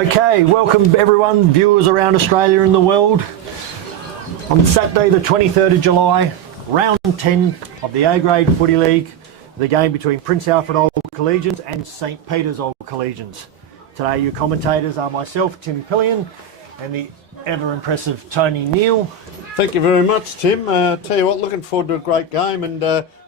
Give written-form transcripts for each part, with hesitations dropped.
Okay, welcome everyone, viewers around Australia and the world. On Saturday the 23rd of July, round 10 of the A-grade Footy League, the game between Prince Alfred Old Collegians and St Peter's Old Collegians. Today your commentators are myself, Tim Pillion, and the ever-impressive Tony Neal. Thank you very much, Tim. Tell you what, looking forward to a great game, and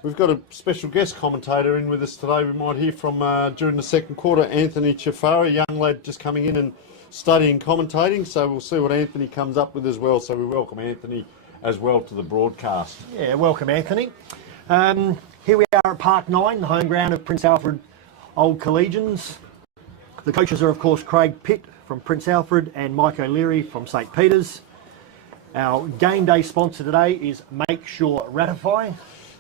we've got a special guest commentator in with us today. We might hear from, during the second quarter, Anthony Chafara, a young lad just coming in and studying commentating, so we'll see what Anthony comes up with as well. So we welcome Anthony as well to the broadcast. Yeah, welcome Anthony. Here we are at Park 9, the home ground of Prince Alfred Old Collegians. The coaches are, of course, Craig Pitt from Prince Alfred and Mike O'Leary from St Peter's. Our game day sponsor today is Make Sure Ratify.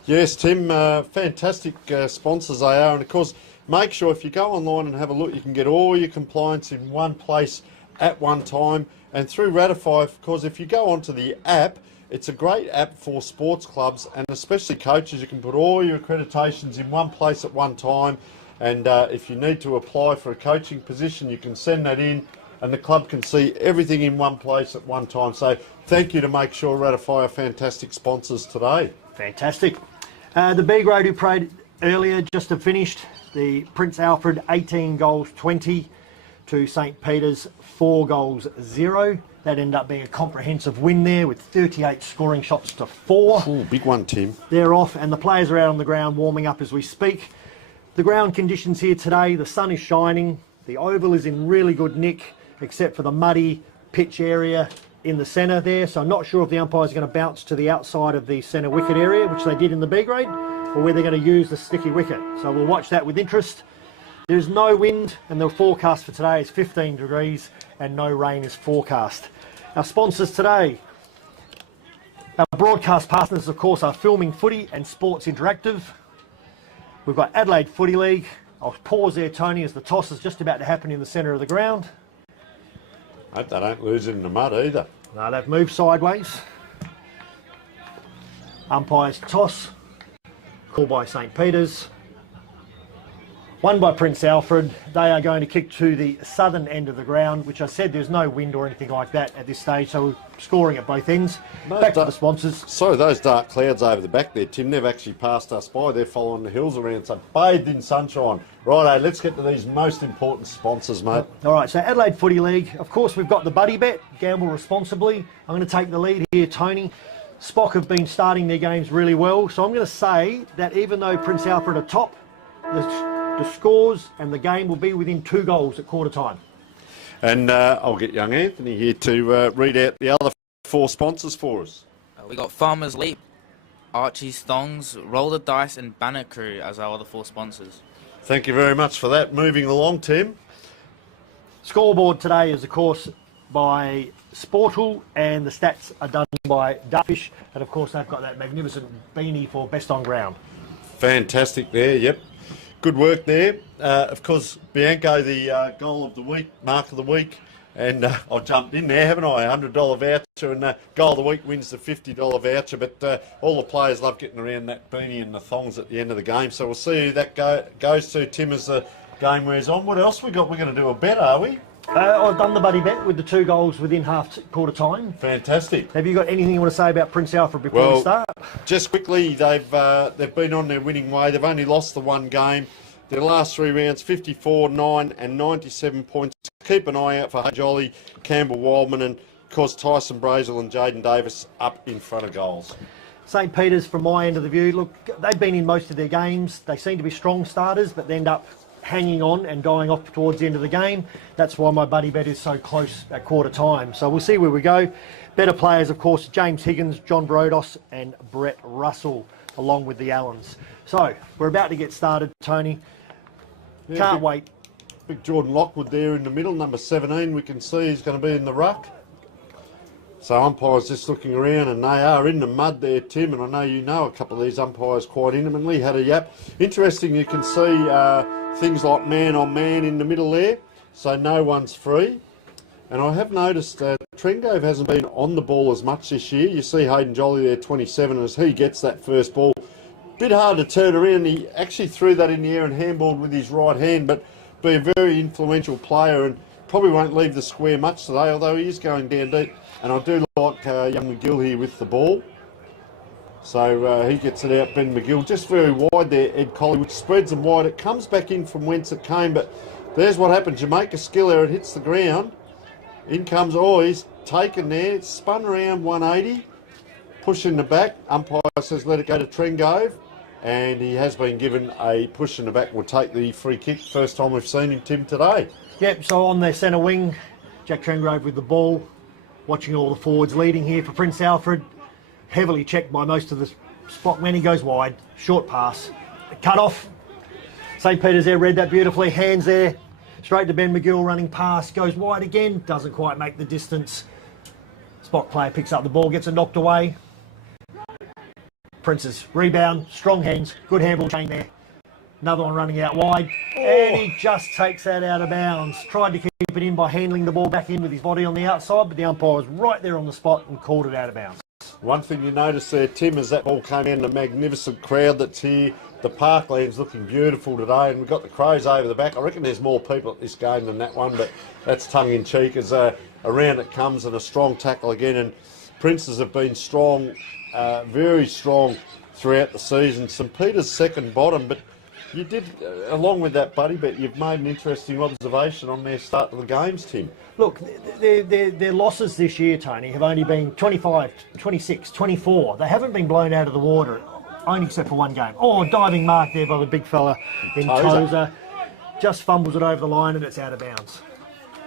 Yes, Tim, fantastic sponsors they are, and of course, make sure if you go online and have a look, you can get all your compliance in one place at one time. And through Ratify, of course, if you go onto the app, it's a great app for sports clubs and especially coaches. You can put all your accreditations in one place at one time. And if you need to apply for a coaching position, you can send that in and the club can see everything in one place at one time. So thank you to Make Sure Ratify, our fantastic sponsors today. Fantastic. The B grade who played earlier just have finished. The Prince Alfred 18 goals 20 to St Peter's 4 goals 0. That ended up being a comprehensive win there with 38 scoring shots to 4. Ooh, big one, Tim. They're off and the players are out on the ground warming up as we speak. The ground conditions here today, the sun is shining, the oval is in really good nick except for the muddy pitch area in the centre there, so I'm not sure if the umpires are going to bounce to the outside of the centre wicket area, which they did in the B grade, or whether they're going to use the sticky wicket. So we'll watch that with interest. There's no wind and the forecast for today is 15 degrees and no rain is forecast. Our sponsors today, our broadcast partners of course are Filming Footy and Sports Interactive. We've got Adelaide Footy League. I'll pause there, Tony, as the toss is just about to happen in the centre of the ground. Hope they don't lose it in the mud either. No, they've moved sideways. Umpires toss. Call by St Peter's. Won by Prince Alfred. They are going to kick to the southern end of the ground, which I said there's no wind or anything like that at this stage, so we're scoring at both ends. Back to the sponsors. Sorry, those dark clouds over the back there, Tim, they've actually passed us by. They're following the hills around, so bathed in sunshine. Righto, let's get to these most important sponsors, mate. All right, so Adelaide Footy League. Of course, we've got the Buddy Bet. Gamble responsibly. I'm going to take the lead here, Tony. Spock have been starting their games really well, so I'm going to say that even though Prince Alfred are top, the scores and the game will be within 2 goals at quarter time. And I'll get young Anthony here to read out the other 4 sponsors for us. We got Farmers Leap, Archie's Thongs, Roll the Dice and Banner Crew as our other 4 sponsors. Thank you very much for that. Moving along, Tim. Scoreboard today is of course by Sportal and the stats are done by Darfish, and of course they've got that magnificent beanie for best on ground. Fantastic there, yep. Good work there. Of course, Bianco, the goal of the week, mark of the week, and I've jumped in there, haven't I? $100 voucher, and goal of the week wins the $50 voucher. But all the players love getting around that beanie and the thongs at the end of the game. So we'll see who that goes to, Tim, as the game wears on. What else we got? We're going to do a bet, are we? I've done the Buddy Bet with the 2 goals within quarter time. Fantastic. Have you got anything you want to say about Prince Alfred before we start? Just quickly, they've been on their winning way. They've only lost the 1 game. Their last 3 rounds, 54, 9 and 97 points. Keep an eye out for Jolly, Campbell Wildman and, of course, Tyson Brazel and Jaden Davis up in front of goals. St Peter's, from my end of the view, look, they've been in most of their games. They seem to be strong starters, but they end up hanging on and dying off towards the end of the game. That's why my Buddy Bet is so close at quarter time. So we'll see where we go. Better players, of course, James Higgins, John Brodos and Brett Russell, along with the Allens. So we're about to get started, Tony. Yeah, Can't wait. Big Jordan Lockwood there in the middle, number 17. We can see he's going to be in the ruck. So umpires just looking around, and they are in the mud there, Tim, and I know you know a couple of these umpires quite intimately. Had a yap. Interesting, you can see things like man on man in the middle there, so no one's free. And I have noticed Trengove hasn't been on the ball as much this year. You see Hayden Jolly there, 27, as he gets that first ball. Bit hard to turn around. He actually threw that in the air and handballed with his right hand, but be a very influential player and probably won't leave the square much today, although he is going down deep. And I do like young McGill here with the ball. So he gets it out, Ben McGill, just very wide there, Ed Colley, which spreads them wide. It comes back in from whence it came, but there's what happens. You make a skill error, it hits the ground. In comes, he's taken there, spun around 180, push in the back. Umpire says let it go to Trengove, and he has been given a push in the back. Will take the free kick. First time we've seen him, Tim, today. Yep, so on their centre wing, Jack Trengove with the ball, watching all the forwards leading here for Prince Alfred. Heavily checked by most of the spot men. He goes wide, short pass, cut off. St. Peter's there, read that beautifully, hands there, straight to Ben McGill, running past, goes wide again, doesn't quite make the distance. Spot player picks up the ball, gets it knocked away. Prince's rebound, strong hands, good handball chain there. Another one running out wide, and he just takes that out of bounds. Tried to keep it in by handling the ball back in with his body on the outside, but the umpire was right there on the spot and called it out of bounds. One thing you notice there, Tim, is that ball came in, the magnificent crowd that's here. The parkland's looking beautiful today, and we've got the Crows over the back. I reckon there's more people at this game than that one, but that's tongue-in-cheek as around it comes, and a strong tackle again. And Princes have been strong, very strong throughout the season. St. Peter's second bottom, but you did, along with that, buddy, but you've made an interesting observation on their start to the games, Tim. Look, their losses this year, Tony, have only been 25, 26, 24. They haven't been blown out of the water, only except for one game. Diving mark there by the big fella in Tozer. Just fumbles it over the line and it's out of bounds.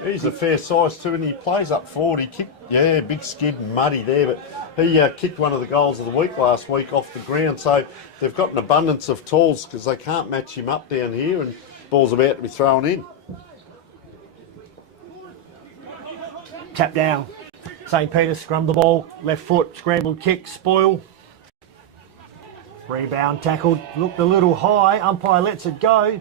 He's a fair size too, and he plays up forward. He kicked, big skid and muddy there, but he kicked one of the goals of the week last week off the ground. So they've got an abundance of talls because they can't match him up down here, and ball's about to be thrown in. Tap down. St. Peter's scrum the ball, left foot, scrambled kick, spoil. Rebound tackled, looked a little high, umpire lets it go.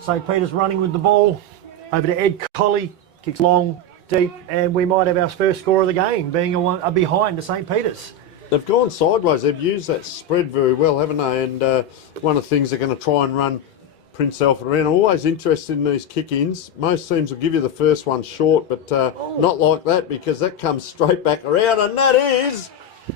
St. Peter's running with the ball. Over to Ed Colley, kicks long, deep, and we might have our first score of the game, being a behind to St. Peter's. They've gone sideways. They've used that spread very well, haven't they? And one of the things they're going to try and run Prince Alfred around. I'm always interested in these kick-ins. Most teams will give you the first one short, but not like that, because that comes straight back around, and that is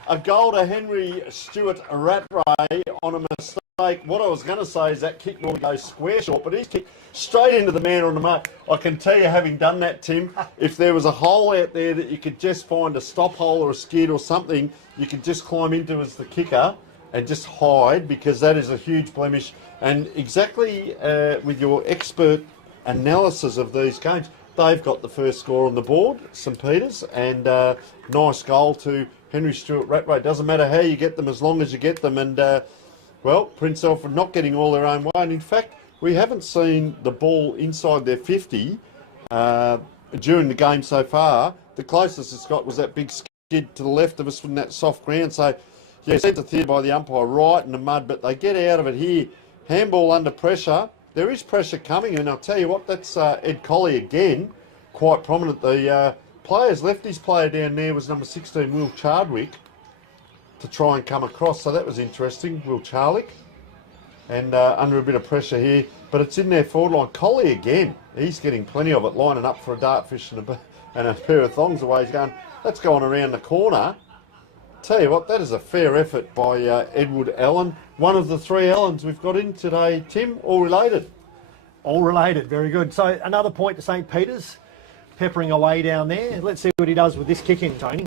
a goal to Henry Stewart Rattray on a mistake. What I was going to say is that kick normally goes square short, but he's kicked straight into the man on the mark. I can tell you, having done that, Tim, if there was a hole out there that you could just find a stop hole or a skid or something, you could just climb into as the kicker and just hide, because that is a huge blemish. And exactly with your expert analysis of these games, they've got the first score on the board, St. Peter's, and nice goal to Henry Stewart Rattray. Doesn't matter how you get them as long as you get them. And, Prince Alfred not getting all their own way. And in fact, we haven't seen the ball inside their 50 during the game so far. The closest it's got was that big skid to the left of us from that soft ground. So, sent to theatre by the umpire right in the mud, but they get out of it here. Handball under pressure. There is pressure coming, and I'll tell you what, that's Ed Colley again, quite prominent. The lefties player down there was number 16, Will Chardwick, to try and come across. So that was interesting, Will Charlick. And under a bit of pressure here, but it's in their forward line. Colley again, he's getting plenty of it, lining up for a dartfish and a pair of thongs away. He's going, that's going around the corner. Tell you what, that is a fair effort by Edward Allen. One of the three Allens we've got in today, Tim, all related. All related, very good. So another point to St. Peter's, peppering away down there. Let's see what he does with this kick in, Tony.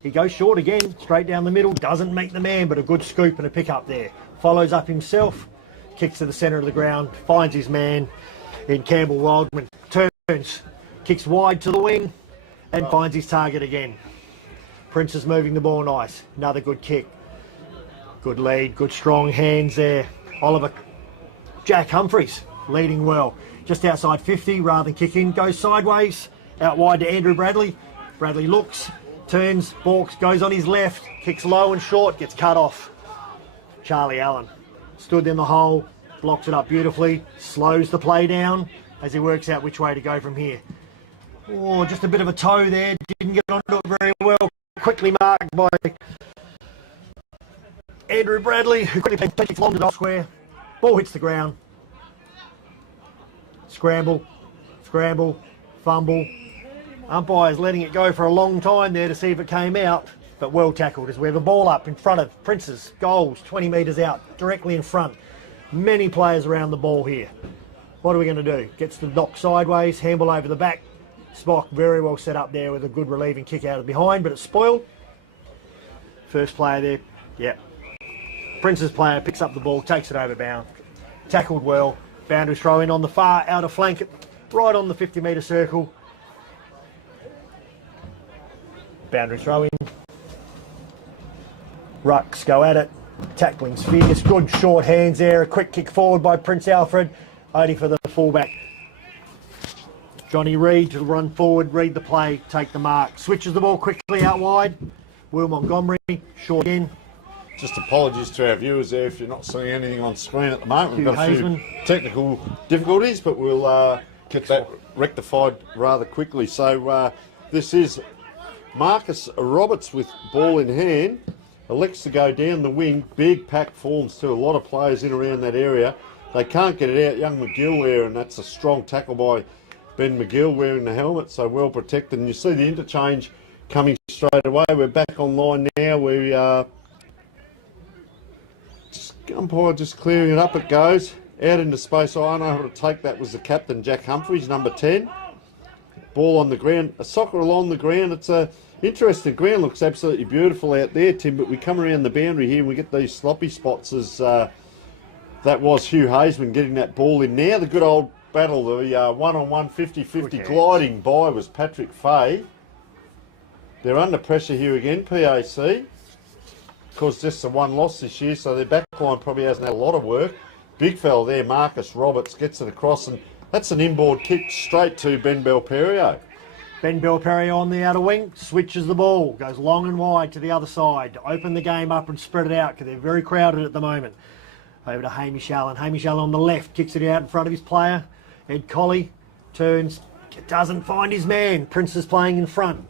He goes short again, straight down the middle, doesn't meet the man, but a good scoop and a pick up there. Follows up himself, kicks to the centre of the ground, finds his man in Campbell Wildman, turns, kicks wide to the wing, and finds his target again. Prince is moving the ball nice. Another good kick. Good lead, good strong hands there. Jack Humphreys leading well. Just outside 50, rather than kick in, goes sideways, out wide to Andrew Bradley. Bradley looks, turns, balks, goes on his left, kicks low and short, gets cut off. Charlie Allen stood in the hole, blocks it up beautifully, slows the play down as he works out which way to go from here. Just a bit of a toe there, didn't get onto it very well. Quickly marked by Andrew Bradley, who quickly takes long to the square. Ball hits the ground. Scramble, fumble. Umpire's letting it go for a long time there to see if it came out, but well tackled as we have a ball up in front of Prince's goals, 20 metres out, directly in front. Many players around the ball here. What are we going to do? Gets the knock sideways, handball over the back. Spock very well set up there with a good relieving kick out of behind, but it's spoiled. First player there, yeah. Prince's player picks up the ball, takes it over bound. Tackled well. Boundary throw in on the far outer flank, right on the 50-metre circle. Boundary throw in. Rucks go at it. Tackling's fierce. Good short hands there. A quick kick forward by Prince Alfred. Only for the fullback. Johnny Reid to run forward, read the play, take the mark. Switches the ball quickly out wide. Will Montgomery, short in. Just apologies to our viewers there if you're not seeing anything on screen at the moment. We've got a few technical difficulties, but we'll get that rectified rather quickly. So this is Marcus Roberts with ball in hand. Elects to go down the wing. Big pack forms too. A lot of players in around that area. They can't get it out. Young McGill there, and that's a strong tackle by Ben McGill wearing the helmet, so well protected. And you see the interchange coming straight away. We're back online now. We umpire just clearing it up. It goes out into space. I know how to take that was the captain, Jack Humphreys, number 10. Ball on the ground. A soccer along the ground. It's a interesting ground. Looks absolutely beautiful out there, Tim. But we come around the boundary here and we get these sloppy spots as that was Hugh Hazeman getting that ball in. Now the good old battle, the one-on-one 50-50 gliding by was Patrick Fay. They're under pressure here again, PAC. Of course, just the one loss this year, so their back line probably hasn't had a lot of work. Big fella there, Marcus Roberts, gets it across, and that's an inboard kick straight to Ben Belperio. Ben Belperio on the outer wing, switches the ball, goes long and wide to the other side to open the game up and spread it out because they're very crowded at the moment. Over to Hamish Allen. Hamish Allen on the left, kicks it out in front of his player. Ed Colley turns, doesn't find his man. Prince is playing in front.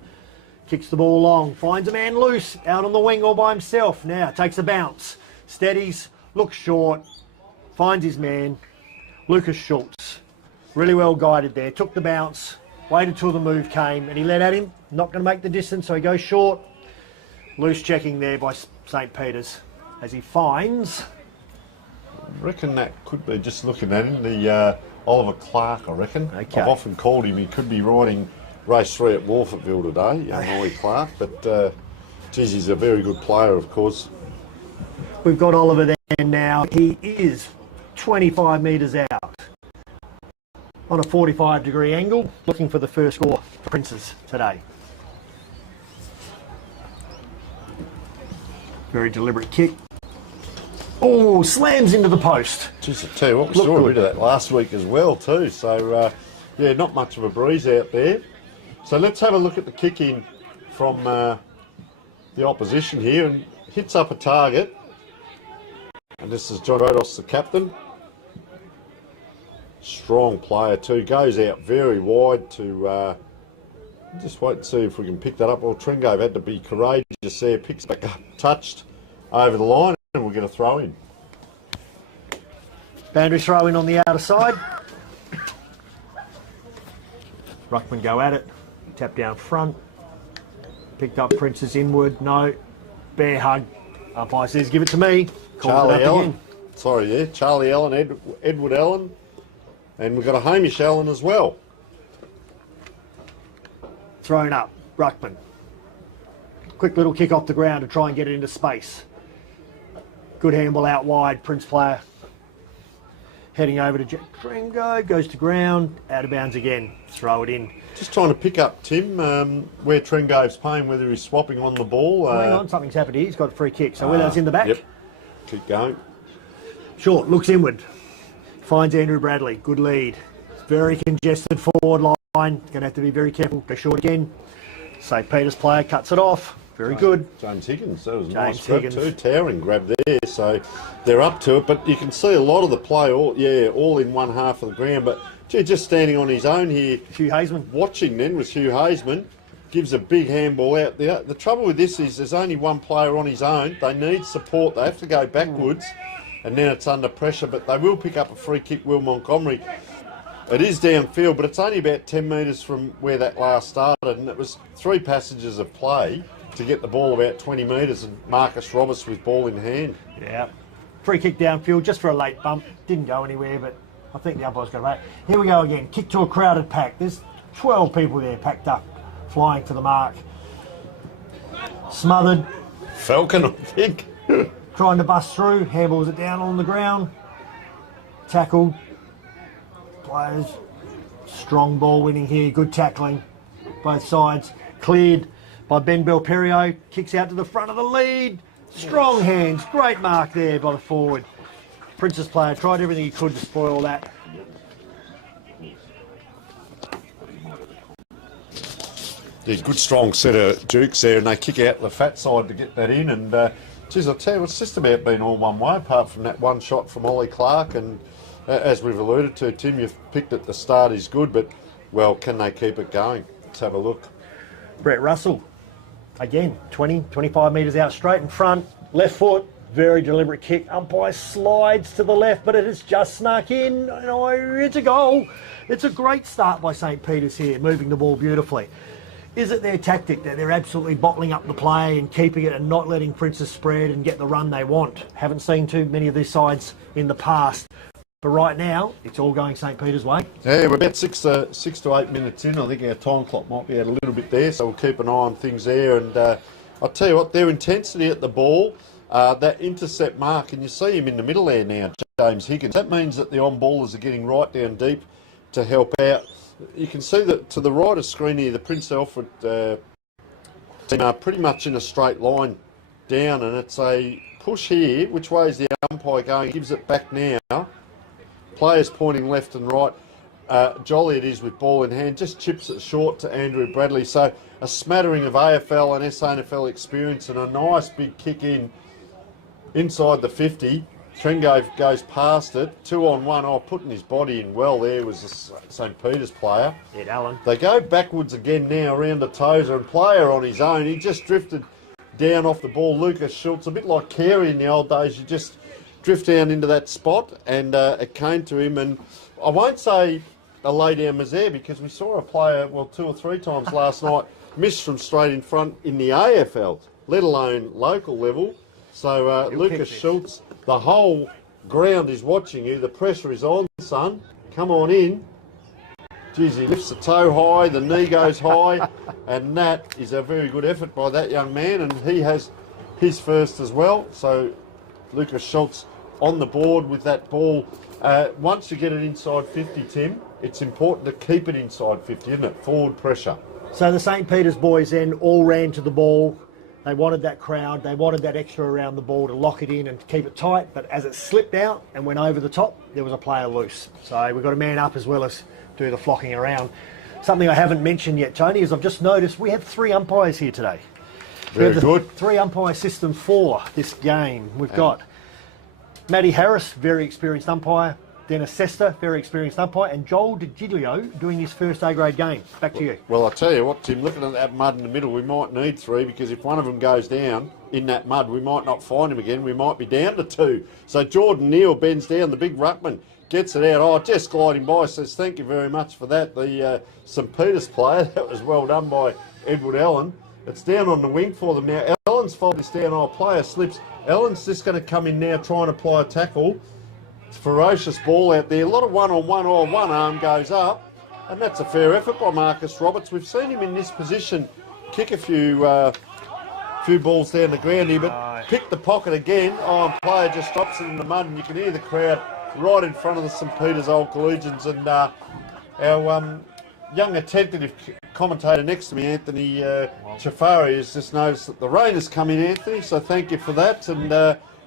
Kicks the ball long, finds a man loose, out on the wing all by himself. Now takes a bounce, steadies, looks short, finds his man. Lucas Schultz, really well guided there, took the bounce, waited till the move came, and he let at him. Not going to make the distance, so he goes short. Loose checking there by St. Peter's as he finds. I reckon that could be, just looking at him, the Oliver Clark, I reckon. Okay. I've often called him, he could be riding race 3 at Wolfertville today, young Ollie Clark, but geez, he's a very good player, of course. We've got Oliver there now. He is 25 metres out on a 45-degree angle, looking for the first score for Princes today. Very deliberate kick. Oh, slams into the post. Jeez, I tell you what, we saw a bit of that last week as well too, so yeah, not much of a breeze out there. So let's have a look at the kick in from the opposition here, and hits up a target. And this is John Rodos, the captain. Strong player too, goes out very wide to just wait and see if we can pick that up. Well, Tringove had to be courageous there, picks back up, touched over the line, and we're going to throw in. Boundary throw in on the outer side. Ruckman go at it, tap down front. Picked up Prince's inward, no. Bear hug. Umpire says, give it to me. Calls Charlie it up Allen. again. Sorry, yeah, Charlie Allen, Edward Allen. And we've got a Hamish Allen as well. Thrown up, Ruckman. Quick little kick off the ground to try and get it into space. Good handball out wide, Prince player. Heading over to Tringo, goes to ground, out of bounds again. Throw it in. Just trying to pick up, Tim, where Tringove's playing, whether he's swapping on the ball. Hang on, something's happened here. He's got a free kick. So whether it's in the back. Yep. Keep going. Short, looks inward. Finds Andrew Bradley. Good lead. Very congested forward line. Going to have to be very careful. Go short again. St. Peter's player cuts it off. Very good. James Higgins, that was a James nice grab Higgins. too. Towering grab there. So they're up to it, but you can see a lot of the play, all in one half of the ground. But gee, just standing on his own here. Hugh Hazeman. Watching then was Hugh Hazeman. Gives a big handball out. The trouble with this is there's only one player on his own. They need support. They have to go backwards, and then it's under pressure. But they will pick up a free kick, Will Montgomery. It is downfield, but it's only about 10 metres from where that last started, and it was 3 passages of play to get the ball about 20 metres, and Marcus Roberts with ball in hand. Yeah. Free kick downfield just for a late bump. Didn't go anywhere, but I think the umpire's got it right. Here we go again. Kick to a crowded pack. There's 12 people there packed up, flying for the mark. Smothered. Falcon, I think. Trying to bust through. Handballs it down on the ground. Tackled. Players. Strong ball winning here. Good tackling. Both sides. Cleared by Ben Belperio. Kicks out to the front of the lead. Strong hands. Great mark there by the forward. Princess player tried everything he could to spoil that. Yeah, good strong set of dukes there, and they kick out the fat side to get that in. And geez, I'll tell you, it's just about been all one way, apart from that one shot from Ollie Clark. And as we've alluded to, Tim, you've picked at the start is good, but well, can they keep it going? Let's have a look. Brett Russell, again, 20, 25 metres out straight in front, left foot, very deliberate kick. Umpire slides to the left, but it has just snuck in. It's a goal. It's a great start by St. Peter's here, moving the ball beautifully. Is it their tactic that they're absolutely bottling up the play and keeping it and not letting Princess spread and get the run they want? Haven't seen too many of these sides in the past. But right now, it's all going St. Peter's way. Yeah, we're about 6 to 8 minutes in. I think our time clock might be out a little bit there, so we'll keep an eye on things there. And I'll tell you what, their intensity at the ball, that intercept mark, and you see him in the middle there now, James Higgins. That means that the on-ballers are getting right down deep to help out. You can see that to the right of screen here, the Prince Alfred team are pretty much in a straight line down, and it's a push here. Which way is the umpire going? He gives it back now. Players pointing left and right. Jolly it is with ball in hand, just chips it short to Andrew Bradley. So a smattering of AFL and SANFL experience, and a nice big kick inside the 50. Trengo goes past it, 2-on-1. Oh, putting his body in well there was the St. Peter's player. Ed Allen. They go backwards again now around the toes, and player on his own. He just drifted down off the ball. Lucas Schultz, a bit like Carey in the old days. You just drift down into that spot, and it came to him. And I won't say a lay-down was there, because we saw a player, well, 2 or 3 times last night, miss from straight in front in the AFL, let alone local level. So Lucas Schultz, the whole ground is watching you. The pressure is on, son. Come on in. Geez, he lifts the toe high, the knee goes high, and that is a very good effort by that young man, and he has his first as well. So Lucas Schultz on the board with that ball. Once you get it inside 50, Tim, it's important to keep it inside 50, isn't it? Forward pressure. So the St. Peter's boys then all ran to the ball. They wanted that crowd, they wanted that extra around the ball to lock it in and keep it tight, but as it slipped out and went over the top, there was a player loose. So we've got to man up as well as do the flocking around. Something I haven't mentioned yet, Tony, is I've just noticed we have 3 umpires here today. Very good. 3 umpire system for this game. We've got Matty Harris, very experienced umpire, Dennis Sester, very experienced umpire, and Joel DiGiglio doing his first A-grade game. Back to you. Well, I'll tell you what, Tim, looking at that mud in the middle, we might need 3, because if one of them goes down in that mud, we might not find him again. We might be down to 2. So Jordan Neal bends down, the big ruckman, gets it out. Oh, just gliding by, says thank you very much for that. The St. Peter's player, that was well done by Edward Allen. It's down on the wing for them now. Allen's followed this down. Oh, player slips. Allen's just going to come in now, try and apply a tackle. It's a ferocious ball out there. A lot of one-on-one, or one arm goes up. And that's a fair effort by Marcus Roberts. We've seen him in this position kick a few balls down the ground here, but pick the pocket again. Oh, and player just drops it in the mud, and you can hear the crowd right in front of the St. Peter's Old Collegians. And our young attentive commentator next to me, Anthony Chafari, has just noticed that the rain has come in, Anthony, so thank you for that. And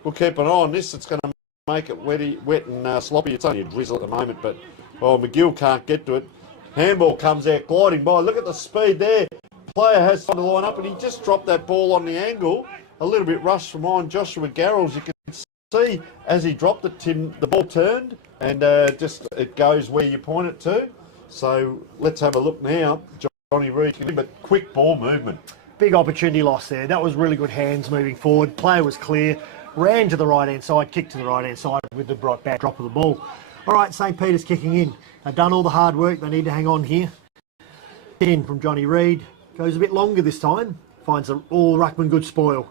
we'll keep an eye on this. It's going to make it wet and sloppy. It's only a drizzle at the moment, but McGill can't get to it. Handball comes out, gliding by. Look at the speed there. Player has time to line up, and he just dropped that ball on the angle. A little bit rushed from mine, Joshua Garrels. You can see as he dropped it, Tim, the ball turned, and just it goes where you point it to. So let's have a look now. Johnny Reid, but quick ball movement. Big opportunity loss there. That was really good hands moving forward. Player was clear, ran to the right-hand side, kicked to the right-hand side with the bad drop of the ball. All right, St. Peter's kicking in. They've done all the hard work. They need to hang on here. In from Johnny Reid. Goes a bit longer this time. Finds all ruckman good spoil.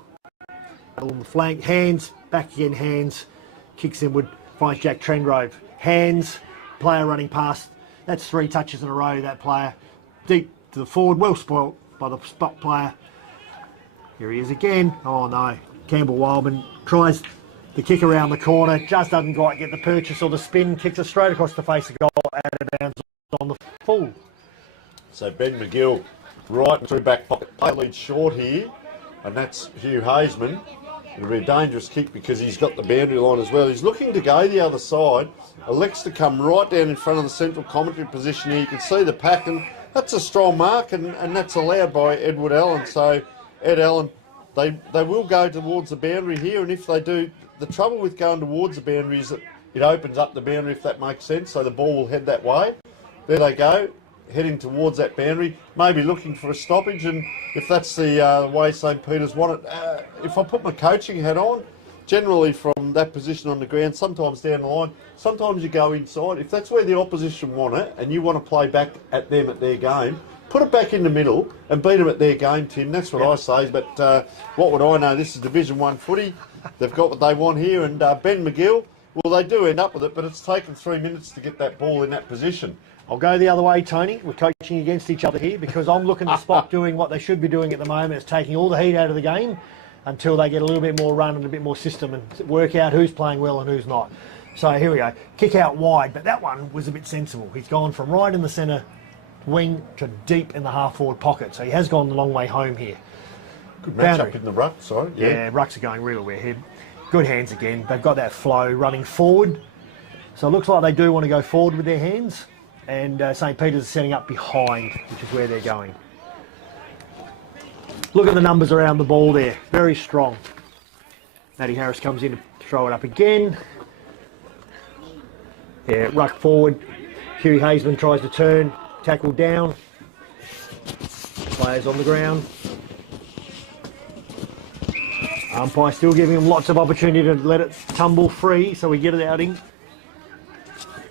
On the flank. Hands. Back again, hands. Kicks inward. Finds Jack Trengrove. Hands. Player running past. That's 3 touches in a row, that player. Deep to the forward. Well spoilt by the spot player. Here he is again. Oh no. Campbell Wildman tries the kick around the corner. Just doesn't quite get the purchase or the spin. Kicks it straight across the face of goal. Out of bounds on the full. So Ben McGill right through back pocket. Play lead short here. And that's Hugh Hazeman. It'll be a dangerous kick because he's got the boundary line as well. He's looking to go the other side. Elects to come right down in front of the central commentary position here. You can see the pack, and that's a strong mark, and that's allowed by Edward Allen. So Ed Allen, they will go towards the boundary here, and if they do, the trouble with going towards the boundary is that it opens up the boundary, if that makes sense. So the ball will head that way. There they go, heading towards that boundary, maybe looking for a stoppage, and if that's the way St. Peter's want it, if I put my coaching hat on, generally from that position on the ground, sometimes down the line, sometimes you go inside. If that's where the opposition want it and you want to play back at them at their game, put it back in the middle and beat them at their game, Tim. That's what I say. But what would I know? This is Division 1 footy. They've got what they want here. And Ben McGill, well, they do end up with it, but it's taken 3 minutes to get that ball in that position. I'll go the other way, Tony. We're coaching against each other here because I'm looking to Spock doing what they should be doing at the moment. It's taking all the heat out of the game until they get a little bit more run and a bit more system and work out who's playing well and who's not. So here we go. Kick out wide, but that one was a bit sensible. He's gone from right in the centre wing to deep in the half-forward pocket. So he has gone the long way home here. Good match up in the ruck, sorry. Yeah, rucks are going really well here. Good hands again. They've got that flow running forward. So it looks like they do want to go forward with their hands. And St. Peter's is setting up behind, which is where they're going. Look at the numbers around the ball there. Very strong. Matty Harris comes in to throw it up again. Yeah, ruck forward. Huey Hazeman tries to turn. Tackle down. Players on the ground. Umpire still giving him lots of opportunity to let it tumble free, so we get it out in.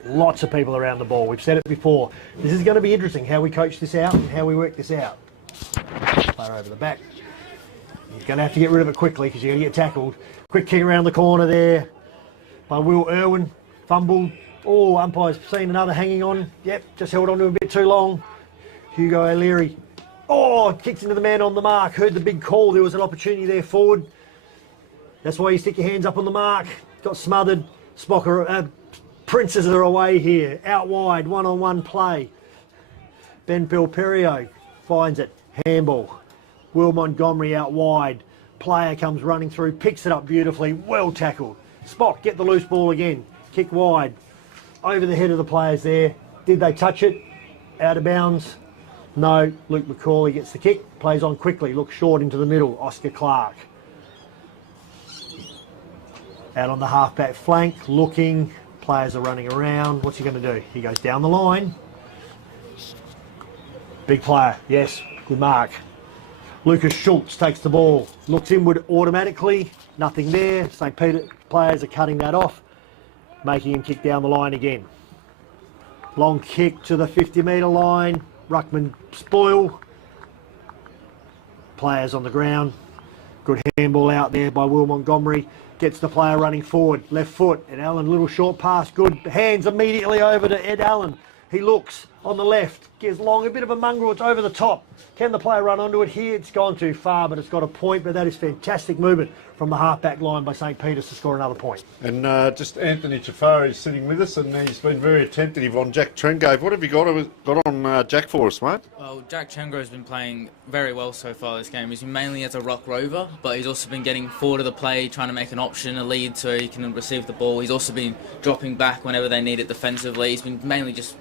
Lots of people around the ball. We've said it before. This is going to be interesting, how we coach this out and how we work this out. Player over the back. He's going to have to get rid of it quickly because you're going to get tackled. Quick kick around the corner there by Will Irwin. Fumbled. Oh, umpire's seen another hanging on. Yep, just held on to a bit too long. Hugo O'Leary. Oh, kicks into the man on the mark. Heard the big call. There was an opportunity there forward. That's why you stick your hands up on the mark. Got smothered. Spocker. Princes are away here. Out wide. One-on-one play. Ben Pilperio finds it. Handball. Will Montgomery out wide. Player comes running through. Picks it up beautifully. Well tackled. Spock, get the loose ball again. Kick wide. Over the head of the players there. Did they touch it? Out of bounds? No. Luke McCauley gets the kick. Plays on quickly. Looks short into the middle. Oscar Clark. Out on the half-back flank. Looking. Players are running around. What's he going to do? He goes down the line. Big player. Yes. Good mark. Lucas Schultz takes the ball. Looks inward automatically. Nothing there. St. Peter players are cutting that off. Making him kick down the line again. Long kick to the 50-metre line. Ruckman spoil. Players on the ground. Good handball out there by Will Montgomery. Gets the player running forward. Left foot. Ed Allen, little short pass. Good hands immediately over to Ed Allen. He looks on the left. Gives long a bit of a mongrel. It's over the top. Can the player run onto it here? It's gone too far, but it's got a point. But that is fantastic movement from the half-back line by St. Peter's to score another point. And just Anthony Chafari is sitting with us, and he's been very attentive on Jack Trengove. What have you got on Jack for us, mate? Well, Jack Chengrove's been playing very well so far this game. He's been mainly as a ruck rover, but he's also been getting forward of the play, trying to make an option, a lead, so he can receive the ball. He's also been dropping back whenever they need it defensively. He's mainly just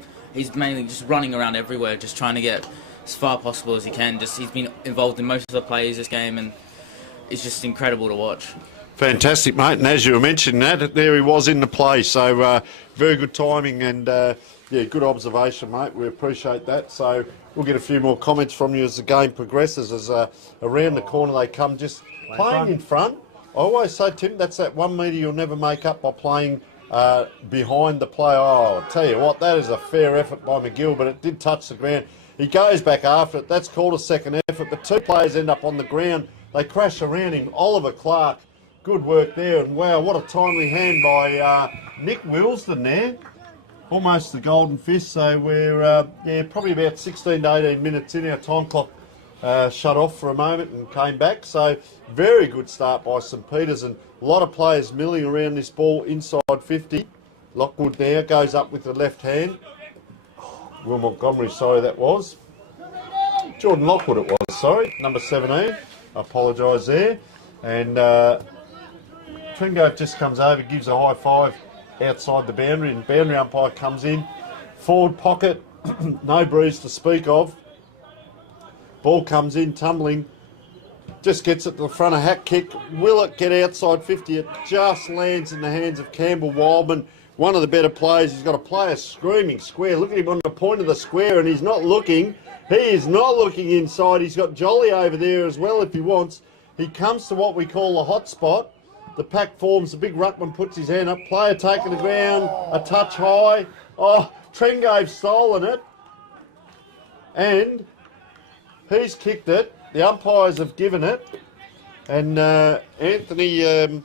running around everywhere, just trying to get as far possible as he can. He's been involved in most of the plays this game, and it's just incredible to watch. Fantastic, mate. And as you were mentioning that, there he was in the play. So very good timing and good observation, mate. We appreciate that. So we'll get a few more comments from you as the game progresses. As around the corner they come, just playing in front. I always say, Tim, that's that 1 metre you'll never make up by playing behind the play. Oh, I'll tell you what, that is a fair effort by McGill, but it did touch the ground. He goes back after it. That's called a second effort, but two players end up on the ground. They crash around him. Oliver Clark, good work there. And wow, what a timely hand by Nick Wilsden there. Almost the golden fist. So we're probably about 16 to 18 minutes in. Our time clock shut off for a moment and came back. So very good start by St Peters, and a lot of players milling around this ball inside 50. Lockwood now goes up with the left hand. Will Montgomery, sorry, that was. Jordan Lockwood it was, sorry. Number 17. I apologise there. And Tringo just comes over, gives a high five outside the boundary, and boundary umpire comes in. Forward pocket, no breeze to speak of. Ball comes in, tumbling. Just gets it to the front, a hack kick. Will it get outside 50? It just lands in the hands of Campbell Wildman, one of the better players. He's got a player screaming square. Look at him on the point of the square, and he's not looking. He is not looking inside. He's got Jolly over there as well if he wants. He comes to what we call the hot spot. The pack forms, the big ruckman puts his hand up. Player taking the ground, a touch high. Oh, Trengove's stolen it. And he's kicked it. The umpires have given it. And Anthony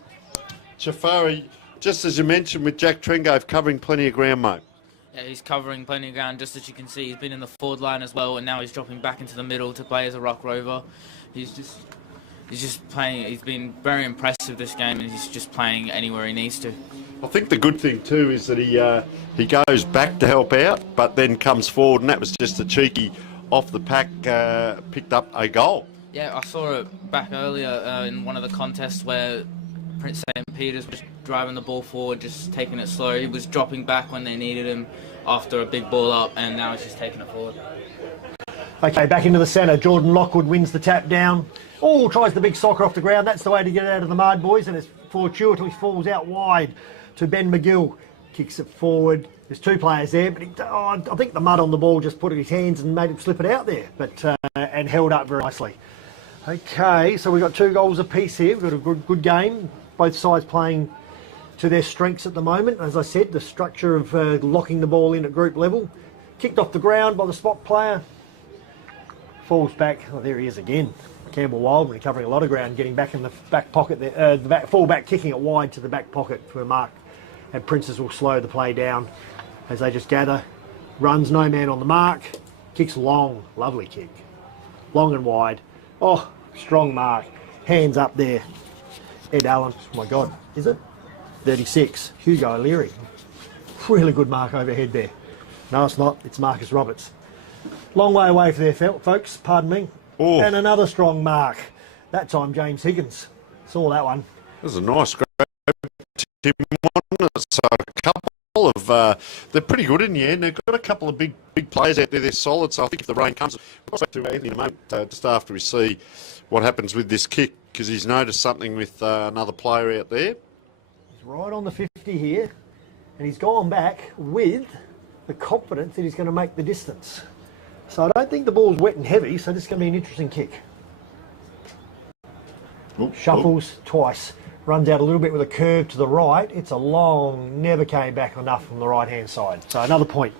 Chafari, just as you mentioned with Jack Trengove covering plenty of ground, mate. Yeah, he's covering plenty of ground, just as you can see. He's been in the forward line as well, and now he's dropping back into the middle to play as a rock rover. He's just playing. He's been very impressive this game, and he's just playing anywhere he needs to. I think the good thing too is that he goes back to help out, but then comes forward, and that was just a cheeky off the pack, picked up a goal. Yeah, I saw it back earlier in one of the contests where Prince St. Peter's was driving the ball forward, just taking it slow. He was dropping back when they needed him after a big ball up, and now he's just taking it forward. Okay, back into the centre. Jordan Lockwood wins the tap down. Oh, tries the big soccer off the ground. That's the way to get it out of the mud, boys, and it fortuitously falls out wide to Ben McGill. Kicks it forward. There's two players there, but I think the mud on the ball just put it in his hands and made him slip it out there, but and held up very nicely. Okay, so we've got 2 goals apiece here. We've got a good game. Both sides playing to their strengths at the moment. As I said, the structure of locking the ball in at group level. Kicked off the ground by the spot player. Falls back. Oh, there he is again. Campbell Wildman covering a lot of ground, getting back in the back pocket there. The full back kicking it wide to the back pocket for a mark. And Princes will slow the play down as they just gather. Runs, no man on the mark. Kicks long. Lovely kick. Long and wide. Oh, strong mark. Hands up there. Ed Allen. Oh my God. Is it? 36. Hugo O'Leary. Really good mark overhead there. No, it's not. It's Marcus Roberts. Long way away for there, folks. Pardon me. Oh. And another strong mark. That time, James Higgins. Saw that one. This is a nice grab. Tim on it. So a couple of they're pretty good in the end. They've got a couple of big players out there. They're solid. So I think if the rain comes, we'll go back to Anthony in a moment, just after we see what happens with this kick, because he's noticed something with another player out there. He's right on the 50 here, and he's gone back with the confidence that he's going to make the distance. So I don't think the ball's wet and heavy, so this is going to be an interesting kick. Shuffles twice. Runs out a little bit with a curve to the right. It's a long, never came back enough from the right-hand side. So another point.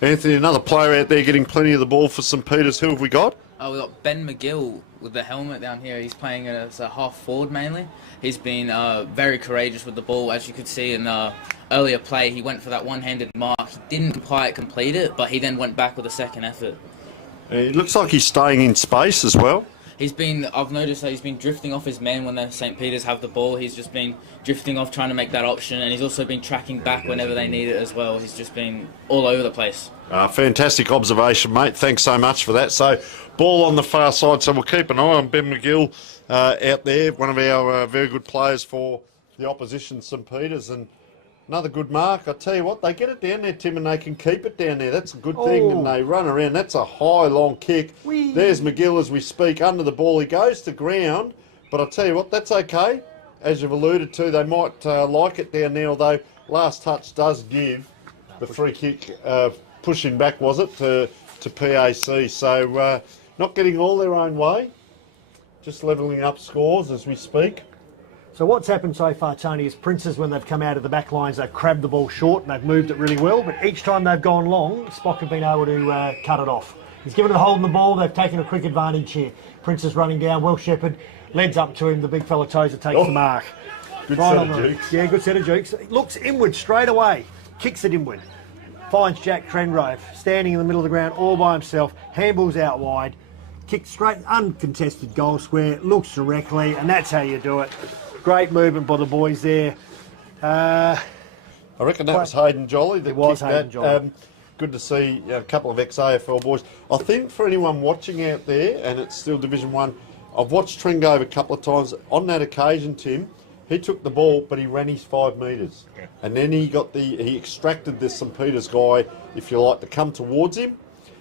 Anthony, another player out there getting plenty of the ball for St Peters. Who have we got? Oh, we've got Ben McGill with the helmet down here. He's playing as a half forward mainly. He's been very courageous with the ball. As you could see in the earlier play, he went for that one-handed mark. He didn't quite complete it, but he then went back with a second effort. It looks like he's staying in space as well. I've noticed that he's been drifting off his men when the St. Peters have the ball. He's just been drifting off, trying to make that option, and he's also been tracking back whenever they need it as well. He's just been all over the place. Fantastic observation, mate. Thanks so much for that. So, ball on the far side, so we'll keep an eye on Ben McGill out there, one of our very good players for the opposition, St. Peters, and another good mark. I tell you what, they get it down there, Tim, and they can keep it down there. That's a good thing, and they run around. That's a high, long kick. Whee. There's McGill as we speak, under the ball. He goes to ground, but I tell you what, that's okay. As you've alluded to, they might like it down there, although last touch does give the free kick, pushing back, was it, to PAC. So not getting all their own way, just levelling up scores as we speak. So what's happened so far, Tony, is Princes, when they've come out of the back lines, they've crabbed the ball short and they've moved it really well, but each time they've gone long, Spock have been able to cut it off. He's given it a hold in the ball, they've taken a quick advantage here. Princes running down, well shepherd, leads up to him, the big fella Tozer takes the mark. Good Right set on of the, jukes. yeah, good set of jukes. Looks inward straight away, kicks it inward. Finds Jack Trengrove, standing in the middle of the ground all by himself, handballs out wide, kicked straight, uncontested goal square, looks directly, and that's how you do it. Great movement by the boys there. I reckon that was Hayden Jolly that It was kicked Hayden that. Jolly. Good to see a couple of ex-AFL boys. I think for anyone watching out there, and it's still Division 1, I've watched Tringove a couple of times. On that occasion, Tim, he took the ball, but he ran his 5 metres. Yeah. And then he extracted this St Peter's guy, if you like, to come towards him.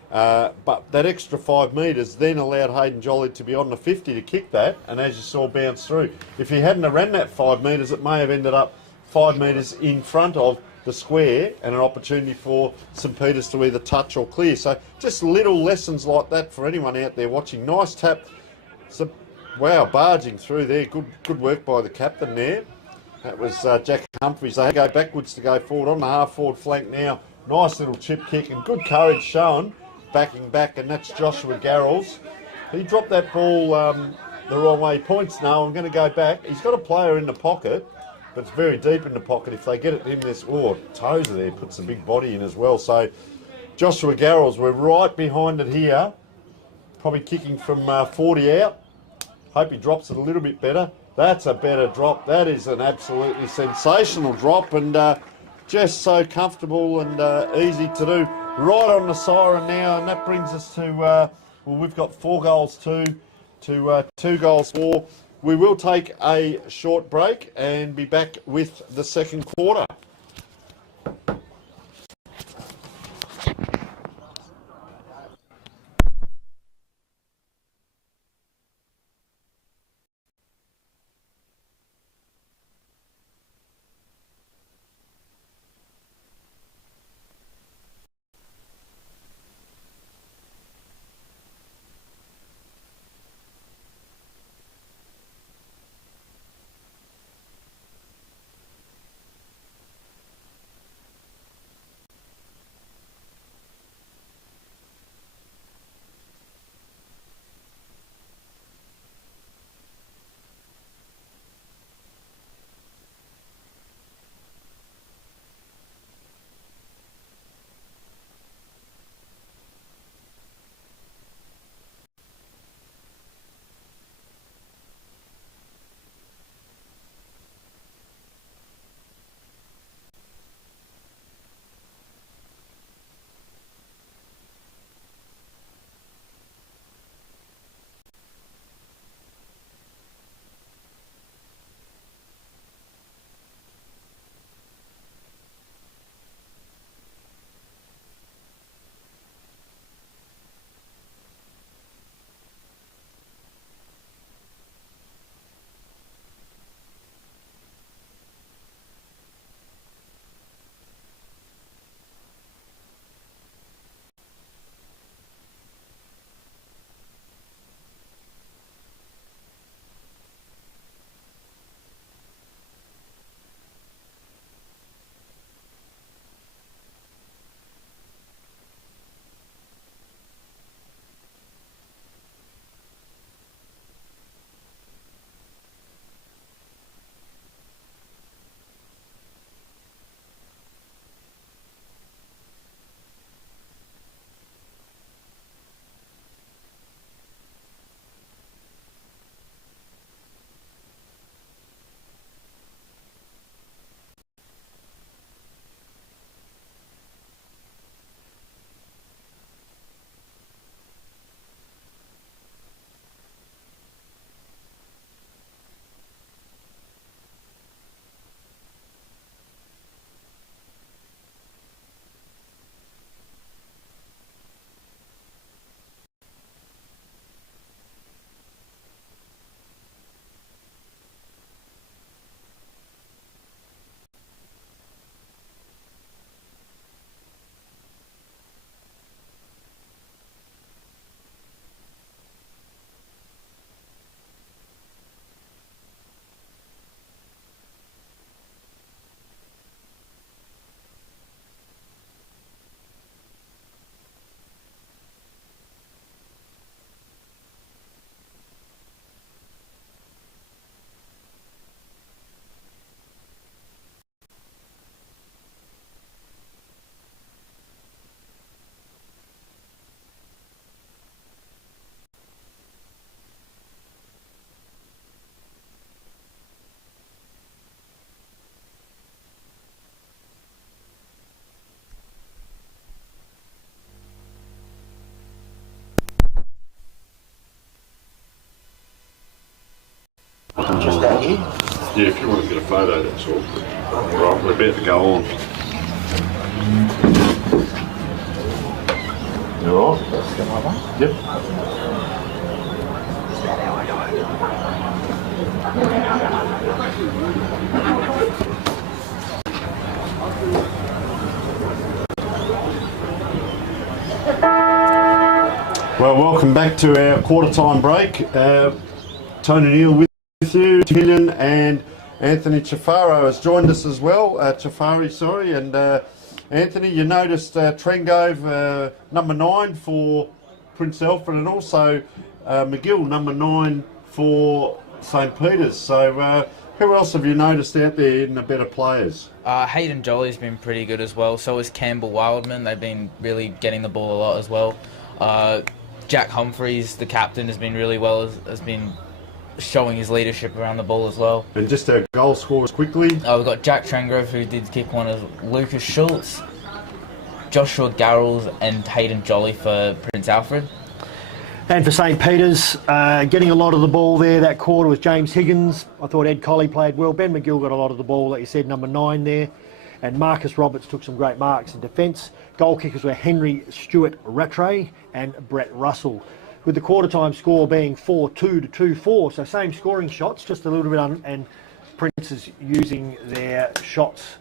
But that extra 5 metres then allowed Hayden Jolly to be on the 50 to kick that, and as you saw, bounce through. If he hadn't have ran that 5 metres, it may have ended up 5 metres in front of the square and an opportunity for St Peter's to either touch or clear. So just little lessons like that for anyone out there watching. Nice tap. So, wow, barging through there. Good work by the captain there. That was Jack Humphries. They go backwards to go forward on the half-forward flank now. Nice little chip kick and good courage shown, backing back, and that's Joshua Garrels. He dropped that ball the wrong way. Points, no, I'm going to go back. He's got a player in the pocket, but it's very deep in the pocket. If they get it in this, Tozer there puts a big body in as well. So Joshua Garrels, we're right behind it here, probably kicking from 40 out. Hope he drops it a little bit better. That's a better drop. That is an absolutely sensational drop, and just so comfortable and easy to do. Right on the siren now, and that brings us to, well, we've got 4 goals to 2 goals 4. We will take a short break and be back with the second quarter. Just out here. Yeah, if you want to get a photo, that's all. Right, we're about to go on. You all right? Let's go like that. Yep. Is that how I do? Well, welcome back to our quarter time break. Tony Neal with you, Tillian and Anthony Chafaro has joined us as well. Chafari, sorry, and Anthony, you noticed Trengove number 9 for Prince Alfred, and also McGill number 9 for St Peter's. So who else have you noticed out there in the better players? Hayden Jolly's been pretty good as well. So is Campbell Wildman. They've been really getting the ball a lot as well. Jack Humphreys, the captain, has been really well, has been showing his leadership around the ball as well. And just our goal scorers quickly. We've got Jack Trengrove, who did kick one, as Lucas Schultz, Joshua Garrels and Hayden Jolly for Prince Alfred. And for St Peter's, getting a lot of the ball there that quarter was James Higgins. I thought Ed Colley played well. Ben McGill got a lot of the ball, like you said, number 9 there. And Marcus Roberts took some great marks in defence. Goal kickers were Henry Stewart Rattray and Brett Russell, with the quarter time score being 4-2 to 2-4. So same scoring shots, just a little bit and Prince is using their shots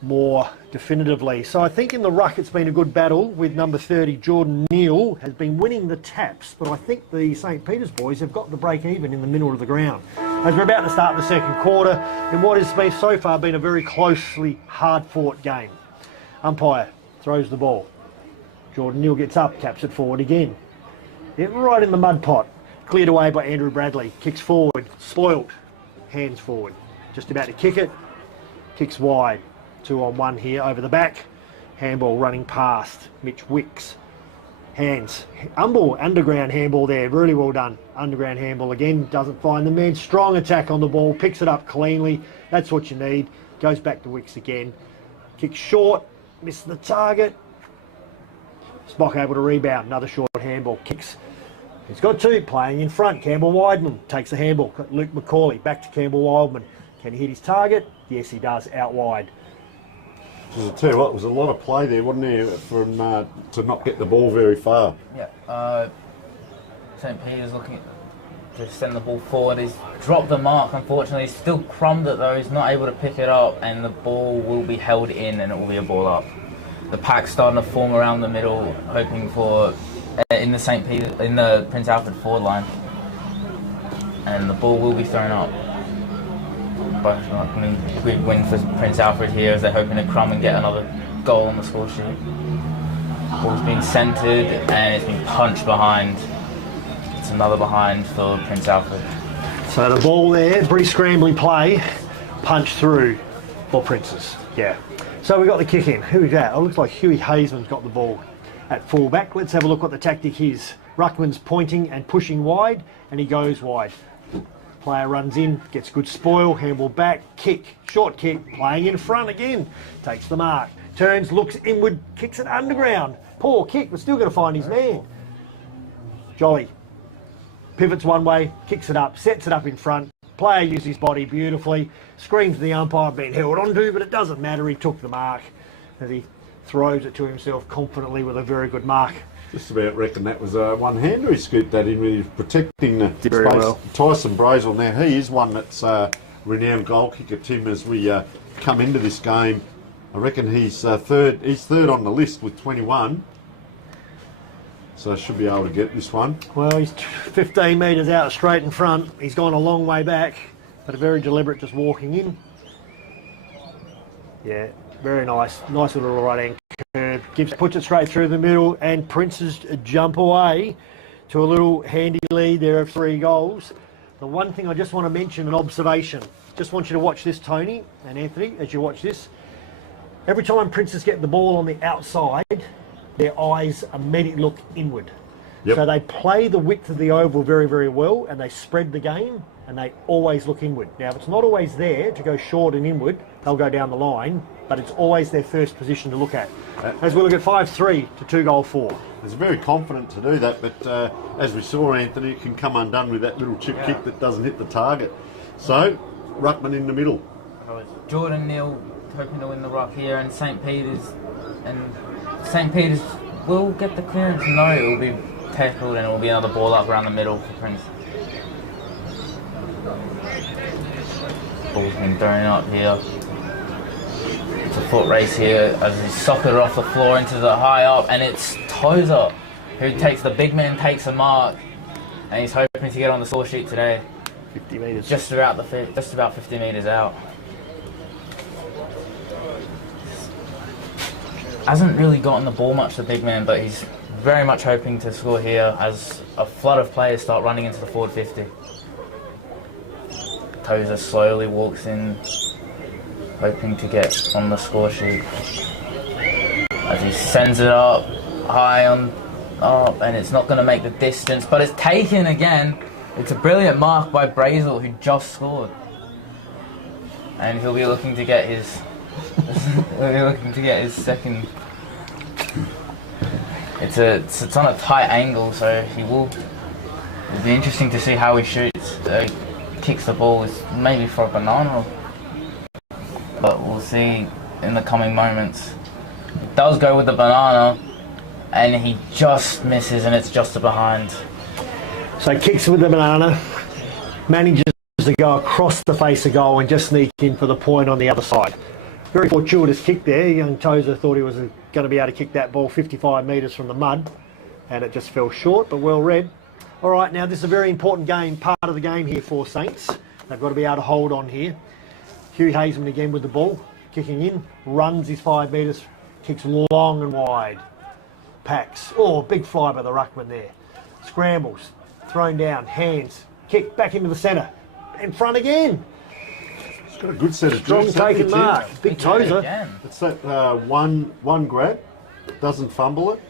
more definitively. So I think in the ruck it's been a good battle with number 30 Jordan Neal has been winning the taps, but I think the St Peter's boys have got the break even in the middle of the ground. As we're about to start the second quarter in what has been so far been a very closely hard fought game. Umpire throws the ball. Jordan Neal gets up, taps it forward again. Right in the mud pot. Cleared away by Andrew Bradley. Kicks forward. Spoilt. Hands forward. Just about to kick it. Kicks wide. 2-on-1 here over the back. Handball running past. Mitch Wicks. Hands. Underground handball there. Really well done. Underground handball again. Doesn't find the man. Strong attack on the ball. Picks it up cleanly. That's what you need. Goes back to Wicks again. Kicks short. Missed the target. Spock able to rebound. Another short handball. Kicks. He's got 2 playing in front. Campbell Wideman takes the handball. Luke McCauley back to Campbell Wildman. Can he hit his target? Yes, he does. Out wide. I'll tell you what, there was a lot of play there, wasn't there, from to not get the ball very far. Yeah. St Peter's looking to send the ball forward. He's dropped the mark, unfortunately. He's still crumbed it though. He's not able to pick it up, and the ball will be held in, and it will be a ball up. The pack's starting to form around the middle, hoping for in the Prince Alfred forward line, and the ball will be thrown up. But if we win for Prince Alfred here, as they're hoping to crumb and get another goal on the score sheet. Ball's been centred and it's been punched behind. It's another behind for Prince Alfred. So the ball there, pretty scrambly play, punched through for Princes. Yeah. So we got the kick in. Who's that? It looks like Huey Hazeman's got the ball at fullback. Let's have a look what the tactic is. Ruckman's pointing and pushing wide, and he goes wide. Player runs in, gets good spoil, handball back, kick, short kick, playing in front again. Takes the mark, turns, looks inward, kicks it underground. Poor kick, but still going to find his man. Jolly pivots one way, kicks it up, sets it up in front. Player uses his body beautifully, screams to the umpire, being held onto, but it doesn't matter, he took the mark. As he throws it to himself confidently with a very good mark. Just about reckon that was a one-hander he scooped that in when he was protecting the Did very space. well. Tyson Brazel, now he is one that's renowned goal kicker, Tim, as we come into this game. I reckon he's third on the list with 21. So should be able to get this one. Well, he's 15 metres out straight in front. He's gone a long way back, but a very deliberate just walking in. Yeah, very nice. Nice little right-hand curve. Puts it straight through the middle, and Princes jump away to a little handy lead there of 3 goals. The one thing I just want to mention, an observation. Just want you to watch this, Tony and Anthony, as you watch this. Every time Princes get the ball on the outside, their eyes immediately look inward. Yep. So they play the width of the oval very, very well, and they spread the game, and they always look inward. Now, if it's not always there to go short and inward, they'll go down the line, but it's always their first position to look at. As we look at 5-3 to 2-4. He's very confident to do that, but as we saw, Anthony, it can come undone with that little chip kick that doesn't hit the target. So, ruckman in the middle. Jordan Neal hoping to win the ruck here, and St. Peter's will get the clearance. No, it will be tackled, and it will be another ball up around the middle for Prince. Ball's been thrown up here. It's a foot race here as he socketed off the floor into the high up, and it's Tozer who takes the big man, takes a mark, and he's hoping to get on the score sheet today. 50 metres. Just about 50 metres out. Hasn't really gotten the ball much, the big man, but he's very much hoping to score here as a flood of players start running into the forward 50. Tozer slowly walks in, hoping to get on the score sheet. As he sends it up, high on up, and it's not going to make the distance, but it's taken again. It's a brilliant mark by Brazel, who just scored. And he'll be looking to get his second. It's on a tight angle, so it'll be interesting to see how he shoots. Kicks the ball maybe for a banana, but we'll see in the coming moments. He does go with the banana, and he just misses, and it's just a behind. So kicks with the banana, manages to go across the face of goal and just sneak in for the point on the other side. Very fortuitous kick there. Young Tozer thought he was going to be able to kick that ball 55 metres from the mud, and it just fell short, but well read. All right, now this is a very important game, part of the game here for Saints. They've got to be able to hold on here. Hugh Hazeman again with the ball, kicking in, runs his 5 metres, kicks long and wide. Packs. Oh, big fly by the ruckman there. Scrambles, thrown down, hands, kick back into the centre. In front again. He's got a good set of strong taken mark. Big Tozer. It's that one grab, doesn't fumble it.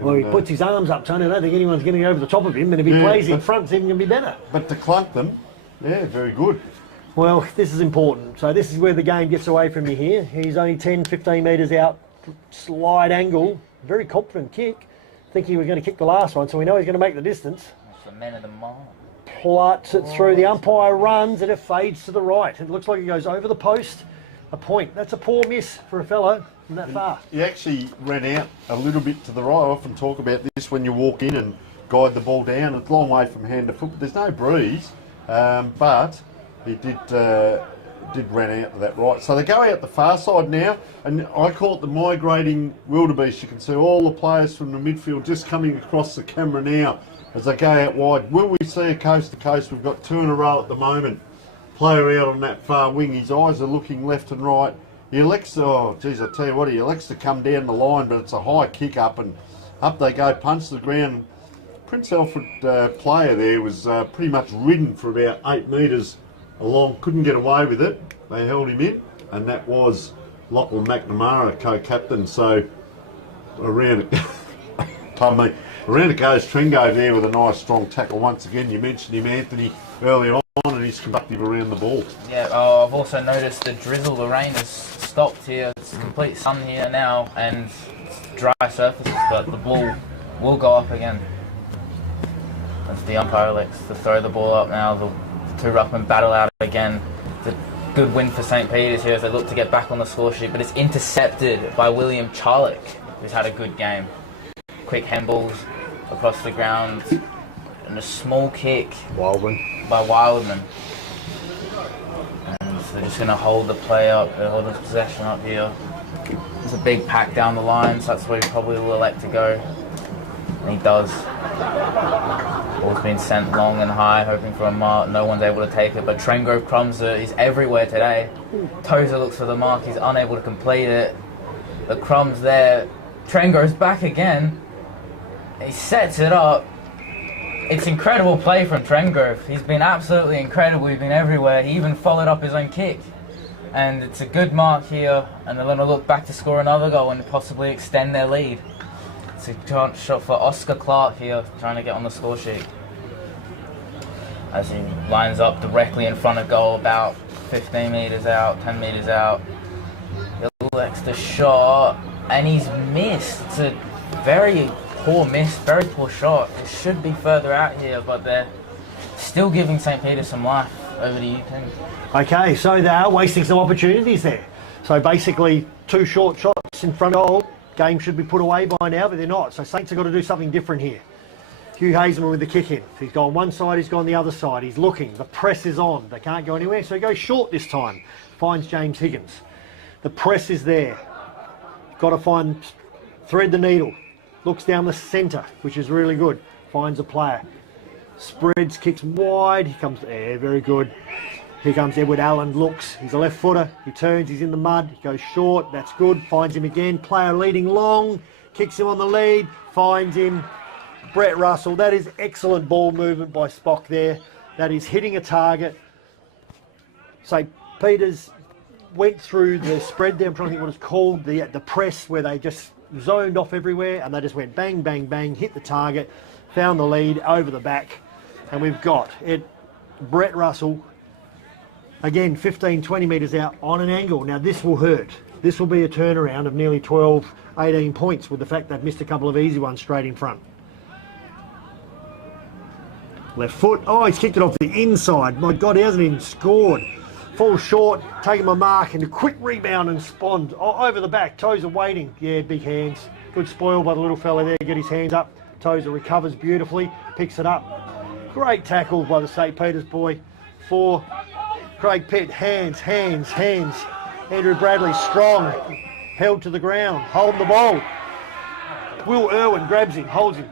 Well, he puts his arms up, Tony. I don't think anyone's getting over the top of him, and if he plays in front, it's even going to be better. But to clunk them, yeah, very good. Well, this is important. So this is where the game gets away from you here. He's only 10, 15 metres out, slide angle, very confident kick. Think he was going to kick the last one, so we know he's going to make the distance. That's the man of the mark. Pluts it through, the umpire runs, and it fades to the right. It looks like it goes over the post. A point. That's a poor miss for a fellow from that far. He actually ran out a little bit to the right. I often talk about this when you walk in and guide the ball down. It's a long way from hand to foot. There's no breeze, but he did run out to that right. So they go out the far side now, and I call it the migrating wildebeest. You can see all the players from the midfield just coming across the camera now as they go out wide. Will we see a coast to coast? We've got 2 in a row at the moment. Player out on that far wing, his eyes are looking left and right. He elects, oh geez, I tell you what, he elects to come down the line, but it's a high kick up, and up they go, punch the ground. Prince Alfred player there was pretty much ridden for about 8 metres along, couldn't get away with it. They held him in, and that was Lachlan McNamara, co-captain. So around it, pardon me, around it goes Trengove there with a nice strong tackle once again. You mentioned him, Anthony, early on, and he's conductive around the ball. Yeah, I've also noticed the drizzle, the rain has stopped here. It's complete sun here now, and it's dry surfaces, but the ball will go up again. As the umpire elects to throw the ball up now. The 2 ruckmen battle out again. It's a good win for St. Peter's here as they look to get back on the score sheet, but it's intercepted by William Charlick, who's had a good game. Quick handballs across the ground, and a small kick by Wildman. And so they're just going to hold the play up, they're holding possession up here. There's a big pack down the line, so that's where he probably will elect to go. And he does. Ball's been sent long and high, hoping for a mark. No one's able to take it, but Trengrove crumbs it. He's everywhere today. Tozer looks for the mark, he's unable to complete it. The crumb's there. Trengrove's back again. He sets it up. It's incredible play from Trengrove. He's been absolutely incredible. He's been everywhere. He even followed up his own kick. And it's a good mark here, and they're going to look back to score another goal and possibly extend their lead. It's a chance shot for Oscar Clark here, trying to get on the score sheet. As he lines up directly in front of goal, about 15 metres out, 10 metres out. He elects the shot, and he's missed. It's a very poor miss, very poor shot. It should be further out here, but they're still giving St. Peter some life. Over to you, Tim. Okay, so they are wasting some opportunities there. So basically, 2 short shots in front of goal. Game should be put away by now, but they're not. So Saints have got to do something different here. Hugh Hazelman with the kick in. He's gone one side, he's gone the other side. He's looking. The press is on. They can't go anywhere, so he goes short this time. Finds James Higgins. The press is there. Got to thread the needle. Looks down the centre, which is really good. Finds a player. Spreads, kicks wide. He comes, very good. Here comes Edward Allen, looks. He's a left footer. He turns, he's in the mud. He goes short, that's good. Finds him again. Player leading long. Kicks him on the lead. Finds him. Brett Russell. That is excellent ball movement by Spock there. That is hitting a target. St. Peter's went through the spread there. I'm trying to think what it's called. The press where they just zoned off everywhere and they just went bang, bang, bang, hit the target, found the lead over the back. And we've got Brett Russell, again, 15, 20 metres out on an angle. Now, this will hurt. This will be a turnaround of nearly 12, 18 points with the fact they've missed a couple of easy ones straight in front. Left foot. Oh, he's kicked it off the inside. My God, he hasn't even scored. Falls short, taking my mark, and a quick rebound and spawned. Oh, over the back. Tozer waiting. Yeah, big hands. Good spoil by the little fella there. Get his hands up. Tozer recovers beautifully. Picks it up. Great tackle by the St. Peter's boy for Craig Pitt. Hands. Andrew Bradley strong. Held to the ground. Holding the ball. Will Irwin grabs him. Holds him.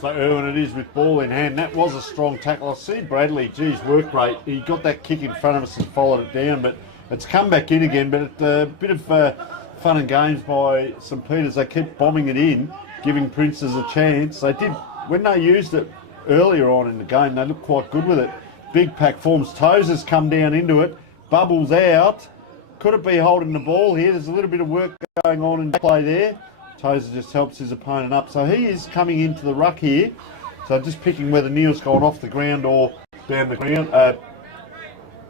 So Irwin it is with ball in hand. That was a strong tackle. I see Bradley, geez, work rate. He got that kick in front of us and followed it down, but it's come back in again. But it's a bit of fun and games by St. Peter's. They kept bombing it in, giving Princes a chance. They did, when they used it earlier on in the game, they looked quite good with it. Big pack forms. Tozer's come down into it. Bubbles out. Could it be holding the ball here? There's a little bit of work going on in play there. Tozer just helps his opponent up. So he is coming into the ruck here. So just picking whether Neil's gone off the ground or down the ground.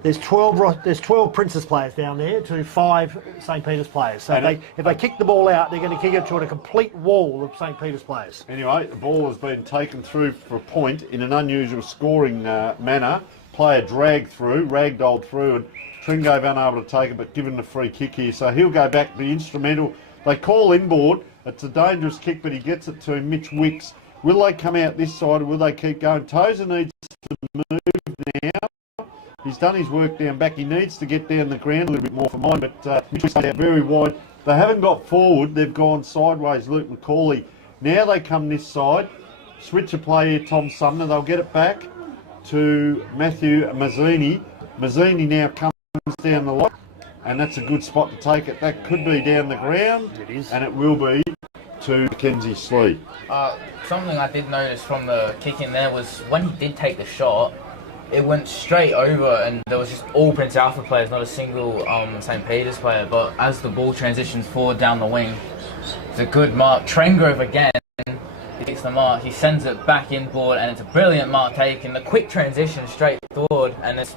There's 12 Princess players down there to 5 St. Peter's players. So if they kick the ball out, they're going to kick it to a complete wall of St. Peter's players. Anyway, the ball has been taken through for a point in an unusual scoring manner. Player dragged through, ragdolled through, and Tringave unable to take it, but given the free kick here. So he'll go back, be instrumental. They call inboard. It's a dangerous kick, but he gets it to him. Mitch Wicks. Will they come out this side or will they keep going? Tozer needs to move now. He's done his work down back. He needs to get down the ground a little bit more for mine, but Mitch Wicks out very wide. They haven't got forward. They've gone sideways, Luke McCauley. Now they come this side. Switch a play here, Tom Sumner. They'll get it back to Matthew Mazzini. Mazzini now comes down the line. And that's a good spot to take it. That could be down the ground. It is. And it will be to Mackenzie Slee. Something I did notice from the kick in there was when he did take the shot, it went straight over and there was just all Prince Alfred players, not a single St. Peter's player. But as the ball transitions forward down the wing, it's a good mark. Trengrove again, he takes the mark, he sends it back inboard and it's a brilliant mark taken. The quick transition straight forward and it's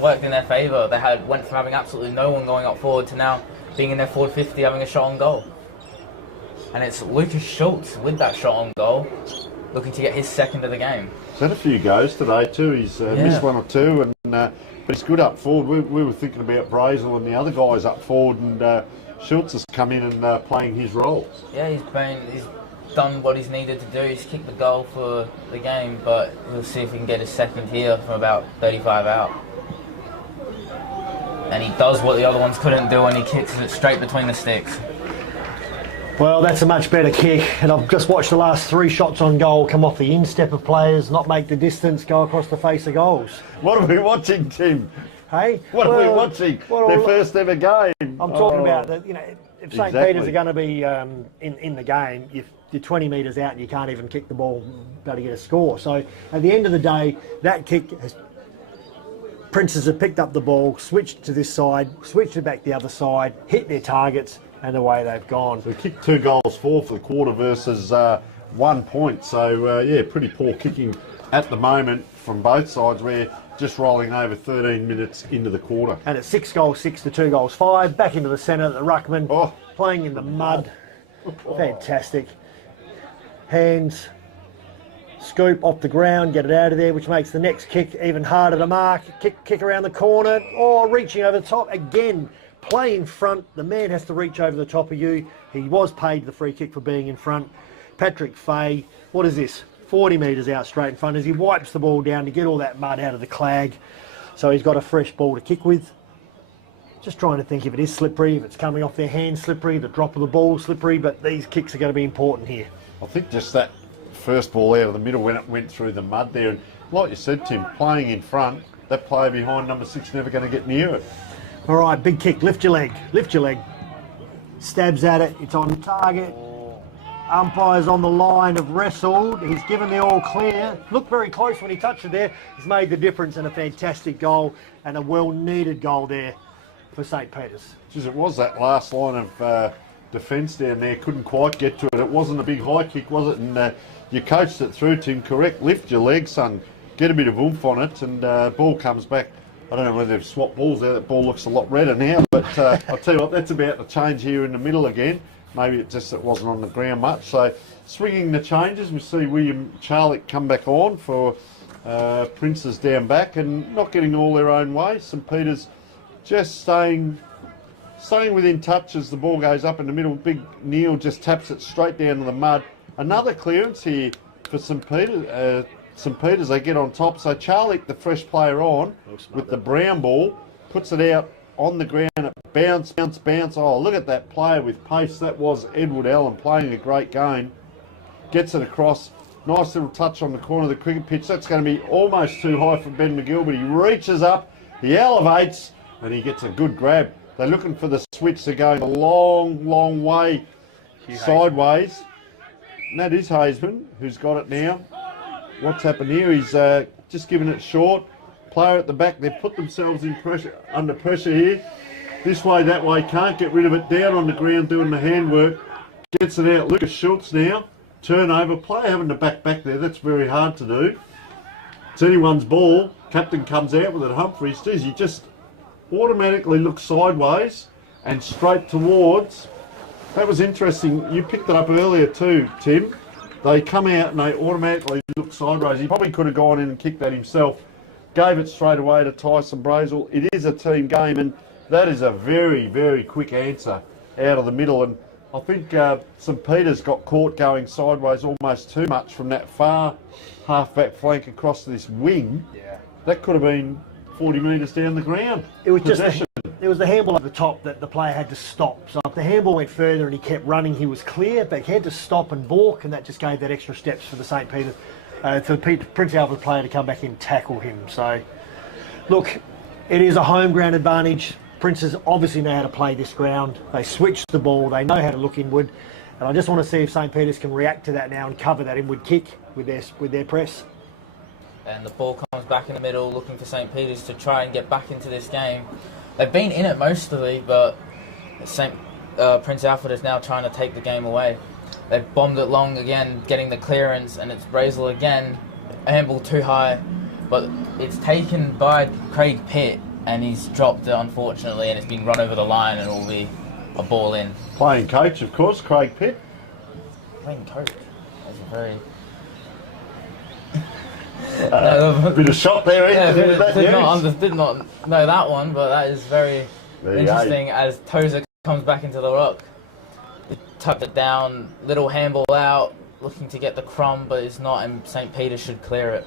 worked in their favour. They went from having absolutely no one going up forward to now being in their forward 50, having a shot on goal. And it's Lucas Schultz with that shot on goal, looking to get his second of the game. He's had a few goes today too. He's missed one or two, but he's good up forward. We were thinking about Brazel and the other guys up forward, and Schultz has come in and playing his role. Yeah, he's done what he's needed to do. He's kicked the goal for the game, but we'll see if he can get his second here from about 35 out. And he does what the other ones couldn't do, and he kicks it straight between the sticks. Well, that's a much better kick, and I've just watched the last 3 shots on goal come off the instep of players, not make the distance, go across the face of goals. What are we watching, Tim? Hey? What are we watching? Their first ever game. I'm talking about that. If St. Peter's are going to be in the game, you're 20 metres out and you can't even kick the ball, about to get a score. So at the end of the day, that kick Princes have picked up the ball, switched to this side, switched it back the other side, hit their targets, and away they've gone. So kicked 2 goals for the quarter versus 1 point. So pretty poor kicking at the moment from both sides. We're just rolling over 13 minutes into the quarter. And it's 6 goals 6 to 2 goals 5. Back into the centre, the ruckman, playing in the mud. Fantastic. Hands, scoop off the ground, get it out of there, which makes the next kick even harder to mark. Kick around the corner, reaching over the top. Again, play in front. The man has to reach over the top of you. He was paid the free kick for being in front. Patrick Fay, what is this? 40 metres out straight in front as he wipes the ball down to get all that mud out of the clag. So he's got a fresh ball to kick with. Just trying to think if it is slippery, if it's coming off their hand slippery, the drop of the ball slippery, but these kicks are going to be important here. I think just that first ball out of the middle when it went through the mud there, and like you said, Tim, playing in front, that player behind number 6 never going to get near it. All right, big kick, lift your leg, stabs at it, it's on target. Umpire's on the line, have wrestled, he's given the all clear, looked very close when he touched it there. He's made the difference and a fantastic goal and a well needed goal there for St. Peter's. Jeez, it was that last line of defence down there, couldn't quite get to it. It wasn't a big high kick, was it? And you coached it through, Tim, correct. Lift your leg, son, get a bit of oomph on it, and ball comes back. I don't know whether they've swapped balls there. That ball looks a lot redder now, but I'll tell you what, that's about to change here in the middle again. Maybe it wasn't on the ground much. So swinging the changes, we see William Charlick come back on for Princes down back and not getting all their own way. St. Peter's just staying within touch as the ball goes up in the middle. Big Neil just taps it straight down to the mud. Another clearance here for St. Peter's. St. Peter's, they get on top. So Charlick, the fresh player on, with the brown ball, puts it out on the ground. It bounce. Oh, look at that player with pace. That was Edward Allen playing a great game. Gets it across. Nice little touch on the corner of the cricket pitch. That's going to be almost too high for Ben McGill, but he reaches up, he elevates, and he gets a good grab. They're looking for the switch. They're going a long way sideways. And that is Hazeman, who's got it now. What's happened here? He's just given it short. Player at the back, they've put themselves under pressure here. This way, that way, can't get rid of it. Down on the ground doing the handwork. Gets it out. Lucas Schultz now. Turnover. Player having to back there. That's very hard to do. It's anyone's ball. Captain comes out with it. Humphries. Geez, he just automatically looks sideways and straight towards. That was interesting. You picked it up earlier too, Tim. They come out and they automatically look sideways. He probably could have gone in and kicked that himself. Gave it straight away to Tyson Brazel. It is a team game, and that is a very quick answer out of the middle. And I think St. Peter's got caught going sideways almost too much from that far half-back flank across to this wing. Yeah. That could have been 40 metres down the ground. It was it was the handball at the top that the player had to stop. So if the handball went further and he kept running, he was clear, but he had to stop and balk, and that just gave that extra steps for the St. Peter, for the Prince Alfred player to come back and tackle him. So, look, it is a home ground advantage. Princes obviously know how to play this ground. They switch the ball, they know how to look inward, and I just want to see if St. Peter's can react to that now and cover that inward kick with their press. And the ball comes back in the middle, looking for St. Peter's to try and get back into this game. They've been in it mostly, but Prince Alfred is now trying to take the game away. They've bombed it long again, getting the clearance, and it's Brazel again. Handball too high, but it's taken by Craig Pitt, and he's dropped it unfortunately, and it's been run over the line, and it will be a ball in. Playing coach, of course, Craig Pitt. Playing coach. That's a very... Bit of shot there, yeah, did not know that one, but that is very interesting as Tozer comes back into the ruck. He tucked it down, little handball out, looking to get the crumb, but it's not, and St. Peter should clear it.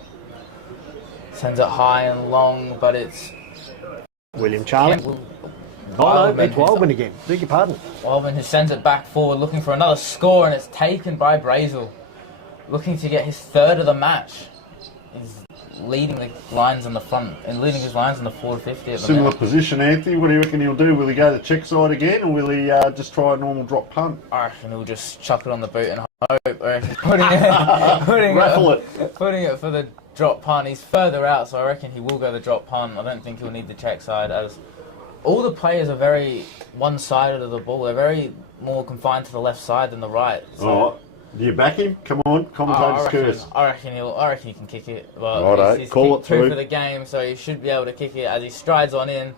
Sends it high and long, but it's... William Charlie. It's Wildman again. Beg your pardon. Wildman who sends it back forward, looking for another score, and it's taken by Brazel. Looking to get his third of the match. He's leading the lines on the front and leading his lines on the forward 50 at the Similar minute. position, Anthony. What do you reckon he'll do? Will he go the check side again, or will he just try a normal drop punt? I reckon he'll just chuck it on the boot and hope. I reckon putting it for the drop punt. He's further out, so I reckon he will go the drop punt. I don't think he'll need the check side, as all the players are very one-sided of the ball. They're very more confined to the left side than the right. So. Do you back him? Come on, commentator's curious. I reckon he can kick it. But Righto, he's call it through for the game, so he should be able to kick it. As he strides on in,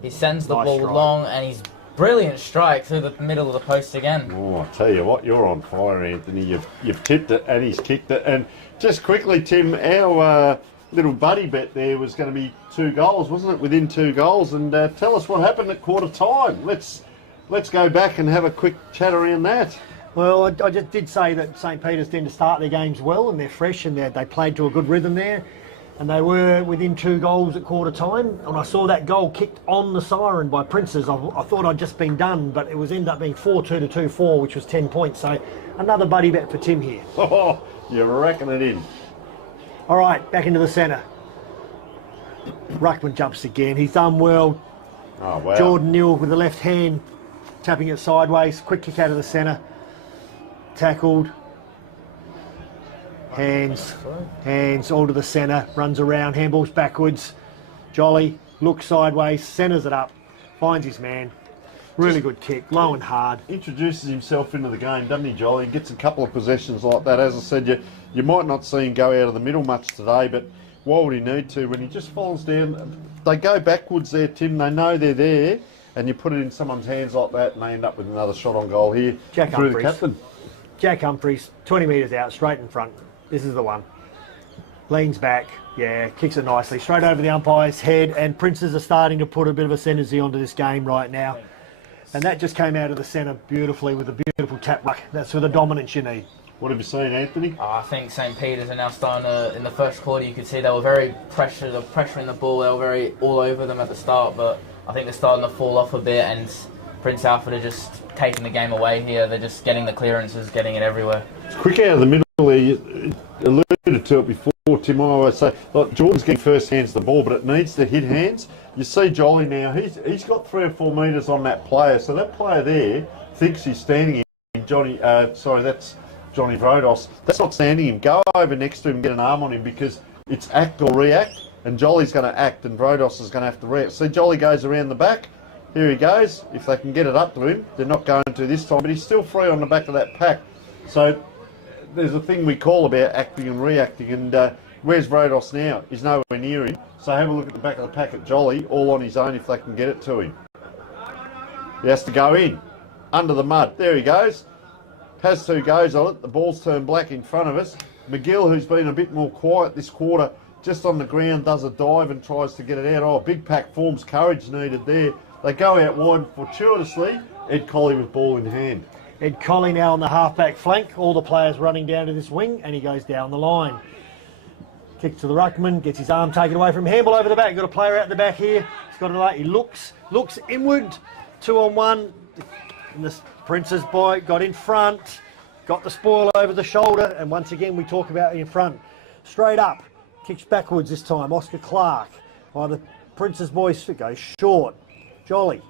he sends the ball stride. long, and he's Brilliant strike through the middle of the post again. Oh, I tell you what, you're on fire, Anthony. You've tipped it and he's kicked it. And just quickly, Tim, our little buddy bet there was going to be 2 goals, wasn't it? Within 2 goals. And tell us what happened at quarter time. Let's go back and have a quick chat around that. Well, I just did say that St Peter's tend to start their games well and they're fresh and they played to a good rhythm there. And they were within 2 goals at quarter time. And I saw that goal kicked on the siren by Princes. I thought I'd just been done, but it was ended up being 4-2 to 2-4, which was 10 points. So another buddy bet for Tim here. Oh, you're racking it in. All right, back into the centre. Ruckman jumps again. He's done well. Oh, wow. Jordan Newell with the left hand, tapping it sideways. Quick kick out of the centre. Tackled. Hands all to the centre, runs around, handballs backwards. Jolly looks sideways, centres it up, finds his man. Really good kick, low and hard. Introduces himself into the game, doesn't he, Jolly? Gets a couple of possessions like that. As I said, you might not see him go out of the middle much today, but why would he need to? When he just falls down, they go backwards there, Tim. They know they're there, and you put it in someone's hands like that, and they end up with another shot on goal here Jack through Humphries. the captain. Jack Humphries, 20 metres out, straight in front. This is the one. Leans back, kicks it nicely, straight over the umpire's head, and Princes are starting to put a bit of ascendancy onto this game right now. And that just came out of the centre beautifully with a beautiful tap ruck. That's for the dominance you need. What have you seen, Anthony? I think St Peter's are now starting to, in the first quarter, you could see they were very pressuring the ball, they were very all over them at the start, but I think they're starting to fall off a bit, and Prince Alfred are just taking the game away here. They're just getting the clearances, getting it everywhere. It's quick out of the middle there. You alluded to it before, Tim. I always say, like, Jordan's getting first hands the ball, but it needs to hit hands. You see Jolly now, he's got 3 or 4 metres on that player, so that player there thinks he's standing him. That's Johnny Vrodos. That's not standing him. Go over next to him, get an arm on him, because it's act or react, and Jolly's going to act, and Vrodos is going to have to react. See, Jolly goes around the back. Here he goes. If they can get it up to him, they're not going to this time, but he's still free on the back of that pack. So there's a thing we call about acting and reacting, and where's Vrodos now? He's nowhere near him. So have a look at the back of the pack at Jolly, all on his own if they can get it to him. He has to go in, under the mud. There he goes. Has 2 goes on it. The ball's turned black in front of us. McGill, who's been a bit more quiet this quarter, just on the ground, does a dive and tries to get it out. Oh, big pack forms, courage needed there. They go out wide fortuitously. Ed Colley with ball in hand. Ed Colley now on the half-back flank. All the players running down to this wing, and he goes down the line. Kick to the ruckman, gets his arm taken away from handball over the back. Got a player out the back here. He's got it late. He looks inward. 2-on-1. And the Prince's boy got in front, got the spoil over the shoulder, and once again we talk about in front. Straight up, kicks backwards this time. Oscar Clark. The Prince's boys goes short. Jolly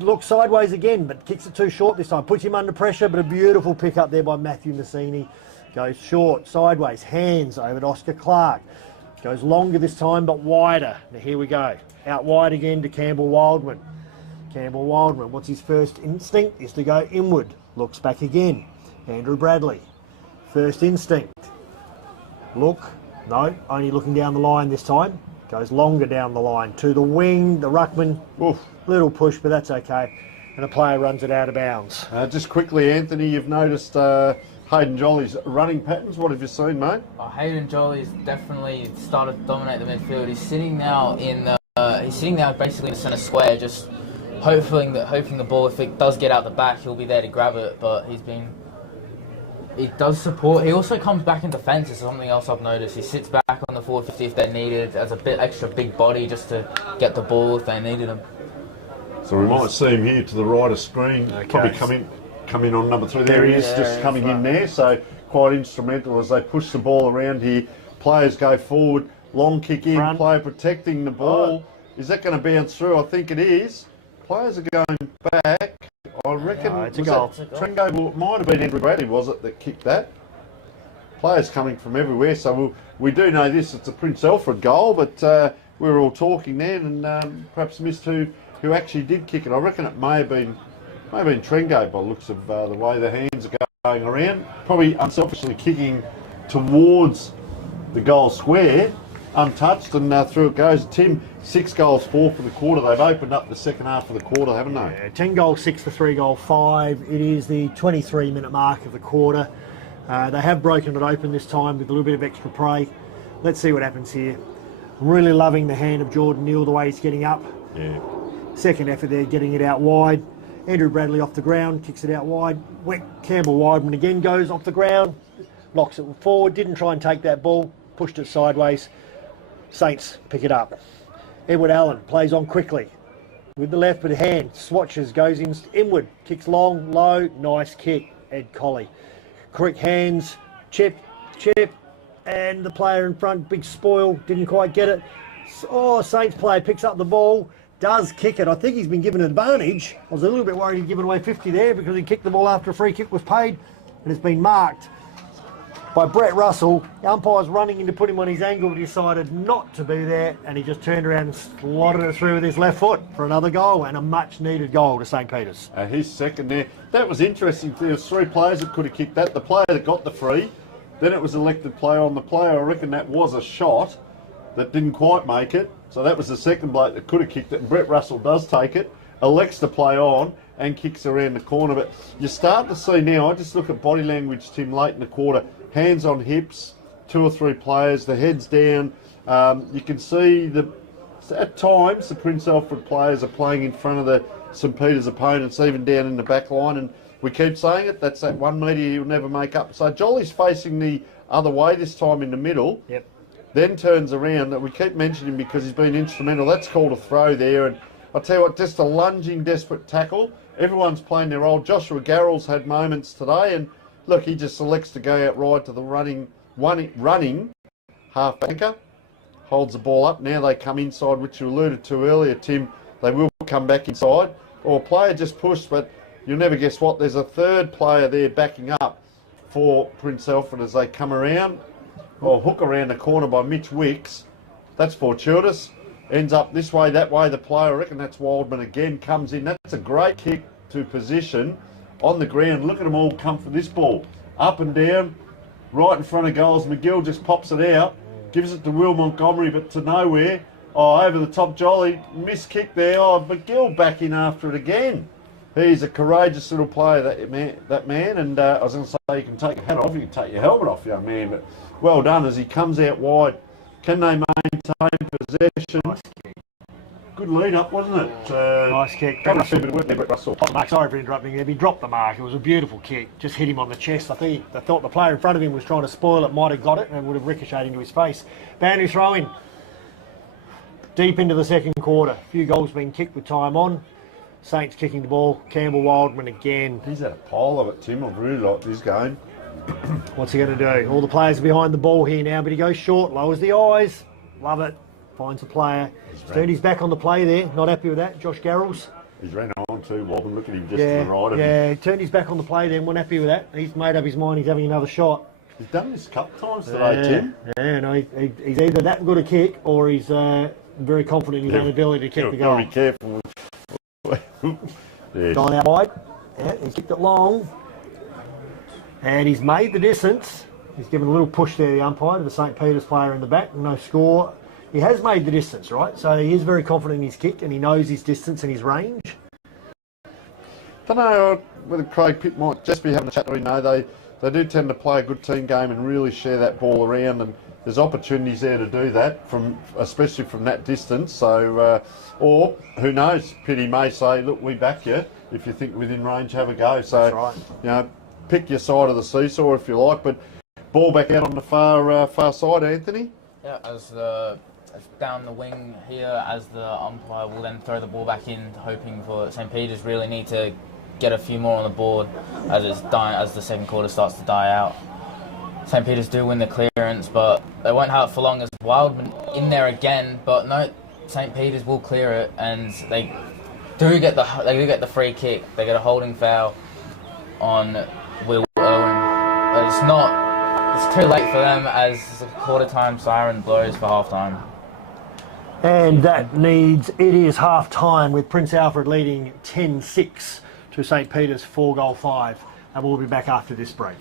looks sideways again, but kicks it too short this time. Puts him under pressure, but a beautiful pick up there by Matthew Massini. Goes short, sideways, hands over to Oscar Clark. Goes longer this time, but wider. Now here we go. Out wide again to Campbell Wildman. Campbell Wildman, what's his first instinct? Is to go inward. Looks back again. Andrew Bradley. First instinct. Look. No, only looking down the line this time. Goes longer down the line to the wing, the ruckman. Oof, little push, but that's okay. And a player runs it out of bounds. Just quickly, Anthony, you've noticed Hayden Jolly's running patterns. What have you seen, mate? Hayden Jolly's definitely started to dominate the midfield. He's sitting now basically in the centre square, just hoping the ball, if it does get out the back, he'll be there to grab it. But he does support. He also comes back in defence. Is something else I've noticed. He sits back on the forward 50 if they're needed, as a bit extra big body just to get the ball if they needed him. So we might see him here to the right of screen. Okay. Probably come in on number 3. There he is, just coming in there. So quite instrumental as they push the ball around here. Players go forward, long kick in, Front. player protecting the ball. Is that going to bounce through? I think it is. Players are going back. I reckon it's a goal. Trengo might have been Andrew Bradley, was it, that kicked that? Players coming from everywhere, so we do know this. It's a Prince Alfred goal, but we were all talking then and perhaps missed who actually did kick it. I reckon it may have been Trengo by the looks of the way the hands are going around. Probably unselfishly kicking towards the goal square. untouched, and through it goes. Tim, 6 goals, 4 for the quarter. They've opened up the second half of the quarter, haven't they? Yeah, 10 goals, 6 to 3 goal 5. It is the 23-minute mark of the quarter. They have broken it open this time with a little bit of extra prey. Let's see what happens here. Really loving the hand of Jordan Neal, the way he's getting up. Yeah. Second effort there, getting it out wide. Andrew Bradley off the ground, kicks it out wide. Campbell Wideman again goes off the ground, knocks it forward, didn't try and take that ball, pushed it sideways. Saints pick it up. Edward Allen plays on quickly with the left but hand, swatches, goes inward, kicks long, low, nice kick. Ed Colley. Quick hands, chip, and the player in front, big spoil, didn't quite get it. Oh, Saints player picks up the ball, does kick it. I think he's been given an advantage. I was a little bit worried he'd given away 50 there because he kicked the ball after a free kick was paid, and it's been marked by Brett Russell. The umpire's running in to put him on his angle, but he decided not to be there, and he just turned around and slotted it through with his left foot for another goal, and a much needed goal to St. Peter's. His second there. That was interesting. There was 3 players that could have kicked that. The player that got the free, then it was elected player on the player. I reckon that was a shot that didn't quite make it. So that was the second bloke that could have kicked it, and Brett Russell does take it, elects to play on and kicks around the corner. But you start to see now, I just look at body language, Tim, late in the quarter. Hands on hips, 2 or 3 players, the heads down. You can see at times the Prince Alfred players are playing in front of the St. Peter's opponents, even down in the back line. And we keep saying it, that's that 1 metre he'll never make up. So Jolly's facing the other way this time in the middle. Yep. Then turns around. We keep mentioning him because he's been instrumental. That's called a throw there. And I'll tell you what, just a lunging, desperate tackle. Everyone's playing their role. Joshua Garrell's had moments today, and look, he just selects to go out right to the running half banker, holds the ball up. Now they come inside, which you alluded to earlier, Tim. They will come back inside. Or a player just pushed, but you'll never guess what. There's a third player there backing up for Prince Alfred as they come around. Or hook around the corner by Mitch Wicks. That's fortuitous. Ends up this way, that way. The player, I reckon that's Wildman again, comes in. That's a great kick to position on the ground. Look at them all come for this ball. Up and down, right in front of goals. McGill just pops it out, gives it to Will Montgomery, but to nowhere. Oh, over the top, Jolly. Missed kick there. Oh, McGill back in after it again. He's a courageous little player, that man. And I was going to say, you can take your hat off, you can take your helmet off, young man. But well done as he comes out wide. Can they maintain possession? Nice kick. Good lead up, wasn't it? Nice kick. Got a bit of work there, Brett Russell. Mark, sorry for interrupting there. He dropped the mark. It was a beautiful kick. Just hit him on the chest. I thought the player in front of him was trying to spoil it, might have got it, and would have ricocheted into his face. Boundary throw in. Deep into the second quarter. A few goals being kicked with time on. Saints kicking the ball. Campbell Wildman again. He's had a pile of it, Tim. I've really liked this game. What's he going to do? All the players are behind the ball here now, but he goes short, lowers the eyes. Love it. Finds a player. He's turned his back on the play there. Not happy with that. Josh Garrells. He's ran on too, Wildman. Look at him just to the right of him. Yeah, he turned his back on the play then. Wasn't happy with that. He's made up his mind. He's having another shot. He's done this a couple times today, Tim. Yeah, no, he's either that good a kick or he's very confident in his own ability to kick the goal. Very careful. Yeah. Gone out wide. Yeah, he's kicked it long. And he's made the distance. He's given a little push there, the umpire, to the St. Peter's player in the back. No score. He has made the distance, right? So he is very confident in his kick and he knows his distance and his range. Don't know whether Craig Pitt might just be having a chat, or they do tend to play a good team game and really share that ball around, and there's opportunities there to do that, especially from that distance. So, or who knows, Pitty may say, look, we back you. If you think within range, have a go. So, that's right. You know, pick your side of the seesaw if you like, but ball back out on the far side, Anthony. Yeah, as down the wing here, as the umpire will then throw the ball back in, hoping for St. Peter's really need to get a few more on the board as the second quarter starts to die out. St. Peter's do win the clearance, but they won't have it for long as Wildman in there again. But no, St. Peter's will clear it, and they do get the free kick. They get a holding foul on Will Irwin, but it's too late for them as the quarter time siren blows for half time. And it is half time with Prince Alfred leading 10-6 to St. Peter's 4-5, and we'll be back after this break.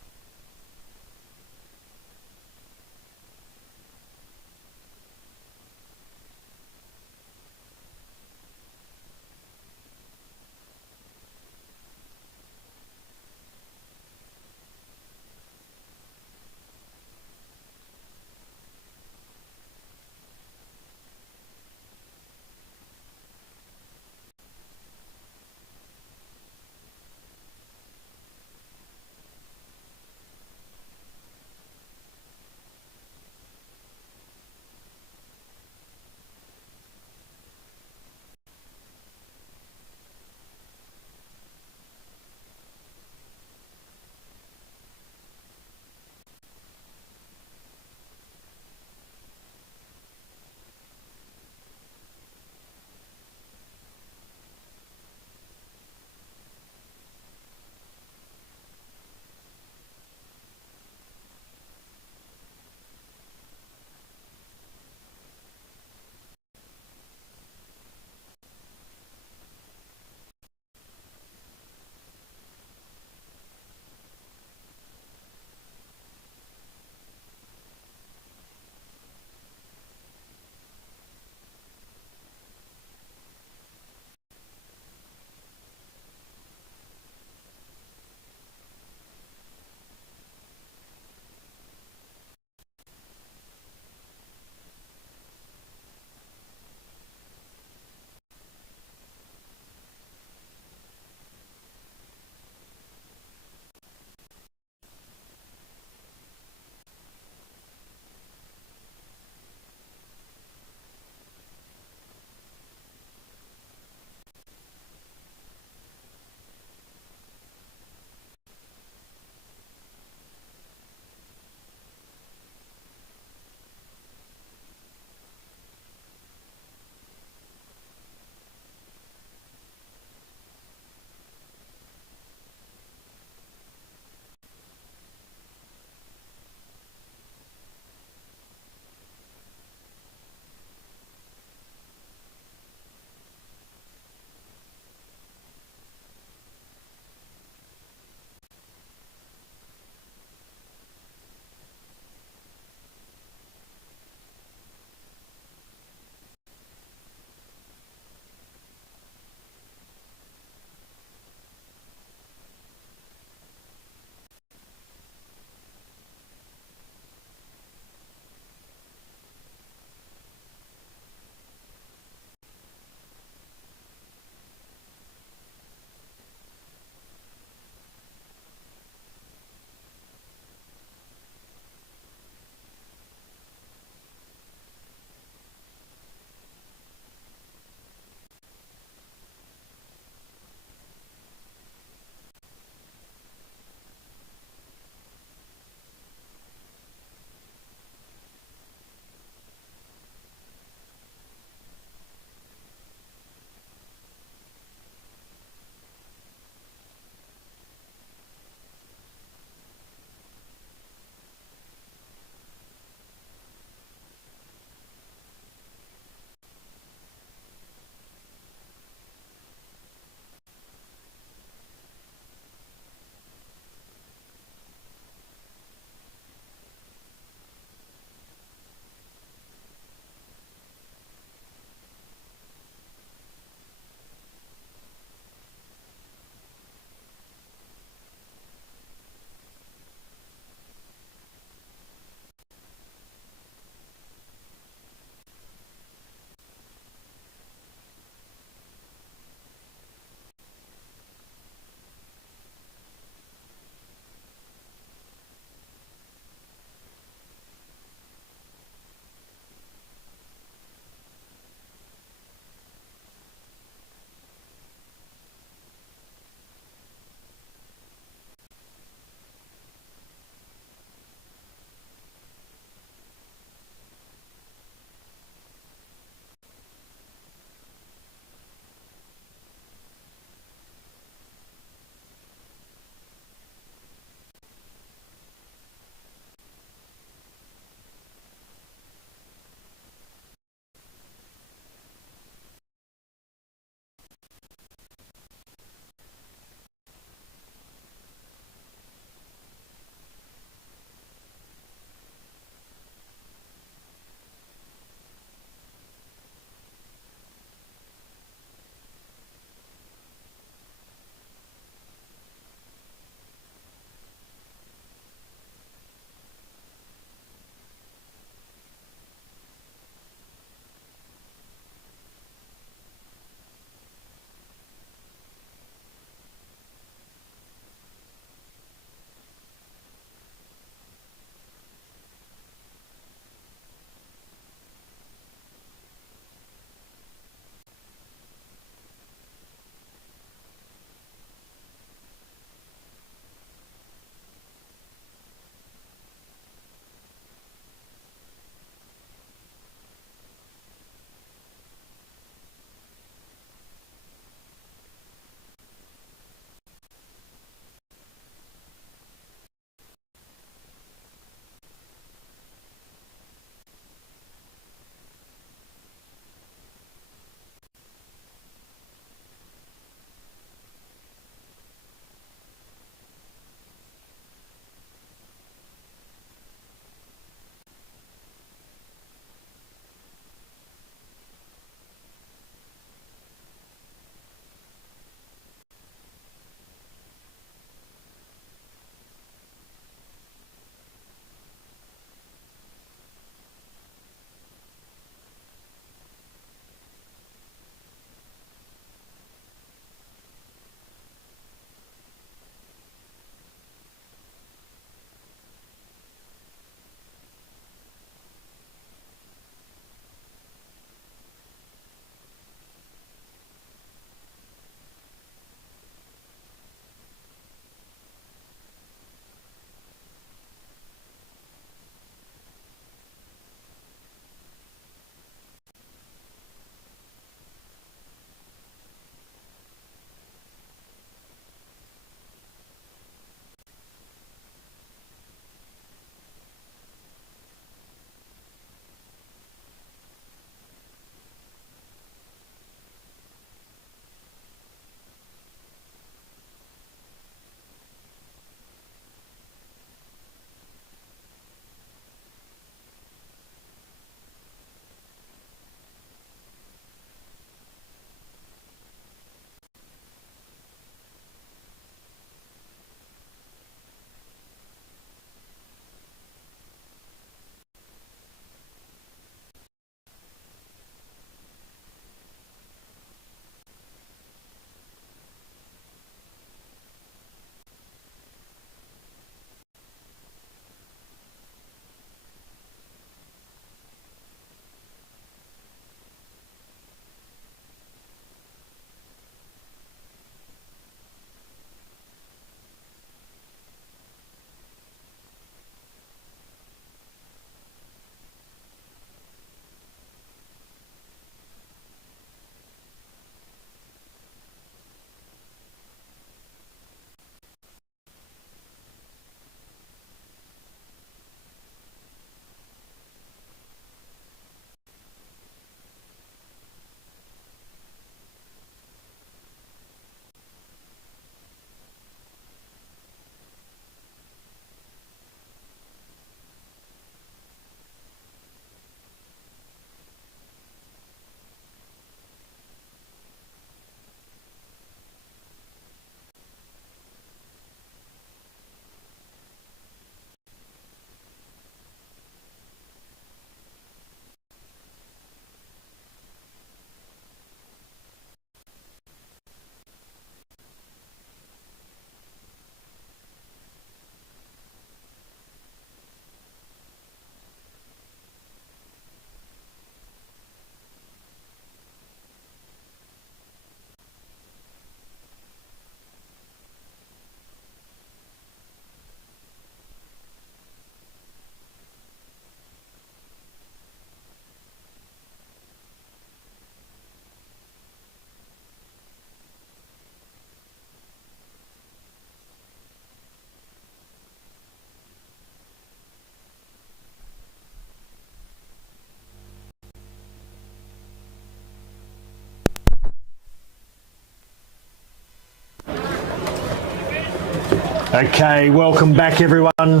Okay, welcome back everyone.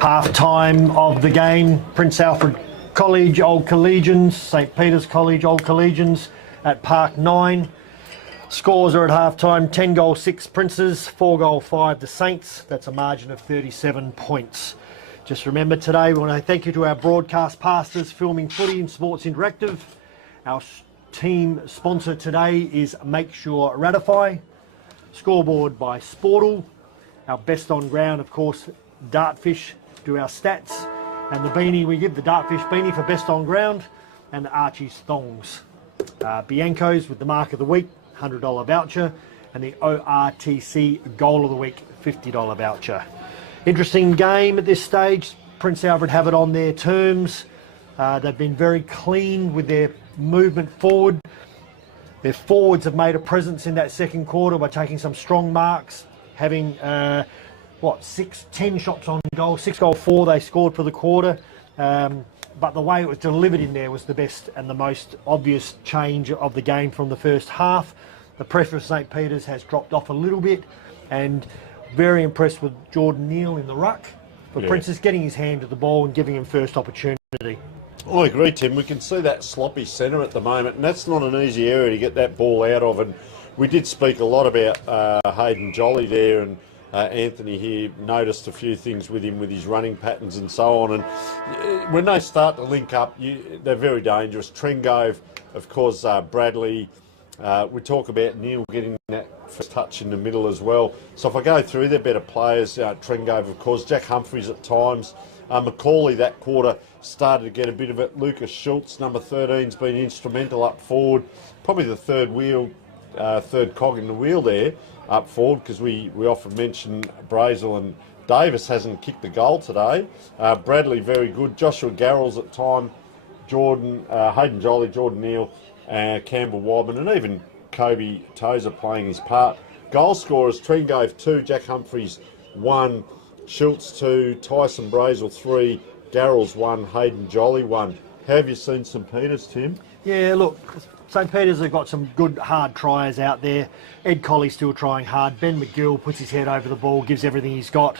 Half time of the game. Prince Alfred College Old Collegians, St Peter's College Old Collegians at Park 9. Scores are at half time: 10 goal 6 Princes, 4 goal 5 the Saints. That's a margin of 37 points. Just remember today we want to thank you to our broadcast pastors filming footy and Sports Interactive. Our team sponsor today is Make Sure Ratify. Scoreboard by Sportal. Our best on ground, of course, Dartfish do our stats. And the beanie, we give the Dartfish beanie for best on ground, and the Archie's thongs. Bianco's with the mark of the week, $100 voucher, and the ORTC goal of the week, $50 voucher. Interesting game at this stage. Prince Alfred have it on their terms. They've been very clean with their movement forward. Their forwards have made a presence in that second quarter by taking some strong marks, having 10 shots on goal, 6 goal 4 they scored for the quarter. But the way it was delivered in there was the best and the most obvious change of the game from the first half. The pressure of St Peter's has dropped off a little bit, and very impressed with Jordan Neal in the ruck. But Prince's getting his hand to the ball and giving him first opportunity. I agree, Tim. We can see that sloppy centre at the moment, and that's not an easy area to get that ball out of. And we did speak a lot about Hayden Jolly there, and Anthony here noticed a few things with him with his running patterns and so on. And when they start to link up, they're very dangerous. Trengove, of course, Bradley. We talk about Neil getting that first touch in the middle as well. So if I go through, they're better players. Trengove, of course, Jack Humphreys at times. Macaulay that quarter started to get a bit of it. Lucas Schultz, number 13's been instrumental up forward. Probably the third cog in the wheel there up forward, because we often mention Brazel, and Davis hasn't kicked the goal today. Bradley very good. Joshua Garrels at time. Jordan, Hayden Jolly, Jordan Neal, Campbell Wobben, and even Kobe Tozer playing his part. Goal scorers: Trengove 2, Jack Humphreys 1, Schultz 2, Tyson Brazel 3, Garrels 1, Hayden Jolly 1. How have you seen St Peter's, Tim? Yeah, look, St Peter's have got some good hard tries out there. Ed Colley still trying hard. Ben McGill puts his head over the ball, gives everything he's got.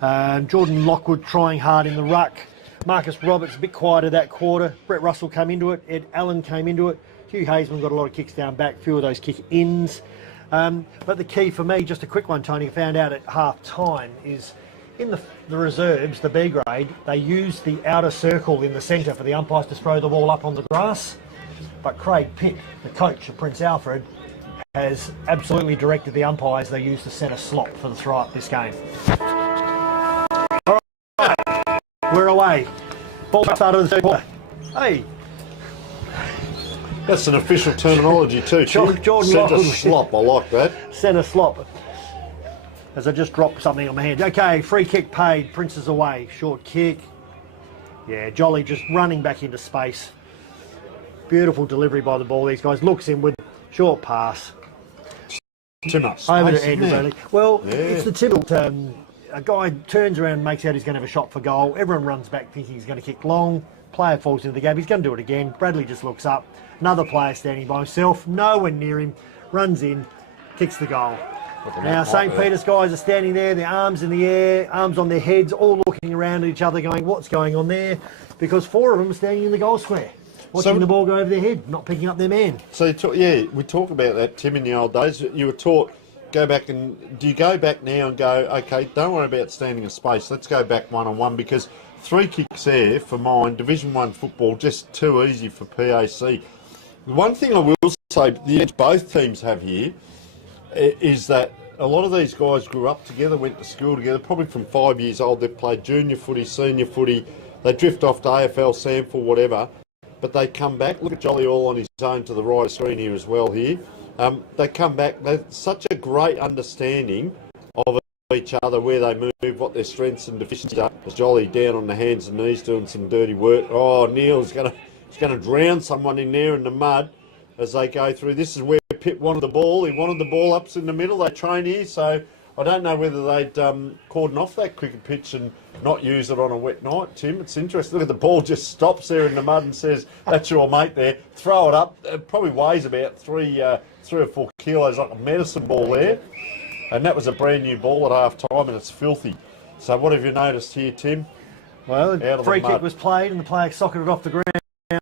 Jordan Lockwood trying hard in the ruck. Marcus Roberts a bit quieter that quarter. Brett Russell came into it. Ed Allen came into it. Hugh Hazeman got a lot of kicks down back, few of those kick-ins. But the key for me, just a quick one, Tony, found out at half-time, is in the reserves, the B grade, they use the outer circle in the centre for the umpires to throw the ball up on the grass. But Craig Pitt, the coach of Prince Alfred, has absolutely directed the umpires they use the centre slot for the throw-up this game. All right, we're away. Ball start of the third quarter. Hey. That's an official terminology too, Tim. Jordan Centre Lockwood. slop, I like that. Centre slop. As I just dropped something on my hand. Okay, free kick paid. Prince's away. Short kick. Yeah, Jolly just running back into space. Beautiful delivery by the ball. These guys looks in with short pass. Too much space, over to Andrew isn't Bradley. Well, it's the typical. A guy turns around and makes out he's going to have a shot for goal. Everyone runs back thinking he's going to kick long. Player falls into the gap. He's going to do it again. Bradley just looks up. Another player standing by himself. Nowhere near him. Runs in. Kicks the goal. Now, St Peter's guys are standing there, their arms in the air, arms on their heads, all looking around at each other going, what's going on there? Because 4 of them are standing in the goal square, watching the ball go over their head, not picking up their man. So, we talk about that, Tim, in the old days. You were taught, do you go back now and go, okay, don't worry about standing in space, let's go back one-on-one, because 3 kicks there, for mine, Division 1 football, just too easy for PAC. One thing I will say, the edge both teams have here, is that a lot of these guys grew up together, went to school together, probably from 5 years old. They've played junior footy, senior footy. They drift off to AFL, SAMFL, whatever. But they come back. Look at Jolly all on his own to the right of screen here as well here. They come back. They've such a great understanding of each other, where they move, what their strengths and deficiencies are. Jolly down on the hands and knees doing some dirty work. Oh, Neil's going to drown someone in there in the mud as they go through. This is where Pitt wanted the ball. He wanted the ball up in the middle. They train here, so I don't know whether they'd cordon off that cricket pitch and not use it on a wet night, Tim. It's interesting. Look at the ball just stops there in the mud and says, that's your mate there. Throw it up. It probably weighs about 3 or 4 kilos, like a medicine ball there. And that was a brand new ball at half time, and it's filthy. So what have you noticed here, Tim? Well, the free kick was played and the player socketed off the ground.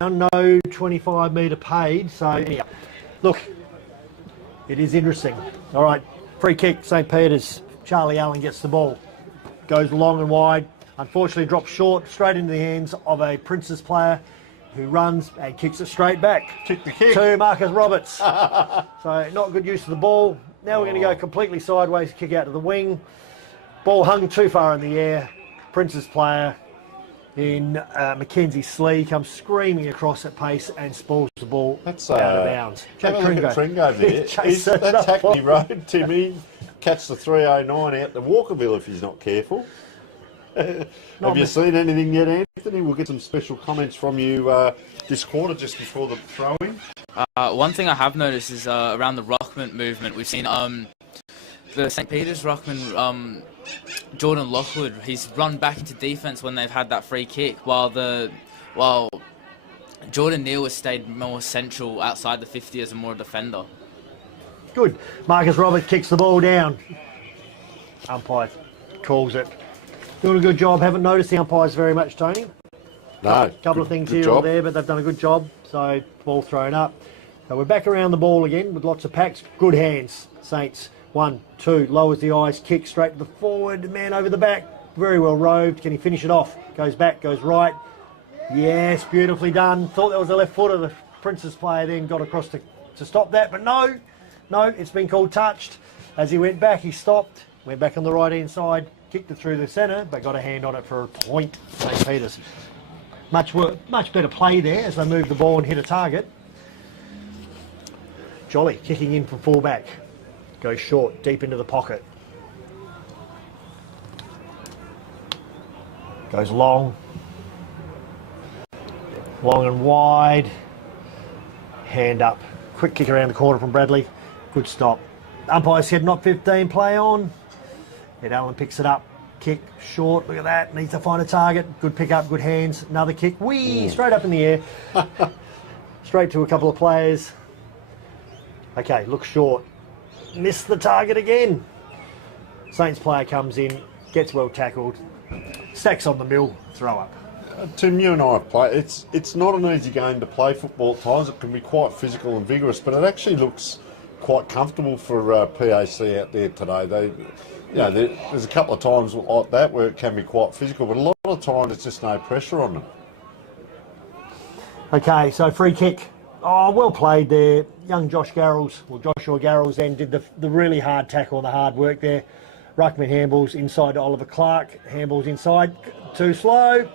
No 25-metre paid. So, anyhow, look, it is interesting. All right, free kick, St. Peter's. Charlie Allen gets the ball. Goes long and wide. Unfortunately, drops short, straight into the hands of a Prince's player who runs and kicks it straight back. Kick the kick. To Marcus Roberts. So, not good use of the ball. Now we're going to go completely sideways, kick out to the wing. Ball hung too far in the air. Prince's player in Mackenzie Slee comes screaming across at pace and spoils the ball out of bounds. Have a look at Tringo there. That's Hackney Road, Timmy. Catch the 309 out to Walkerville if he's not careful. Have you seen anything yet, Anthony? We'll get some special comments from you this quarter just before the throw-in. One thing I have noticed is around the ruckman movement. We've seen the St. Peter's ruckman, Jordan Lockwood, he's run back into defence when they've had that free kick, while Jordan Neal has stayed more central outside the 50 as a more defender. Good. Marcus Roberts kicks the ball down. Umpire calls it. Doing a good job. Haven't noticed the umpires very much, Tony. No. Couple of things here or there, but they've done a good job. So, ball thrown up. So we're back around the ball again with lots of packs. Good hands, Saints. 1, 2, lowers the eyes, kick straight to the forward, man over the back. Very well roved. Can he finish it off? Goes back, goes right. Yes, beautifully done. Thought that was a left footer. The Princess player then got across to stop that, but no, it's been called touched. As he went back, he stopped, went back on the right-hand side, kicked it through the centre, but got a hand on it for a point, St. Peter's. Much better play there as they moved the ball and hit a target. Jolly kicking in from full-back. Goes short, deep into the pocket. Goes long. Long and wide. Hand up. Quick kick around the corner from Bradley. Good stop. Umpire said not 15, play on. Ed Allen picks it up. Kick short, look at that. Needs to find a target. Good pick up, good hands. Another kick. Whee! Straight up in the air. Straight to a couple of players. Okay, looks short. Missed the target again. Saints player comes in, gets well tackled, stacks on the mill, throw up. Tim, you and I have played. It's not an easy game to play football at times. It can be quite physical and vigorous, but it actually looks quite comfortable for PAC out there today. There's a couple of times like that where it can be quite physical, but a lot of times it's just no pressure on them. Okay, so free kick. Oh, well played there. Young Joshua Garrels then did the really hard tackle and the hard work there. Ruckman handballs inside to Oliver Clark. Handballs inside. Too slow.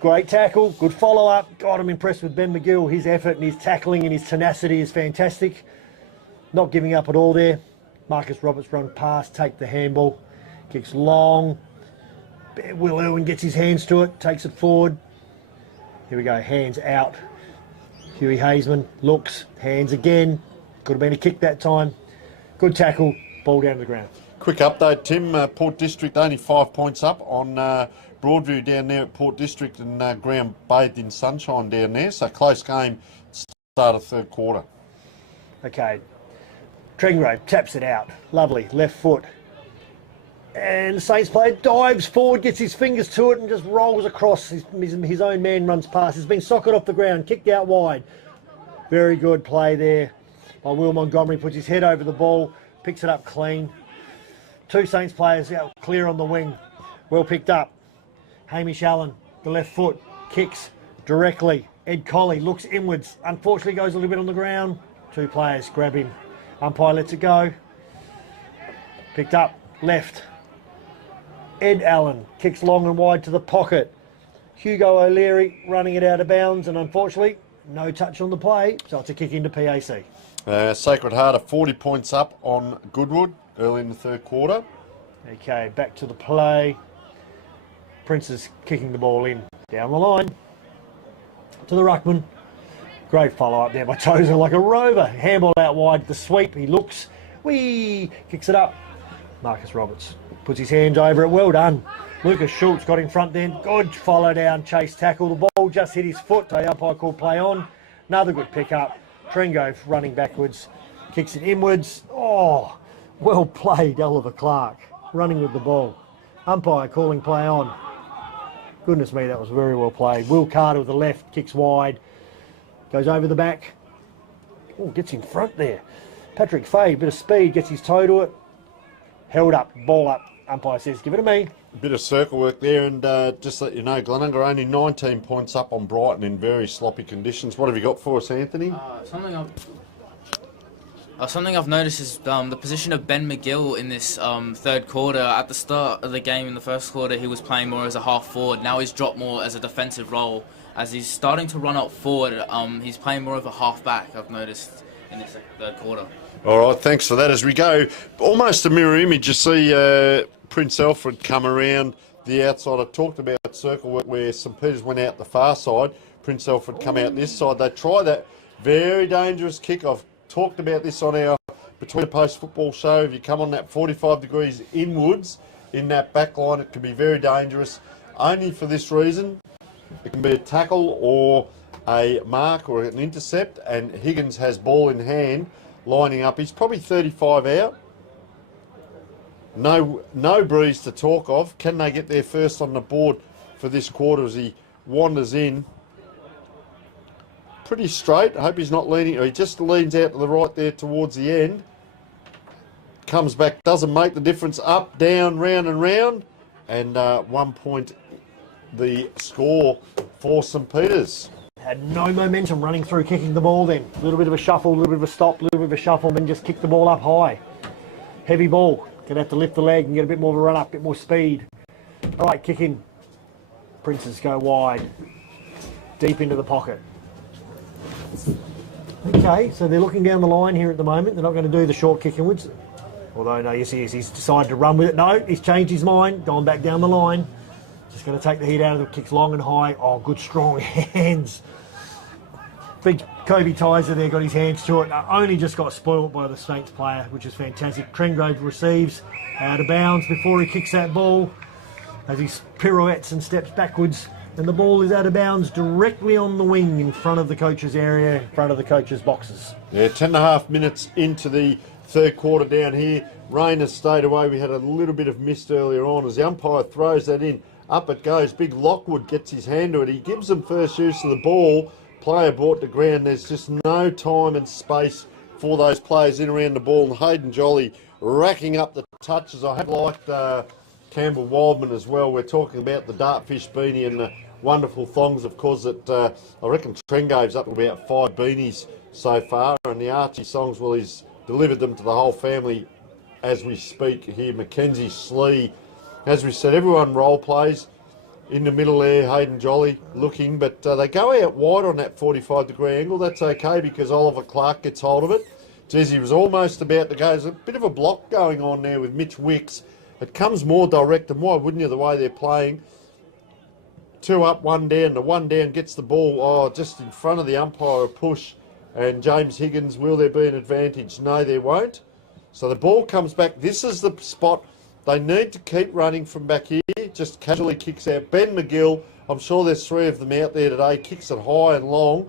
Great tackle. Good follow-up. God, I'm impressed with Ben McGill. His effort and his tackling and his tenacity is fantastic. Not giving up at all there. Marcus Roberts run past, take the handball. Kicks long. Will Irwin gets his hands to it. Takes it forward. Here we go. Hands out. Huey Hazeman looks, hands again. Could have been a kick that time. Good tackle, ball down to the ground. Quick update, Tim. Port District only 5 points up on Broadview down there at Port District, and ground bathed in sunshine down there. So close game, start of third quarter. Okay. Trengro taps it out. Lovely, left foot. And the Saints player dives forward, gets his fingers to it and just rolls across. His own man runs past. He's been socked off the ground, kicked out wide. Very good play there by Will Montgomery. Puts his head over the ball, picks it up clean. Two Saints players out clear on the wing. Well picked up. Hamish Allen, the left foot, kicks directly. Ed Colley looks inwards. Unfortunately goes a little bit on the ground. Two players grab him. Umpire lets it go. Picked up, left. Ed Allen kicks long and wide to the pocket. Hugo O'Leary running it out of bounds, and unfortunately, no touch on the play, so it's a kick into PAC. Sacred Heart are 40 points up on Goodwood early in the third quarter. Okay, back to the play. Prince is kicking the ball in down the line to the ruckman. Great follow-up there by Tozer like a rover. Handball out wide, the sweep, he looks. Whee! Kicks it up. Marcus Roberts puts his hands over it. Well done. Lucas Schultz got in front then. Good follow down, chase tackle. The ball just hit his foot. The umpire called play on. Another good pick up. Trengo running backwards. Kicks it inwards. Oh, Well played, Oliver Clark, running with the ball. Umpire calling play on. Goodness me, that was very well played. Will Carter with the left, kicks wide, goes over the back. Oh, gets in front there. Patrick Fay, bit of speed, gets his toe to it. Held up, ball up. Umpire says, give it to me. A bit of circle work there, and just let you know, Glenunga only 19 points up on Brighton in very sloppy conditions. What have you got for us, Anthony? Something I've noticed is the position of Ben McGill in this third quarter. At the start of the game in the first quarter, he was playing more as a half forward. Now he's dropped more as a defensive role. As he's starting to run up forward, he's playing more of a half back, I've noticed, in this third quarter. All right, thanks for that. As we go, almost a mirror image, you see Prince Alfred come around the outside. I talked about circle work where St Peter's went out the far side. Prince Alfred come out this side. They try that very dangerous kick. I've talked about this on our Between the Post football show. If you come on that 45 degrees inwards in that back line, it can be very dangerous. Only for this reason, it can be a tackle or a mark or an intercept, and Higgins has ball in hand, lining up. He's probably 35 out. No breeze to talk of. Can they get there first on the board for this quarter as he wanders in? Pretty straight. I hope he's not leaning. He just leans out to the right there towards the end. Comes back, doesn't make the difference. Up, down, round and round. And 1 point the score for St Peter's. Had no momentum running through kicking the ball then. A little bit of a shuffle, a little bit of a stop, a little bit of a shuffle, then just kick the ball up high. Heavy ball. Gonna have to lift the leg and get a bit more of a run up, a bit more speed. All right, kick in. Princes go wide. Deep into the pocket. Okay, so they're looking down the line here at the moment. They're not going to do the short kick inwards. Although, no, yes, he is. He's decided to run with it. No, he's changed his mind, gone back down the line. Just going to take the heat out of the kicks long and high. Oh, good strong hands. Big Kobe Tizer there got his hands to it. Only just got spoiled by the Saints player, which is fantastic. Trengrove receives out of bounds before he kicks that ball as he pirouettes and steps backwards. And the ball is out of bounds directly on the wing in front of the coach's area, in front of the coach's boxes. Yeah, 10.5 minutes into the third quarter down here. Rain has stayed away. We had a little bit of mist earlier on as the umpire throws that in. Up it goes. Big Lockwood gets his hand to it. He gives them first use of the ball. Player brought to ground. There's just no time and space for those players in around the ball. And Hayden Jolly racking up the touches. I have liked Campbell Wildman as well. We're talking about the Dartfish beanie and the wonderful thongs, of course, that I reckon Trengave's up to about 5 beanies so far. And the Archie songs, well, he's delivered them to the whole family as we speak here. Mackenzie Slee, as we said, everyone role plays. In the middle there, Hayden Jolly looking, but they go out wide on that 45-degree angle. That's okay because Oliver Clark gets hold of it. Jesse was almost about to go. There's a bit of a block going on there with Mitch Wicks. It comes more direct, and why wouldn't you, the way they're playing? 2 up, 1 down. The 1 down gets the ball just in front of the umpire, a push. And James Higgins, will there be an advantage? No, there won't. So the ball comes back. This is the spot. They need to keep running from back here. Just casually kicks out. Ben McGill, I'm sure there's 3 of them out there today, kicks it high and long.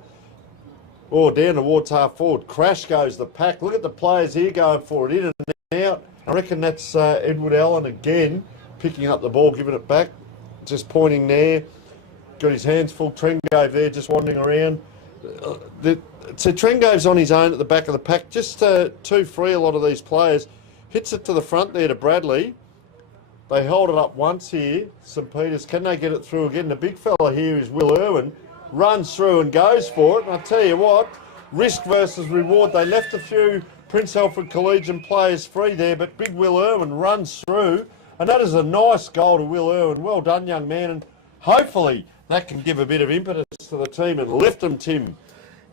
Oh, down towards half forward. Crash goes the pack. Look at the players here going for it, in and out. I reckon that's Edward Allen again, picking up the ball, giving it back. Just pointing there. Got his hands full. Trengove there, just wandering around. So Trengove's on his own at the back of the pack. Just too free, a lot of these players. Hits it to the front there to Bradley. They hold it up once here. St Peter's, can they get it through again? The big fella here is Will Irwin. Runs through and goes for it. And I tell you what, risk versus reward. They left a few Prince Alfred Collegian players free there, but big Will Irwin runs through. And that is a nice goal to Will Irwin. Well done, young man. And hopefully that can give a bit of impetus to the team and lift them, Tim.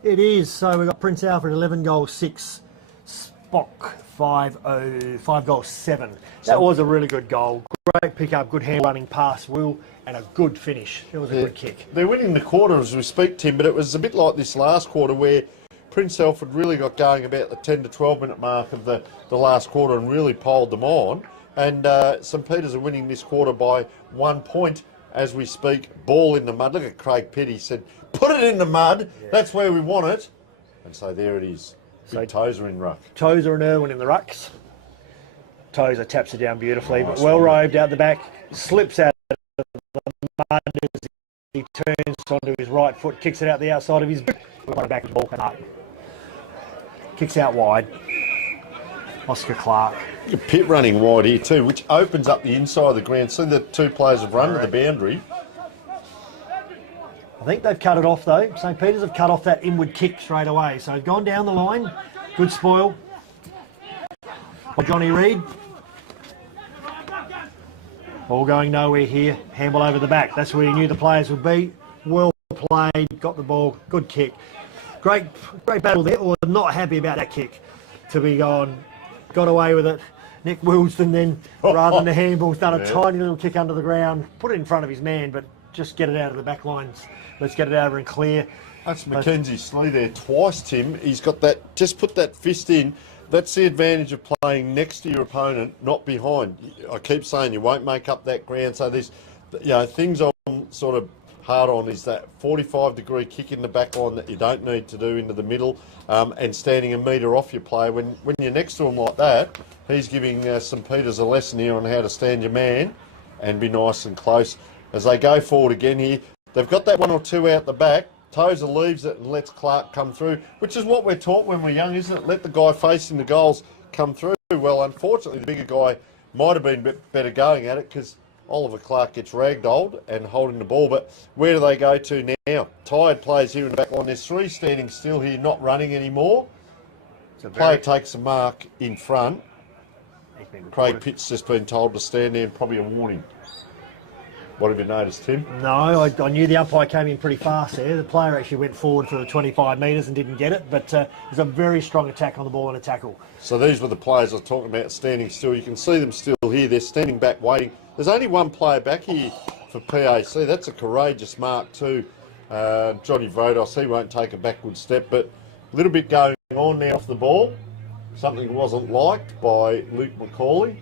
It is. So we've got Prince Alfred 11 goals 6. Spock 5 goals 7. That was a really good goal. Great pick up, good hand running pass, Will, and a good finish. It was a good kick. They're winning the quarter as we speak, Tim, but it was a bit like this last quarter where Prince Alfred really got going about the 10 to 12 minute mark of the last quarter and really piled them on. And St Peter's are winning this quarter by 1 point as we speak. Ball in the mud. Look at Craig Pitt. He said, put it in the mud. Yeah. That's where we want it. And so there it is. Big Tozer in ruck. Tozer and Irwin in the rucks. Tozer taps it down beautifully, but well robed out the back, slips out of the mud as he turns onto his right foot, kicks it out the outside of his boot. Back with the ball up. Kicks out wide. Oscar Clark. A pit running wide here too, which opens up the inside of the ground. See the two players have run to the boundary. I think they've cut it off though. St. Peter's have cut off that inward kick straight away. So they've gone down the line. Good spoil. Johnny Reid. Ball going nowhere here. Handball over the back. That's where he knew the players would be. Well played. Got the ball. Good kick. Great battle there. Or not happy about that kick. To be gone. Got away with it. Nick Wilson then, rather than the handball's done a tiny little kick under the ground. Put it in front of his man, but just get it out of the back lines. Let's get it over and clear. That's Mackenzie Slee there twice, Tim. He's got that, just put that fist in. That's the advantage of playing next to your opponent, not behind. I keep saying you won't make up that ground. So there's, things I'm sort of hard on is that 45-degree kick in the back line that you don't need to do into the middle, and standing a metre off your player. When you're next to him like that, he's giving St. Peter's a lesson here on how to stand your man and be nice and close. As they go forward again here, they've got that one or two out the back. Tozer leaves it and lets Clark come through, which is what we're taught when we're young, isn't it? Let the guy facing the goals come through. Well, unfortunately, the bigger guy might have been a bit better going at it because Oliver Clark gets ragdolled and holding the ball. But where do they go to now? Tired players here in the back line. There's three standing still here, not running anymore. The player takes a mark in front. Craig Pitt's just been told to stand there and probably a warning. What have you noticed, Tim? No, I knew the umpire came in pretty fast there. The player actually went forward for the 25 metres and didn't get it, but it was a very strong attack on the ball and a tackle. So these were the players I was talking about standing still. You can see them still here. They're standing back waiting. There's only one player back here for PAC. That's a courageous mark too. Johnny Vodos, he won't take a backward step, but a little bit going on now off the ball. Something wasn't liked by Luke McCauley.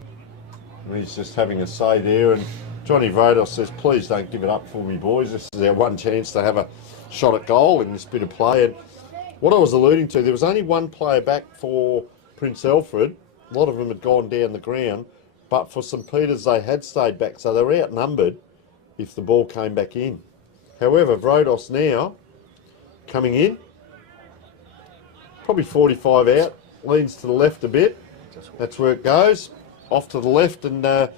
He's just having a say there, and Johnny Vodos says, please don't give it up for me, boys. This is our one chance to have a shot at goal in this bit of play. And what I was alluding to, there was only one player back for Prince Alfred. A lot of them had gone down the ground. But for St. Peter's, they had stayed back, so they were outnumbered if the ball came back in. However, Vodos now coming in, probably 45 out, leans to the left a bit. That's where it goes. Off to the left, and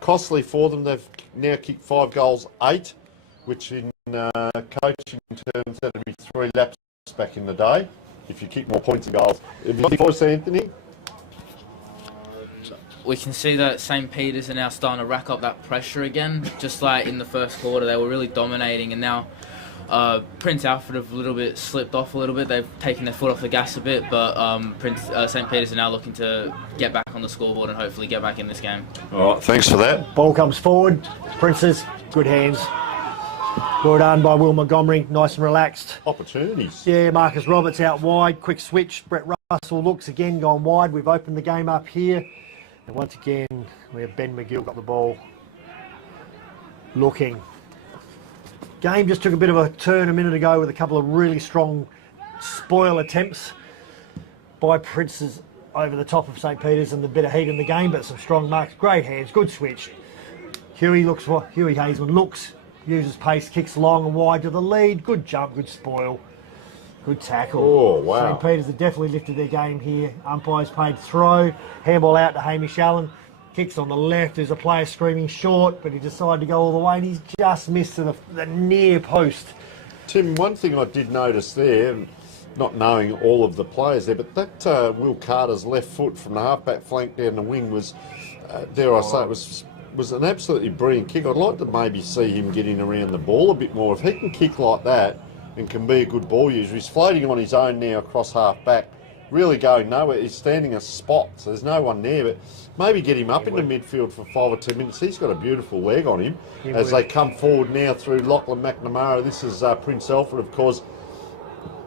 costly for them. They've now kicked 5 goals, 8, which in coaching terms, that'd be 3 laps back in the day if you kick more points and goals. Have you got any voice, Anthony? We can see that St. Peter's are now starting to rack up that pressure again. Just like in the first quarter, they were really dominating, and now Prince Alfred have a little bit slipped off a little bit. They've taken their foot off the gas a bit, but St. Peter's are now looking to get back on the scoreboard and hopefully get back in this game. All right, thanks for that. Ball comes forward. Prince's, good hands. Well done by Will Montgomery, nice and relaxed. Opportunities. Yeah, Marcus Roberts out wide, quick switch. Brett Russell looks again, gone wide. We've opened the game up here. And once again, we have Ben McGill got the ball. Looking. Game just took a bit of a turn a minute ago with a couple of really strong spoil attempts by Prince's over the top of St. Peter's and the bit of heat in the game, but some strong marks. Great hands, good switch. Huey Hazeman looks, uses pace, kicks long and wide to the lead. Good jump, good spoil, good tackle. Oh, wow. St. Peter's have definitely lifted their game here. Umpires paid throw, handball out to Hamish Allen. Kicks on the left, there's a player screaming short, but he decided to go all the way and he's just missed to the near post. Tim, one thing I did notice there, not knowing all of the players there, but that Will Carter's left foot from the halfback flank down the wing was, dare I say, it was an absolutely brilliant kick. I'd like to maybe see him getting around the ball a bit more. If he can kick like that and can be a good ball user, he's floating on his own now across half-back, really going nowhere. He's standing a spot, so there's no one there, but maybe get him up into midfield for 5 or 10 minutes. He's got a beautiful leg on him as they come forward now through Lachlan McNamara. This is Prince Alfred, of course.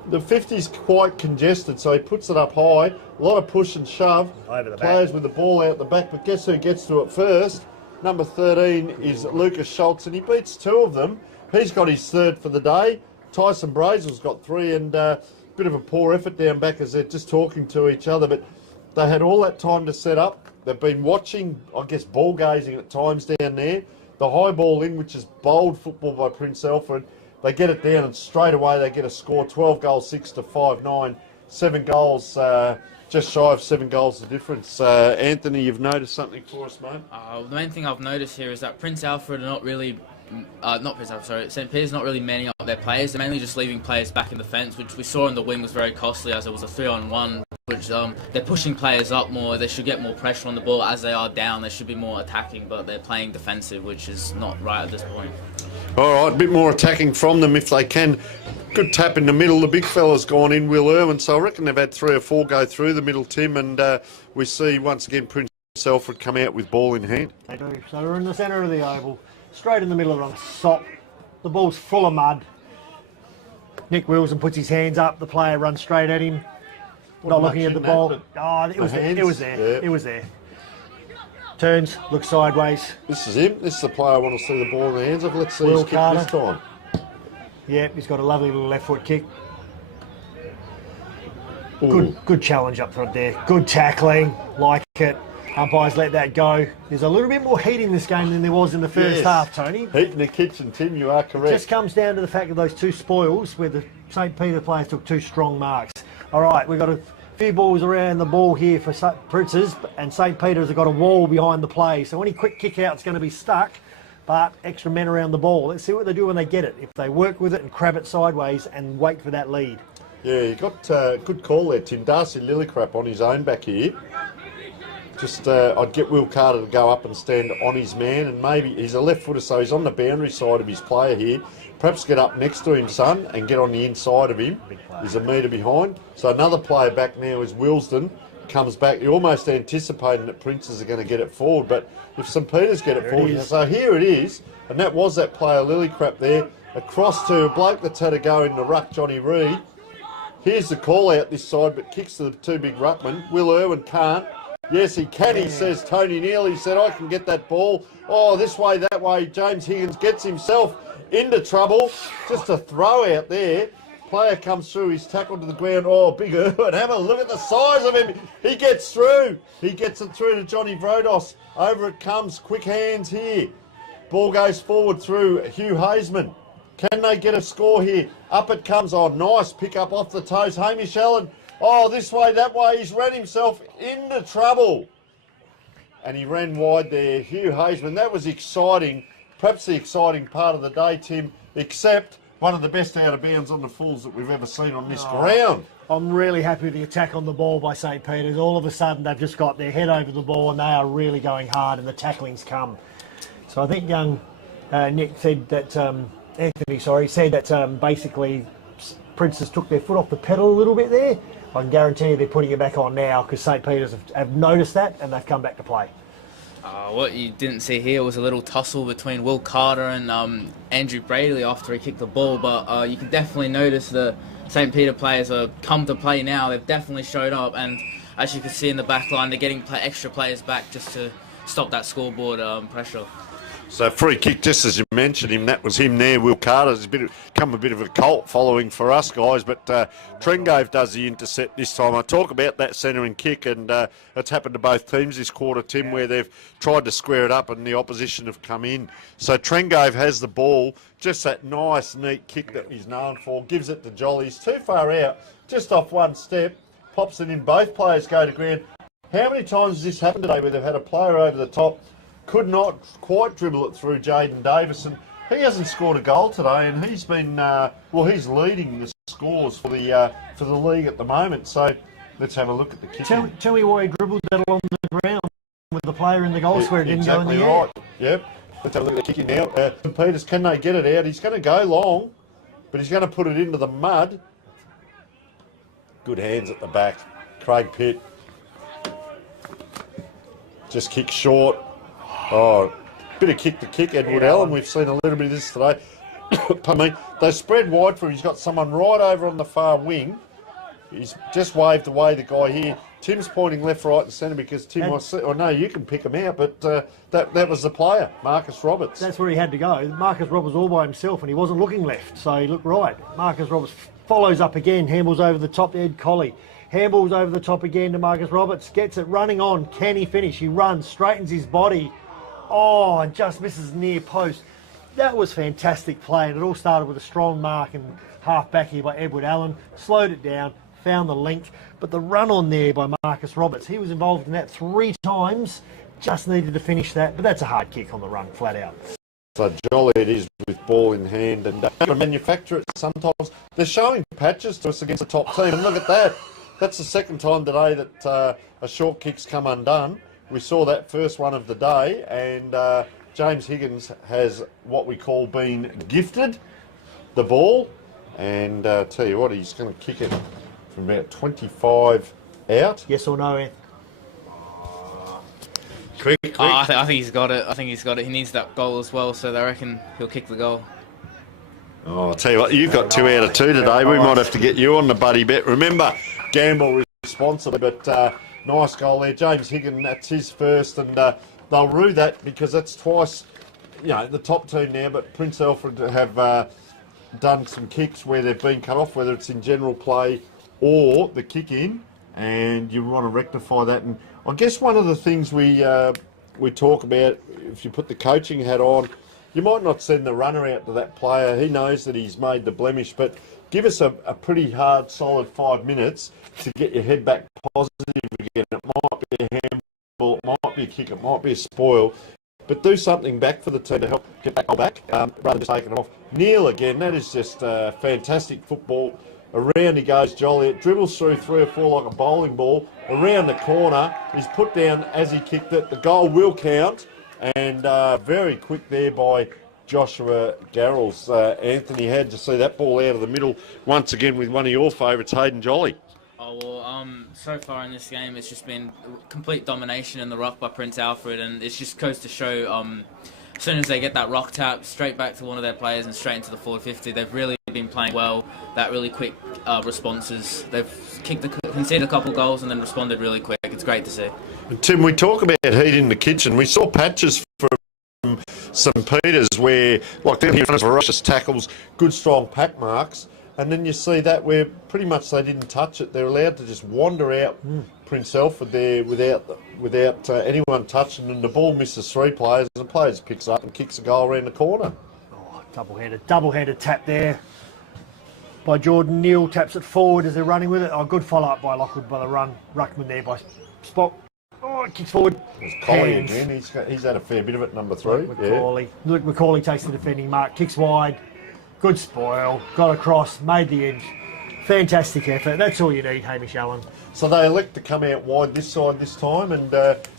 The 50's quite congested, so he puts it up high. A lot of push and shove. Over the Players back. with the ball out the back, but guess who gets to it first? Number 13 is Lucas Schultz, and he beats 2 of them. He's got his 3rd for the day. Tyson Brazel's got 3, and bit of a poor effort down back as they're just talking to each other, but they had all that time to set up. They've been watching, I guess, ball gazing at times down there. The high ball in, which is bold football by Prince Alfred. They get it down and straight away they get a score. 12 goals, 6 to 5-9. 7 goals, just shy of 7 goals the difference. Anthony, you've noticed something for us, mate? The main thing I've noticed here is that Prince Alfred are not really, St. Peter's not really manning up their players. They're mainly just leaving players back in the fence, which we saw in the wing was very costly as it was a 3-on-1. Which they're pushing players up more. They should get more pressure on the ball. As they are down, they should be more attacking, but they're playing defensive, which is not right at this point. All right, a bit more attacking from them if they can. Good tap in the middle. The big fella's gone in, Will Irwin, so I reckon they've had 3 or 4 go through the middle, Tim, and we see once again Prince Alfred come out with ball in hand. They do. So we're in the centre of the oval, straight in the middle of a sock. The ball's full of mud. Nick Wilson puts his hands up. The player runs straight at him. Not looking at the ball. It was there. It was there. Yeah. It was there. Turns, looks sideways. This is him. This is the player I want to see the ball in the hands of. Let's see Will his kick Carter. this time. Yeah, he's got a lovely little left foot kick. Ooh. Good challenge up front there. Good tackling. Like it. Umpires let that go. There's a little bit more heat in this game than there was in the first half, Tony. Heat in the kitchen, Tim, you are correct. It just comes down to the fact of those 2 spoils where the St. Peter players took 2 strong marks. All right, we've got a few balls around the ball here for Prince's, and St. Peter's have got a wall behind the play. So any quick kick out's going to be stuck, but extra men around the ball. Let's see what they do when they get it. If they work with it and crab it sideways and wait for that lead. Yeah, you got good call there, Tim. Darcy Lillycrap on his own back here. Just, I'd get Will Carter to go up and stand on his man, and maybe he's a left footer, so he's on the boundary side of his player here. Perhaps get up next to him, son, and get on the inside of him. He's a metre behind. So another player back now is Wilsden. Comes back. You're almost anticipating that Princes are going to get it forward, but if St. Peter's get it forward, so here it is, and that was that player Lillycrap there, across to a bloke that's had to go in the ruck, Johnny Reid. Here's the call out this side, but kicks to the 2 big ruckmen. Will Irwin can't. Yes, he can, he says. Tony Neal, he said, I can get that ball. Oh, this way, that way. James Higgins gets himself into trouble. Just a throw out there. Player comes through, he's tackled to the ground. Oh, big Irwin, have a look at the size of him. He gets through. He gets it through to Johnny Vrodos. Over it comes, quick hands here. Ball goes forward through Hugh Hazeman. Can they get a score here? Up it comes. Oh, nice pick up off the toes. Hamish Allen. Oh, this way, that way. He's ran himself into trouble. And he ran wide there. Hugh Hazeman. That was exciting. Perhaps the exciting part of the day, Tim, except one of the best out of bounds on the fulls that we've ever seen on this ground. I'm really happy with the attack on the ball by St. Peter's. All of a sudden, they've just got their head over the ball and they are really going hard, and the tackling's come. So I think young Nick said that, Anthony, said that basically Princes took their foot off the pedal a little bit there. I can guarantee you they're putting it back on now because St. Peter's have noticed that and they've come back to play. What you didn't see here was a little tussle between Will Carter and Andrew Bradley after he kicked the ball, but you can definitely notice the St. Peter players are come to play now. They've definitely showed up, and as you can see in the back line, they're getting extra players back just to stop that scoreboard pressure. So free kick, just as you mentioned him, that was him there, Will Carter. It's become a bit of a cult following for us guys, but Trengove does the intercept this time. I talk about that centering kick, and it's happened to both teams this quarter, Tim, where they've tried to square it up and the opposition have come in. So Trengove has the ball, just that nice, neat kick that he's known for, gives it to Jolly. He's too far out, just off one step, pops it in. Both players go to ground. How many times has this happened today where they've had a player over the top, could not quite dribble it through Jaden Davison? He hasn't scored a goal today, and he's been he's leading the scores for the league at the moment. So let's have a look at the kick. Tell me why he dribbled that along the ground with the player in the goal square. It didn't go in the air. Right. Yep. Let's have a look at the kicking now. Peters, can they get it out? He's going to go long, but he's going to put it into the mud. Good hands at the back. Craig Pitt just kicks short. Oh, bit of kick to kick, Edward Allen. We've seen a little bit of this today. Pardon me. They spread wide for him. He's got someone right over on the far wing. He's just waved away the guy here. Tim's pointing left, right and centre because Tim, I know you can pick him out, but that was the player, Marcus Roberts. That's where he had to go. Marcus Roberts all by himself and he wasn't looking left, so he looked right. Marcus Roberts follows up again, handballs over the top to Ed Colley. Handballs over the top again to Marcus Roberts, gets it running on. Can he finish? He runs, straightens his body. Oh, and just misses near post. That was fantastic play, and it all started with a strong mark and half back here by Edward Allen. Slowed it down, found the link, but the run on there by Marcus Roberts, he was involved in that 3 times, just needed to finish that, but that's a hard kick on the run, flat out. So jolly it is with ball in hand, and manufacture it sometimes. They're showing patches to us against the top team, and look at that. That's the second time today that a short kick's come undone. We saw that first one of the day, and James Higgins has what we call been gifted the ball, and tell you what, he's going to kick it from about 25 out. Yes or no, Ed? Quick. I think he's got it. I think he's got it. He needs that goal as well, so I reckon he'll kick the goal. Oh, I'll tell you what, you've got 2 out of 2 today. We might have to get you on the buddy bet. Remember, gamble responsibly, but nice goal there. James Higgins, that's his first, and they'll rue that because that's twice, the top team now, but Prince Alfred have done some kicks where they've been cut off, whether it's in general play or the kick in, and you want to rectify that. And I guess one of the things we talk about, if you put the coaching hat on, you might not send the runner out to that player. He knows that he's made the blemish, but give us a pretty hard, solid 5 minutes to get your head back positive again. It might be a handball, it might be a kick, it might be a spoil, but do something back for the team to help get that goal back rather than just taking it off. Neil again, that is just fantastic football. Around he goes, jolly. It dribbles through 3 or 4 like a bowling ball. Around the corner, he's put down as he kicked it. The goal will count, and very quick there by Joshua Garrels. Anthony, had to see that ball out of the middle once again with one of your favourites, Hayden Jolly. Oh, well, so far in this game, it's just been complete domination in the ruck by Prince Alfred, and it just goes to show as soon as they get that rock tap, straight back to one of their players and straight into the forward 50, they've really been playing well. That really quick responses. They've conceded a couple goals and then responded really quick. It's great to see. Tim, we talk about heat in the kitchen. We saw patches from St Peters where, like, they're here ferocious tackles, good strong pack marks, and then you see that where pretty much they didn't touch it. They're allowed to just wander out Prince Alfred there without anyone touching, and the ball misses 3 players, and the player just picks up and kicks a goal around the corner. Oh, double-handed tap there by Jordan. Neal taps it forward as they're running with it. Oh, good follow-up by Lockwood by the run. Ruckman there by Spock. Oh, it kicks forward. There's Colley again. He's had a fair bit of it, number 3. Luke McCauley takes the defending mark, kicks wide. Good spoil, got across, made the edge. Fantastic effort. That's all you need, Hamish Allen. So they elect to come out wide this side this time, and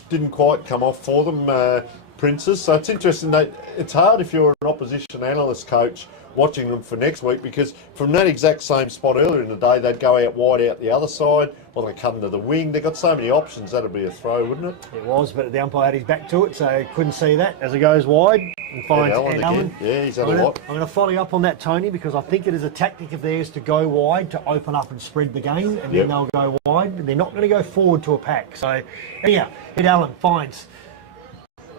didn't quite come off for them, Princes. So it's interesting. It's hard if you're an opposition analyst coach watching them for next week, because from that exact same spot earlier in the day, they'd go out wide out the other side, or they come to the wing. They've got so many options, that'd be a throw, wouldn't it? It was, but the umpire had his back to it, so couldn't see that as it goes wide and finds Ed Allen. Yeah, he's had a lot. I'm going to follow up on that, Tony, because I think it is a tactic of theirs to go wide, to open up and spread the game, and then they'll go wide. They're not going to go forward to a pack. So, anyhow, Ed Allen finds,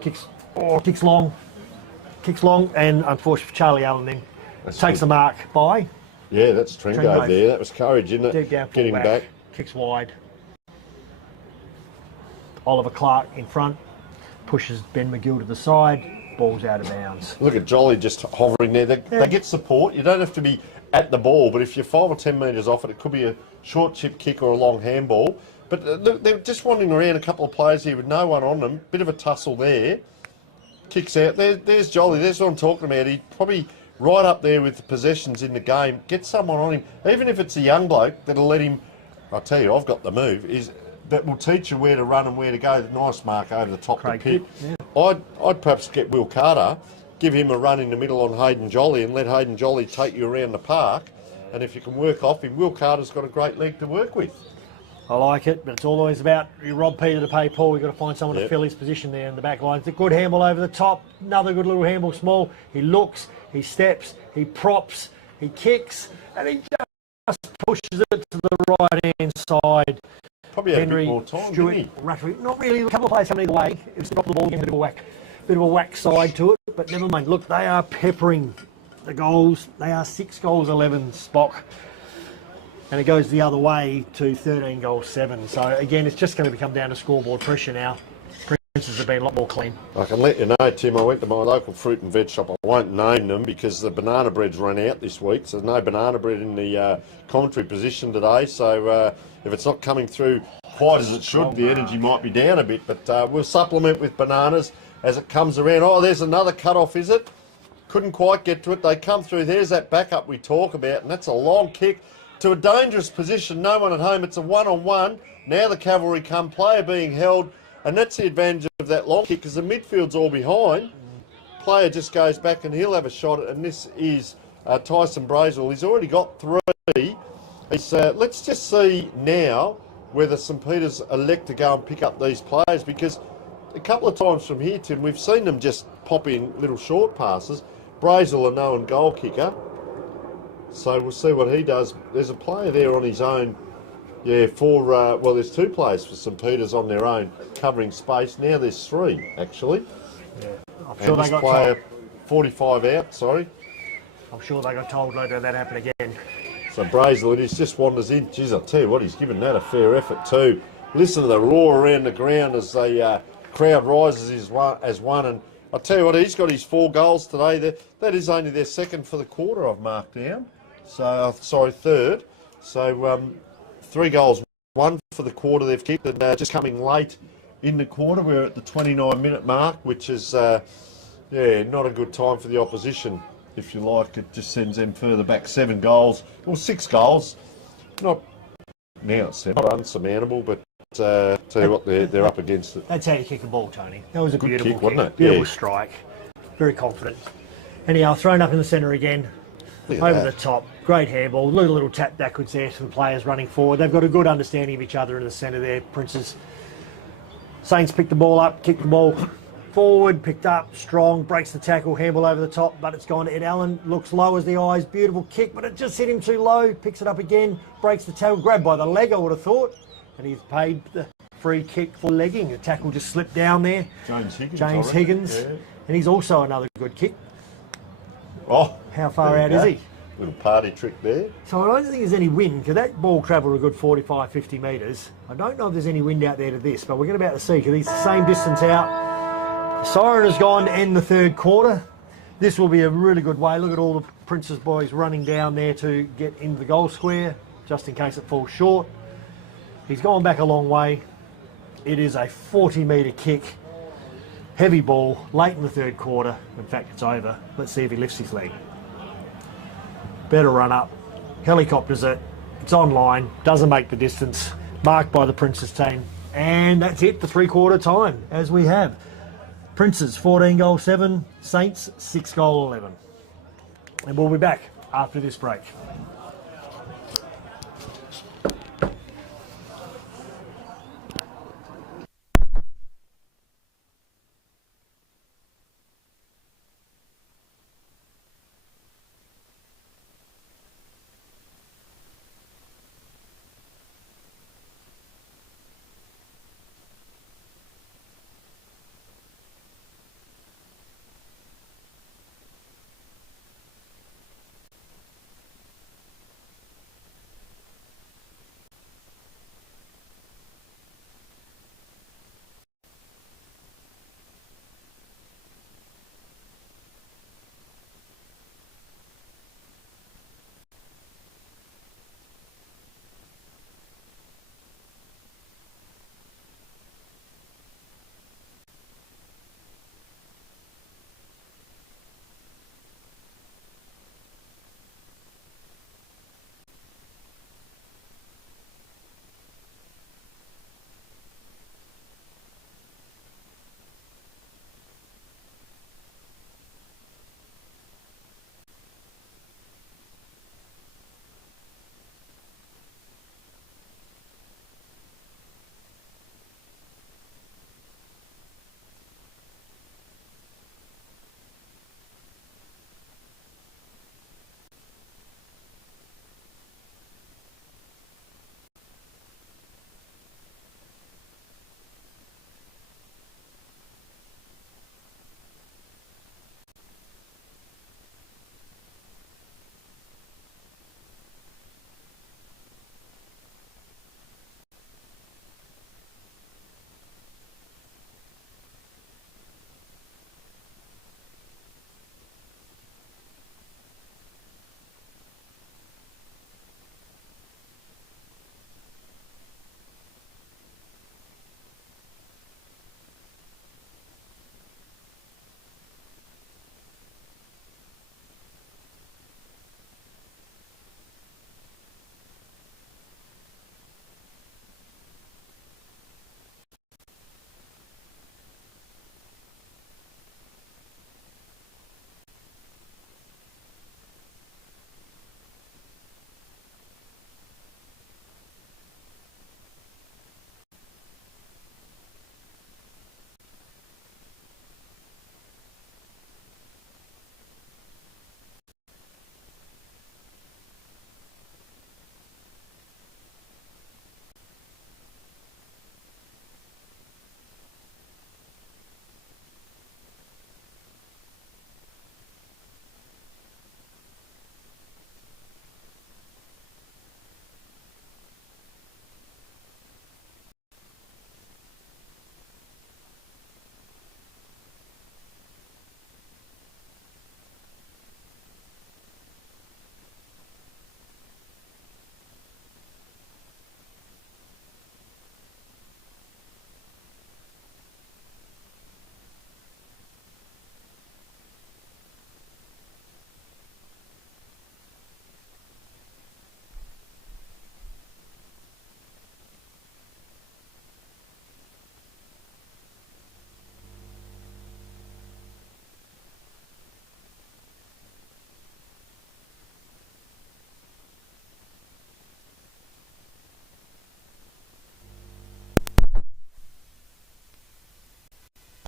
kicks long, and unfortunately for Charlie Allen then, takes the mark by. Yeah, that's Trengove there. That was courage, isn't it? Deep down, get him back. Kicks wide. Oliver Clark in front, pushes Ben McGill to the side, ball's out of bounds. Look at Jolly just hovering there. They get support. You don't have to be at the ball, but if you're 5 or 10 metres off it, it could be a short chip kick or a long handball. But look, they're just wandering around, a couple of players here with no one on them. Bit of a tussle there. Kicks out. There's Jolly. There's what I'm talking about. He probably right up there with the possessions in the game. Get someone on him, even if it's a young bloke that'll let him. I'll tell you, I've got the move. That will teach you where to run and where to go. Nice mark over the top of the pit. Yeah. I'd perhaps get Will Carter, give him a run in the middle on Hayden Jolly, and let Hayden Jolly take you around the park. And if you can work off him, Will Carter's got a great leg to work with. I like it, but it's always about you rob Peter to pay Paul. You've got to find someone to fill his position there in the back line. It's a good handball over the top. Another good little handball, small. He looks, he steps, he props, he kicks, and he pushes it to the right-hand side. Probably had a Henry, bit more time, Stewart, didn't he? Rattree, not really. A couple of players coming either way. It was dropped the ball again, a bit of a whack side to it, but never mind. Look, they are peppering the goals. They are 6 goals 11, Spock. And it goes the other way to 13 goals 7. So again, it's just going to come down to scoreboard pressure now. Princes have been a lot more clean. I can let you know, Tim, I went to my local fruit and veg shop. I won't name them because the banana bread's run out this week. So there's no banana bread in the commentary position today. So if it's not coming through quite as it should, the energy might be down a bit. But we'll supplement with bananas as it comes around. Oh, there's another cut-off, is it? Couldn't quite get to it. They come through. There's that backup we talk about, and that's a long kick to a dangerous position. No one at home. It's a one-on-one. Now the cavalry come. Player being held. And that's the advantage of that long kick because the midfield's all behind. Player just goes back and he'll have a shot at it. And this is Tyson Brazel. He's already got 3. Let's just see now whether St Peter's elect to go and pick up these players, because a couple of times from here, Tim, we've seen them just pop in little short passes. Brazel, a known goal kicker. So we'll see what he does. There's a player there on his own. Yeah, well, there's 2 players for St Peter's on their own, covering space. Now there's 3, actually. Yeah, I'm sure they got player, told. 45 out, sorry. I'm sure they got told later that happen again. So Brazel, it just wanders in. Jeez, I'll tell you what, he's given that a fair effort too. Listen to the roar around the ground as the crowd rises as one. And I'll tell you what, he's got his 4 goals today. That is only their second for the quarter I've marked down. So, sorry, third. So, 3 goals, 1 for the quarter they've kicked, and just coming late in the quarter. We're at the 29-minute mark, which is, not a good time for the opposition, if you like. It just sends them further back. 7 goals, or 6 goals. Not unsurmountable, but tell you what, they're up against it. That's how you kick a ball, Tony. That was a Good beautiful kick, wasn't it? Beautiful Yeah. strike. Very confident. Anyhow, thrown up in the centre again. Look at Over that. the top. Great handball. Little tap backwards there for the players running forward. They've got a good understanding of each other in the centre there, Princes. Saints picked the ball up, kicked the ball forward, picked up, strong, breaks the tackle, handball over the top, but it's gone to Ed Allen. Looks low as the eyes. Beautiful kick, but it just hit him too low. Picks it up again, breaks the tackle, grabbed by the leg, I would have thought. And he's paid the free kick for legging. The tackle just slipped down there. James Higgins. Yeah. And he's also another good kick. Oh, How far there out you is go. he? Little party trick there. So I don't think there's any wind, because that ball travelled a good 45, 50 metres. I don't know if there's any wind out there to this, but we're going to be able to see, because he's the same distance out. The siren has gone to end the third quarter. This will be a really good way. Look at all the Princes boys running down there to get into the goal square, just in case it falls short. He's gone back a long way. It is a 40-metre kick. Heavy ball, late in the third quarter. In fact, it's over. Let's see if he lifts his leg. Better run up. Helicopters it. It's online. Doesn't make the distance. Marked by the Princes team. And that's it for three-quarter time, as we have. Princes, 14 goal 7. Saints, 6 goal 11. And we'll be back after this break.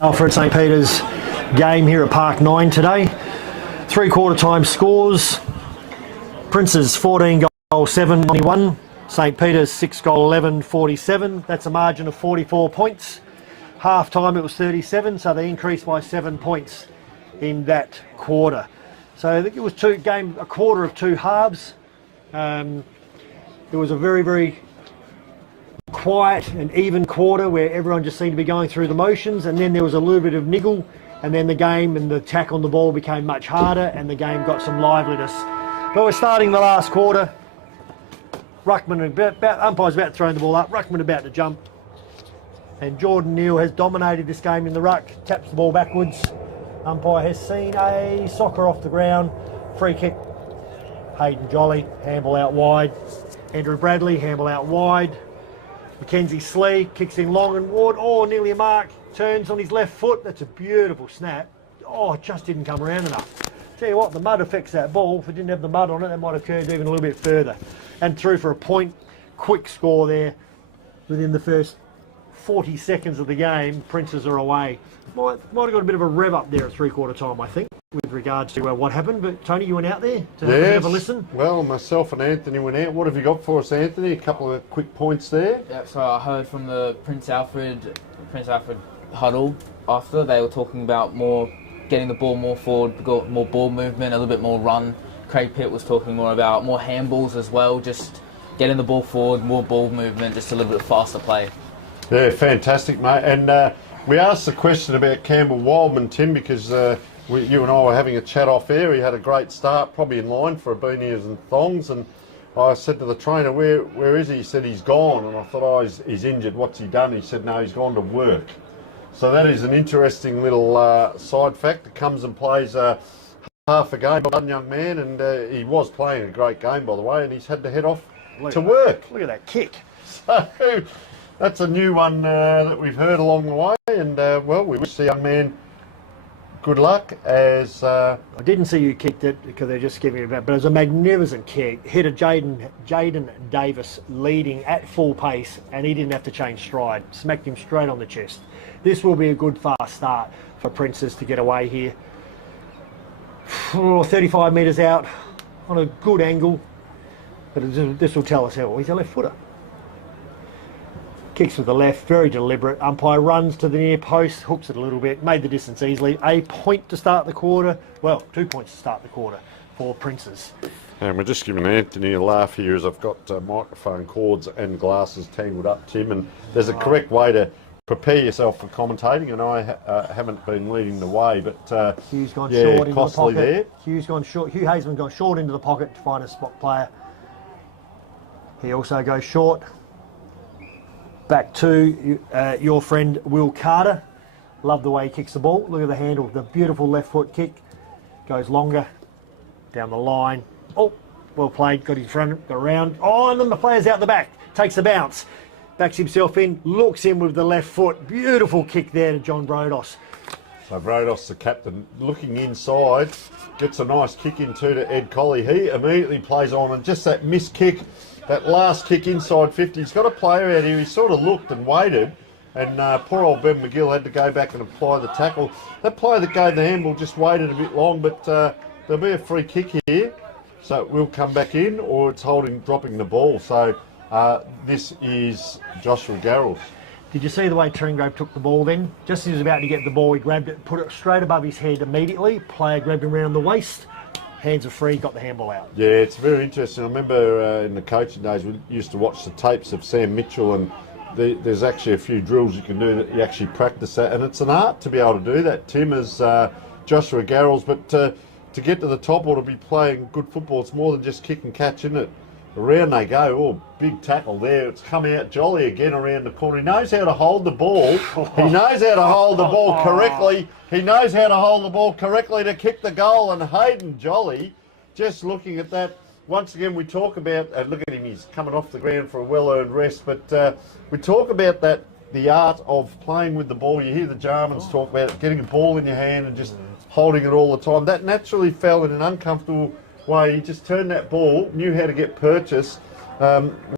Alfred St Peter's game here at Park 9 today. 3/4 time scores. Prince's 14 goal 7 21. St Peter's 6 goal 11 47. That's a margin of 44 points. Half time it was 37, so they increased by 7 points in that quarter. So I think it was a quarter of two halves. It was a very, very quiet and even quarter where everyone just seemed to be going through the motions, and then there was a little bit of niggle, and then the game and the attack on the ball became much harder, and the game got some liveliness. But we're starting the last quarter. Ruckman, umpire's about to throw the ball up, Ruckman about to jump, and Jordan Neal has dominated this game in the ruck, taps the ball backwards. Umpire has seen a soccer off the ground, free kick. Hayden Jolly, handball out wide. Andrew Bradley, handball out wide. Mackenzie Slee kicks in long and wide. Oh, nearly a mark. Turns on his left foot. That's a beautiful snap. Oh, it just didn't come around enough. Tell you what, the mud affects that ball. If it didn't have the mud on it, that might have curved even a little bit further. And through for a point. Quick score there within the first 40 seconds of the game. Princes are away. Might have got a bit of a rev up there at 3/4 time, I think, with regards to what happened. But Tony, you went out there to have a bit of a listen? Well, myself and Anthony went out. What have you got for us, Anthony? A couple of quick points there. Yeah, so I heard from the Prince Alfred huddle after. They were talking about getting the ball more forward, got more ball movement, a little bit more run. Craig Pitt was talking more about more handballs as well, just getting the ball forward, more ball movement, just a little bit faster play. Yeah, fantastic, mate. And we asked the question about Campbell Wildman, Tim, because you and I were having a chat off air. He had a great start, probably in line for a beanies and thongs. And I said to the trainer, where is he? He said he's gone. And I thought, he's injured. What's he done? He said, no, he's gone to work. So that is an interesting little side fact. That comes and plays half a game. Well done, young man. And he was playing a great game, by the way, and he's had to head off to work. Look at that kick. So that's a new one that we've heard along the way, and well, we wish the young man good luck. As I didn't see you kicked it because they're just giving it back, but it was a magnificent kick. Hit a Jaden Davis leading at full pace, and he didn't have to change stride. Smacked him straight on the chest. This will be a good fast start for Princes to get away here. 35 metres out on a good angle, but this will tell us how. He's a left footer. Kicks with the left, very deliberate. Umpire runs to the near post, hooks it a little bit, made the distance easily. A point to start the quarter. Well, 2 points to start the quarter for Princes. And we're just giving Anthony a laugh here as I've got microphone cords and glasses tangled up, Tim, and there's a correct way to prepare yourself for commentating, and I haven't been leading the way, but Hugh's gone short into the pocket. There. Hugh's gone short. Hugh Hazeman gone short into the pocket to find a spot player. He also goes short. Back to your friend Will Carter. Love the way he kicks the ball. Look at the handle, the beautiful left foot kick. Goes longer, down the line. Oh, well played, got his front, got around. Oh, and then the player's out the back. Takes the bounce. Backs himself in, looks in with the left foot. Beautiful kick there to John Brodos. So Brodos, the captain, looking inside, gets a nice kick into to Ed Colley. He immediately plays on, and just that missed kick, that last kick inside 50, he's got a player out here. He sort of looked and waited, and poor old Ben McGill had to go back and apply the tackle. That player that gave the handball just waited a bit long, but there'll be a free kick here, so it will come back in, or it's dropping the ball. So this is Joshua Garrels. Did you see the way Tringrove took the ball then? Just as he was about to get the ball, he grabbed it, put it straight above his head immediately. Player grabbed him around the waist. Hands are free, got the handball out. Yeah, it's very interesting. I remember in the coaching days, we used to watch the tapes of Sam Mitchell, and there's actually a few drills you can do that you actually practice that, and it's an art to be able to do that. Tim is Joshua Garrels, but to get to the top or to be playing good football, it's more than just kick and catch, isn't it? Around they go. Oh, big tackle there. It's come out Jolly again around the corner. He knows how to hold the ball. He knows how to hold the ball correctly. He knows how to hold the ball correctly to kick the goal. And Hayden Jolly, just looking at that, once again we talk about, look at him, he's coming off the ground for a well-earned rest, but we talk about that, the art of playing with the ball. You hear the Germans talk about it, getting a ball in your hand and just holding it all the time. That naturally fell in an uncomfortable way. He just turned that ball, knew how to get purchase.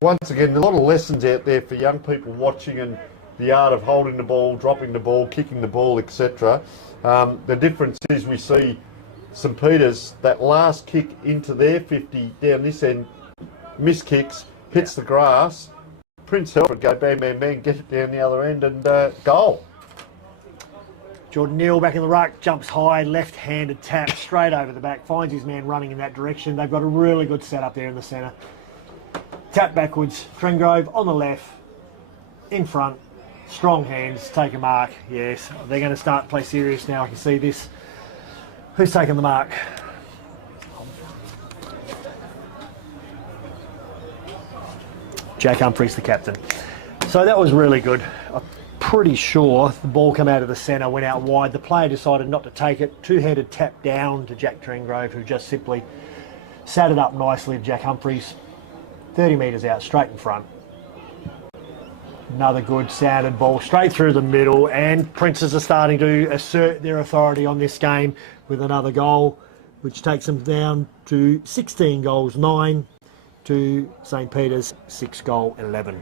Once again, a lot of lessons out there for young people watching, and the art of holding the ball, dropping the ball, kicking the ball, etc. The difference is we see St Peter's, that last kick into their 50 down this end, miss kicks, hits the grass. Prince Alfred go bang, bang, bang, get it down the other end and goal. Jordan Neal back in the ruck, jumps high, left-handed tap straight over the back, finds his man running in that direction. They've got a really good setup there in the centre. Tap backwards, Trengrove on the left, in front, strong hands, take a mark. Yes, they're going to start to play serious now. I can see this. Who's taking the mark? Jack Humphries, the captain. So that was really good. I'm pretty sure the ball came out of the centre, went out wide. The player decided not to take it. Two-handed tap down to Jack Trengrove, who just simply sat it up nicely to Jack Humphries. 30 metres out, straight in front. Another good sounded ball straight through the middle, and Princes are starting to assert their authority on this game with another goal, which takes them down to 16 goals, 9 to St Peter's 6 goal 11.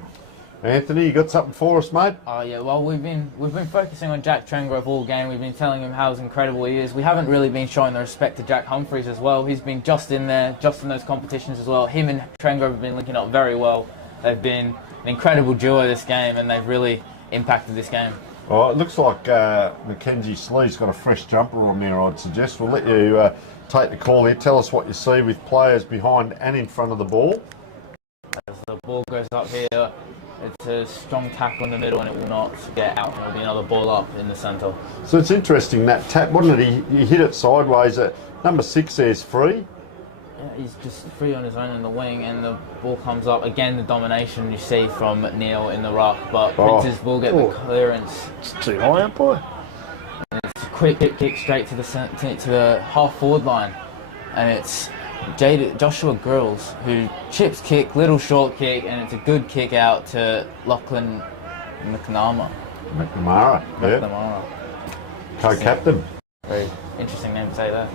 Anthony, you got something for us, mate? Oh yeah, well we've been focusing on Jack Trengrove all game. We've been telling him how incredible he is. We haven't really been showing the respect to Jack Humphries as well. He's been just in there, just in those competitions as well. Him and Trengrove have been linking up very well. They've been an incredible duo this game, and they've really impacted this game. Oh, it looks like Mackenzie Slee's got a fresh jumper on there, I'd suggest. We'll let you take the call here. Tell us what you see with players behind and in front of the ball. As the ball goes up here, it's a strong tackle in the middle and it will not get out. There'll be another ball up in the centre. So it's interesting, that tap, wasn't it? He hit it sideways. Number 6 there's free. Yeah, he's just free on his own in the wing and the ball comes up. Again, the domination you see from Neil in the ruck, but Princes will get the clearance. It's too high up, boy. And it's a quick kick straight to the half forward line. And it's Joshua Grills, who chips kick, little short kick, and it's a good kick out to Lachlan McNamara. Yeah. Co-captain. Very interesting name to say that.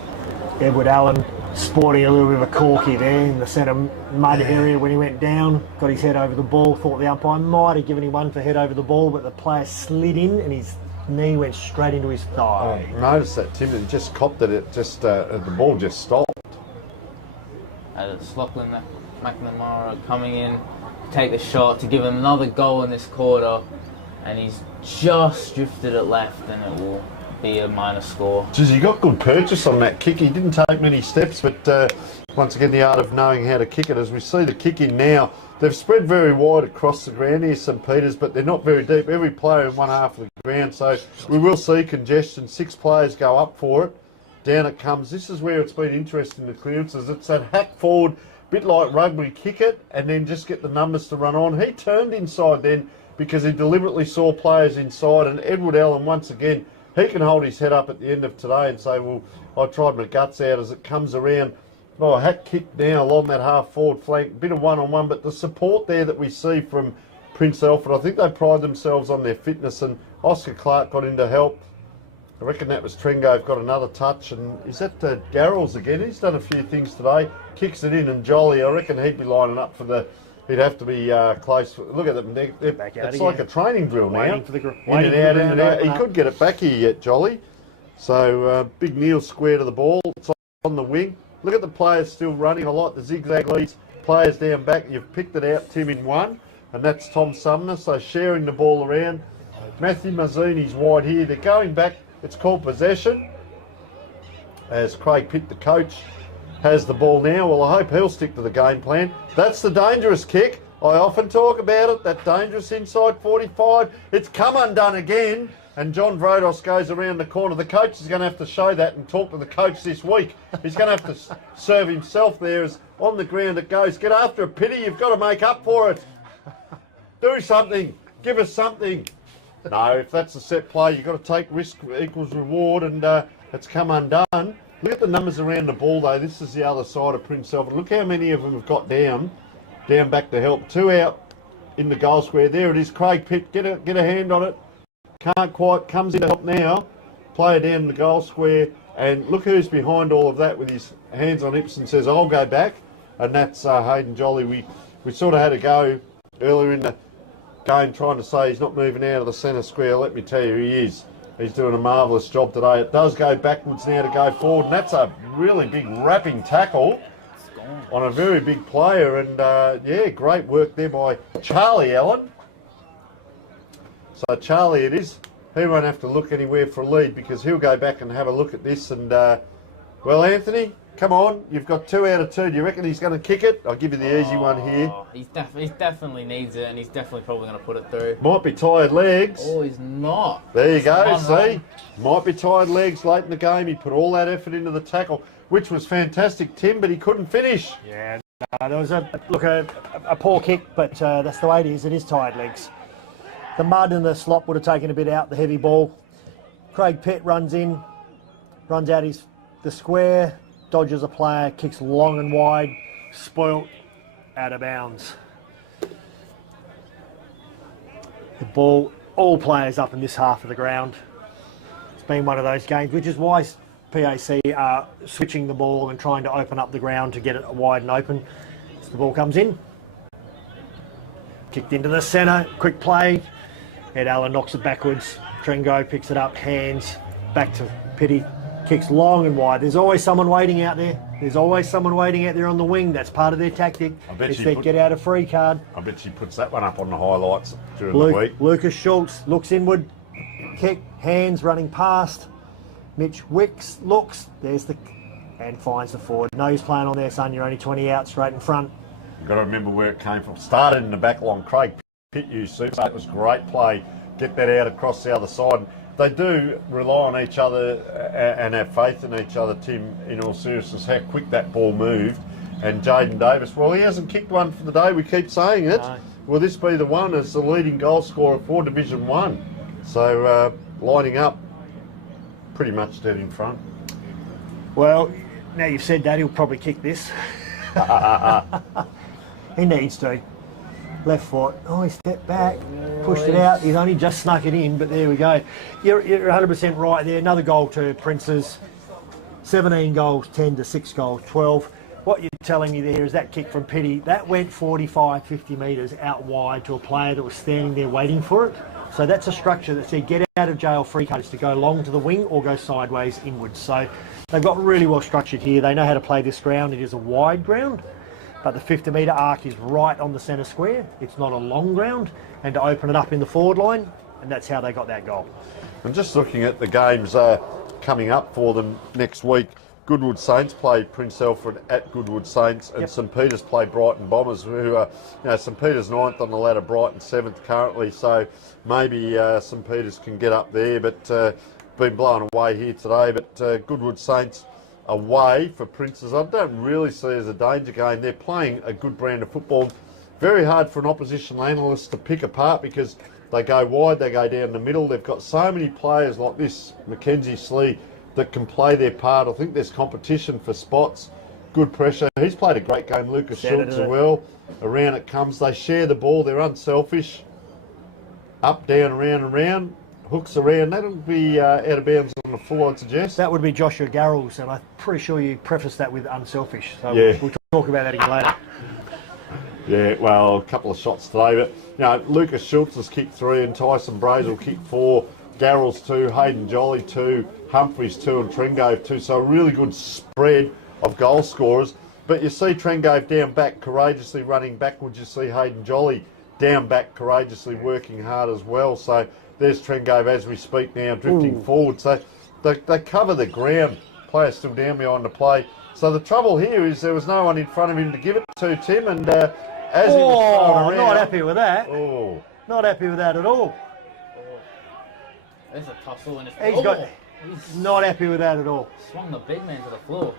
Edward Allen sporting a little bit of a corky there in the centre mud area when he went down, got his head over the ball, thought the umpire might have given him one for head over the ball, but the player slid in and his knee went straight into his thigh. Oh, notice that, Tim, he just copped it, the ball just stopped. It's Lachlan McNamara coming in to take the shot to give him another goal in this quarter, and he's just drifted it left and it will be a minor score. Geez, he got good purchase on that kick. He didn't take many steps, but once again the art of knowing how to kick it. As we see the kick in now, they've spread very wide across the ground here, St Peter's, but they're not very deep. Every player in one half of the ground, so we will see congestion. 6 players go up for it. Down it comes. This is where it's been interesting, the clearances. It's that hack forward, bit like rugby, kick it and then just get the numbers to run on. He turned inside then because he deliberately saw players inside, and Edward Allen, once again, he can hold his head up at the end of today and say, well, I tried my guts out as it comes around. Oh, a hack kick now along that half forward flank, bit of one-on-one, but the support there that we see from Prince Alfred, I think they pride themselves on their fitness, and Oscar Clark got in to help. I reckon that was Trengrove got another touch, and is that Garrels again? He's done a few things today. Kicks it in, and Jolly, I reckon he'd be lining up for the. He'd have to be close. Look at them. It's like a training drill now. Waiting for the in and out. He could get it back here yet, Jolly. So Big Neil square to the ball. It's on the wing. Look at the players still running. I like the zigzag leads. Players down back. You've picked it out, Tim, in one, and that's Tom Sumner. So sharing the ball around. Matthew Mazzini's wide here. They're going back. It's called possession, as Craig Pitt, the coach, has the ball now. Well, I hope he'll stick to the game plan. That's the dangerous kick. I often talk about it, that dangerous inside 45. It's come undone again, and John Vrodos goes around the corner. The coach is going to have to show that and talk to the coach this week. He's going to have to serve himself there as on the ground it goes. Get after it, Pitty. You've got to make up for it. Do something. Give us something. No, if that's a set play, you've got to take risk equals reward, and it's come undone. Look at the numbers around the ball, though. This is the other side of Prince Alfred. Look how many of them have got down back to help. 2 out in the goal square. There it is. Craig Pitt, get a hand on it. Can't quite, comes in to help now. Player down in the goal square, and look who's behind all of that with his hands on hips and says, I'll go back, and that's Hayden Jolly. We sort of had a go earlier in the Again, trying to say he's not moving out of the centre square. Let me tell you, he is. He's doing a marvellous job today. It does go backwards now to go forward, and that's a really big wrapping tackle on a very big player. And yeah, great work there by Charlie Allen. So Charlie it is. He won't have to look anywhere for a lead because he'll go back and have a look at this. And well, Anthony, come on. You've got 2 out of 2. Do you reckon he's going to kick it? I'll give you the easy one here. He definitely needs it, and he's definitely probably going to put it through. Might be tired legs. Oh, he's not. There you go, Come on, see? Might be tired legs late in the game. He put all that effort into the tackle, which was fantastic, Tim, but he couldn't finish. Yeah, there was a poor kick, but that's the way it is. It is tired legs. The mud and the slop would have taken a bit out, the heavy ball. Craig Pett runs in, runs out the square, dodges a player, kicks long and wide, spoilt, out of bounds. The ball, all players up in this half of the ground. It's been one of those games, which is why PAC are switching the ball and trying to open up the ground to get it wide and open. As the ball comes in, kicked into the centre, quick play. Ed Allen knocks it backwards. Trengo picks it up, hands, back to Pitty. Kicks long and wide. There's always someone waiting out there. There's always someone waiting out there on the wing. That's part of their tactic. It's their get out of free card. I bet she puts that one up on the highlights during the week. Lucas Schultz looks inward. Kick, hands running past. Mitch Wicks looks. And finds the forward. No, he's playing on there, son. You're only 20 out, straight in front. You've got to remember where it came from. Started in the back line. Craig Pitt used super. It was great play. Get that out across the other side. They do rely on each other and have faith in each other, Tim, in all seriousness, how quick that ball moved. And Jaden Davis, well, he hasn't kicked one for the day, we keep saying it. No. Will this be the one as the leading goal scorer for Division 1? So, lining up pretty much dead in front. Well, now you've said that, he'll probably kick this. He needs to. Left foot. Oh, he stepped back, pushed it out. He's only just snuck it in, but there we go. You're 100% right there. Another goal to Prince's. 17 goals, 10 to 6 goals, 12. What you're telling me there is that kick from Pitty, that went 45, 50 metres out wide to a player that was standing there waiting for it. So that's a structure that said get out of jail free cards to go long to the wing or go sideways inwards. So they've got really well structured here. They know how to play this ground. It is a wide ground. But the 50-metre arc is right on the centre square. It's not a long ground. And to open it up in the forward line, and that's how they got that goal. I'm just looking at the games coming up for them next week. Goodwood Saints play Prince Alfred at Goodwood Saints, and St Peter's play Brighton Bombers, who are, St Peter's 9th on the ladder, Brighton 7th currently, so maybe St Peter's can get up there, but been blown away here today. But Goodwood Saints away for Princes, I don't really see as a danger game. They're playing a good brand of football. Very hard for an opposition analyst to pick apart because they go wide, they go down the middle. They've got so many players like this, Mackenzie Slee, that can play their part. I think there's competition for spots, good pressure. He's played a great game, Lucas Schultz as well. Around it comes, they share the ball, they're unselfish. Up, down, around and round. Hooks around, that'll be out of bounds on the full, I'd suggest. That would be Joshua Garrels, and I'm pretty sure you prefaced that with unselfish. So yeah. we'll talk about that again later. Yeah, well, a couple of shots today, but Lucas Schultz has kicked 3 and Tyson Brazel kicked 4, Garrels 2, Hayden Jolly 2, Humphreys 2 and Trengove 2, so a really good spread of goal scorers. But you see Trengove down back courageously running backwards, you see Hayden Jolly down back courageously working hard as well. So there's Trengove as we speak now, drifting forward. So they cover the ground. Player still down behind the play. So the trouble here is there was no one in front of him to give it to, Tim. And as he was throwing around... not happy with that. Oh. Not happy with that at all. There's a tussle and He's not happy with that at all. Swung the big man to the floor.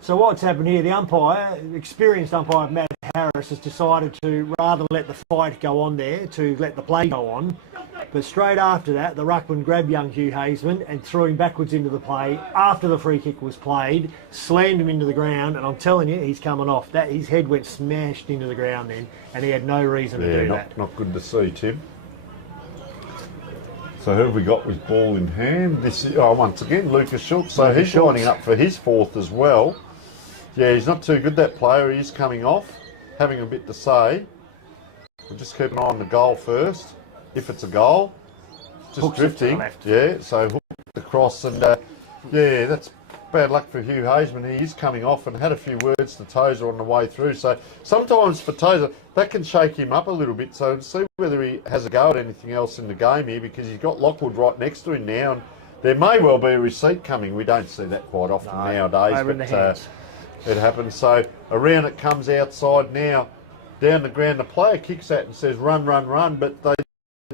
So what's happened here, the umpire, experienced umpire Matt Harris, has decided to rather let the fight go on there, to let the play go on. But straight after that, the ruckman grabbed young Hugh Hazeman and threw him backwards into the play after the free kick was played, slammed him into the ground, and I'm telling you, he's coming off. His head went smashed into the ground then, and he had no reason to do that. Not good to see, Tim. So who have we got with ball in hand? This is, once again, Lucas Schultz. So he's lining up for his 4th as well. Yeah, he's not too good, that player. He is coming off, having a bit to say. We'll just keep an eye on the goal first. If it's a goal, just Hooks it to the drifting. left. Yeah, so hook across and yeah, that's bad luck for Hugh Hazeman. He is coming off and had a few words to Tozer on the way through. So sometimes for Tozer, that can shake him up a little bit. So to see whether he has a go at anything else in the game here, because he's got Lockwood right next to him now. And there may well be a receipt coming. We don't see that quite often nowadays. Over in the hands. It happens. So around it comes outside now. Down the ground, the player kicks at and says, run, run, run. But they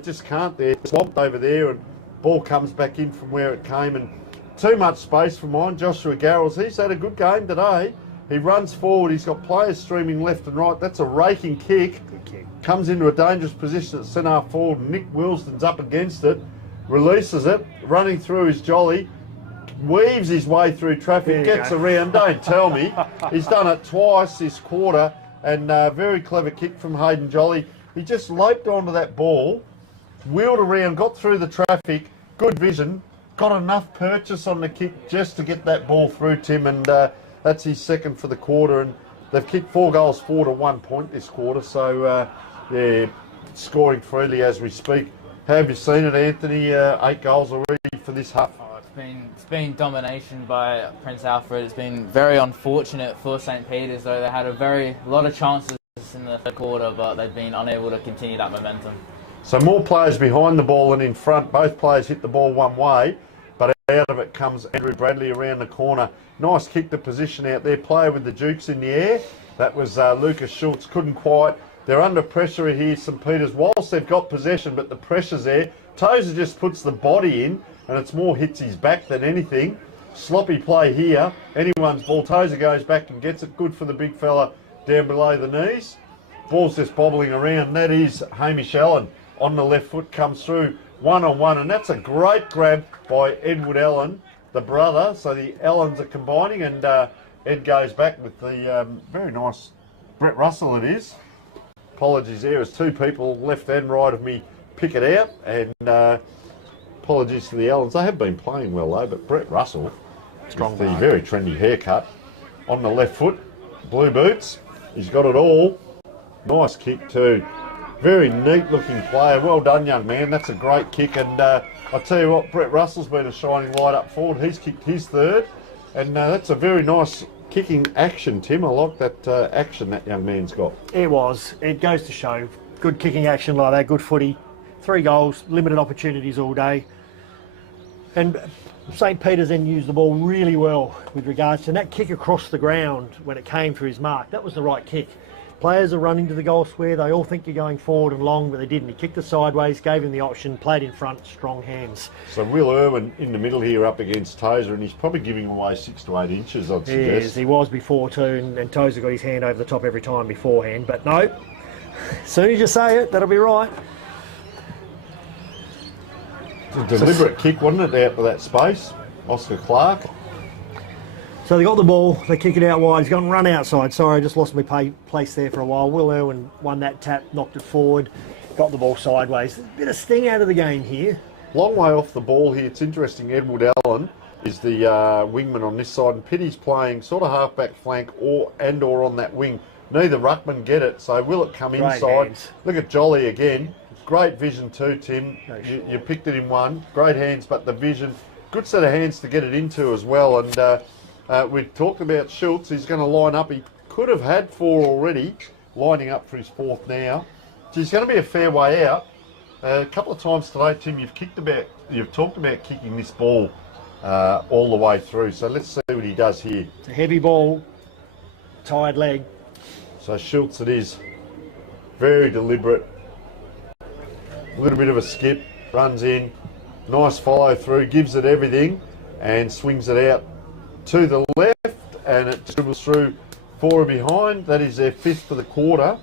just can't. They're swamped over there. And ball comes back in from where it came. And too much space for mine. Joshua Garrels, he's had a good game today. He runs forward. He's got players streaming left and right. That's a raking kick. Good kick. Comes into a dangerous position at centre forward. Nick Wilson's up against it. Releases it. Running through his jolly. Weaves his way through traffic. Gets around. Don't tell me. He's done it twice this quarter. And very clever kick from Hayden Jolly. He just loped onto that ball. Wheeled around. Got through the traffic. Good vision. Got enough purchase on the kick just to get that ball through, Tim, and that's his second for the quarter. And they've kicked 4 goals, 4 to 1 point this quarter. So, yeah, scoring freely as we speak. How have you seen it, Anthony? 8 goals already for this half. Oh, it's been domination by Prince Alfred. It's been very unfortunate for St. Peter's, though. They had a lot of chances in the third quarter, but they've been unable to continue that momentum. So more players behind the ball than in front. Both players hit the ball one way. But out of it comes Andrew Bradley around the corner. Nice kick to position out there. Player with the Dukes in the air. That was Lucas Schultz. Couldn't quite. They're under pressure here, St. Peter's. Whilst they've got possession, but the pressure's there. Tozer just puts the body in, and it's more hits his back than anything. Sloppy play here. Anyone's ball. Tozer goes back and gets it. Good for the big fella down below the knees. Ball's just bobbling around. That is Hamish Allen on the left foot. Comes through. 1-on-1, and that's a great grab by Edward Allen, the brother. So the Allens are combining, and Ed goes back with the very nice Brett Russell it is. Apologies there, as 2 people left and right of me pick it out, and apologies to the Allens. They have been playing well though, but Brett Russell, strong, with the very trendy haircut, on the left foot, blue boots, he's got it all. Nice kick too. Very neat looking player. Well done, young man. That's a great kick. And I tell you what, Brett Russell's been a shining light up forward. He's kicked his third. And that's a very nice kicking action, Tim. I like that action that young man's got. It was. It goes to show. Good kicking action like that. Good footy. 3 goals. Limited opportunities all day. And St. Peter's then used the ball really well with regards to that kick across the ground when it came for his mark. That was the right kick. Players are running to the goal square. They all think you're going forward and long, but they didn't. He kicked it sideways, gave him the option, played in front, strong hands. So Will Irwin in the middle here up against Tozer, and he's probably giving away 6 to 8 inches, I'd suggest. Yes, he was before too, and Tozer got his hand over the top every time beforehand. But no, as soon as you say it, that'll be right. It's a deliberate kick, wasn't it, out of that space? Oscar Clark. So they got the ball, they kick it out wide, he's gone run outside. Sorry, I just lost my place there for a while. Will Irwin won that tap, knocked it forward, got the ball sideways. A bit of sting out of the game here. Long way off the ball here. It's interesting, Edward Allen is the wingman on this side, and Pitty's playing sort of half-back flank or on that wing. Neither ruckman get it, so will it come Great inside? hands. Look at Jolly again. Great vision too, Tim. You picked it in one. Great hands, but the vision. Good set of hands to get it into as well. And we talked about Schultz. He's going to line up. He could have had 4 already, lining up for his 4th now. So he's going to be a fair way out. A couple of times today, Tim, you've talked about kicking this ball all the way through. So let's see what he does here. It's a heavy ball, tired leg. So Schultz it is. Very deliberate. A little bit of a skip. Runs in. Nice follow through. Gives it everything. And swings it out to the left. And it dribbles through 4 behind. That is their 5th for the quarter.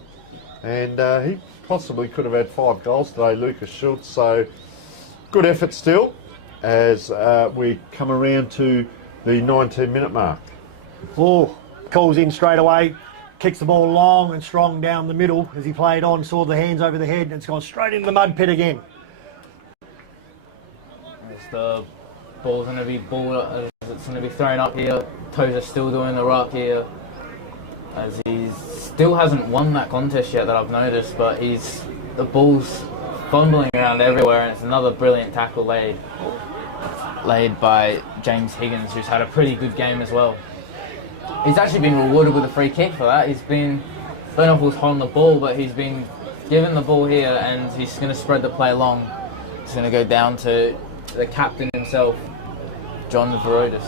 And he possibly could have had 5 goals today, Lucas Schultz. So good effort still as we come around to the 19-minute mark. Oh, calls in straight away, kicks the ball long and strong down the middle as he played on, saw the hands over the head, and it's gone straight into the mud pit again. As the ball's going to be thrown up here. Tozer's still doing the rock here. as he still hasn't won that contest yet that I've noticed, but the ball's fumbling around everywhere, and it's another brilliant tackle laid by James Higgins, who's had a pretty good game as well. He's actually been rewarded with a free kick for that. Don't know if he was holding the ball, but he's been given the ball here, and he's going to spread the play long. It's going to go down to the captain himself, John Varodis.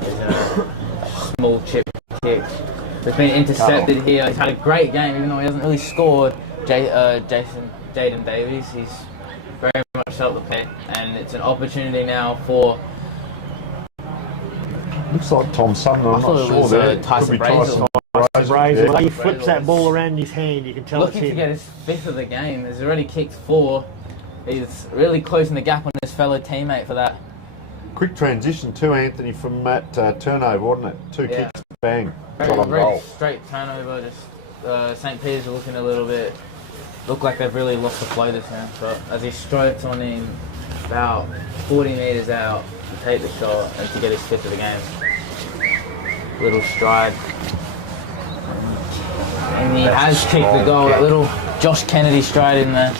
It's a small chip kick. It's been intercepted here. He's had a great game, even though he hasn't really scored. Jaden Davies, he's very much helped the play, and it's an opportunity now for. Looks like Tom Sumner. I'm not sure there. Tyson Brazel. Brazel. Yeah. He flips that ball around his hand. You can tell looking to get his 5th of the game. He's already kicked 4. He's really closing the gap on his fellow teammate for that. Quick transition to Anthony from that turnover, wasn't it? 2 kicks, bang. Very straight turnover. Just St. Peter's are looking a little bit. Look like they've really lost the flow this now. But as he strikes on him about 40 metres out to take the shot and to get his 5th of the game. Little stride. And he has kicked the goal. That little Josh Kennedy stride in there.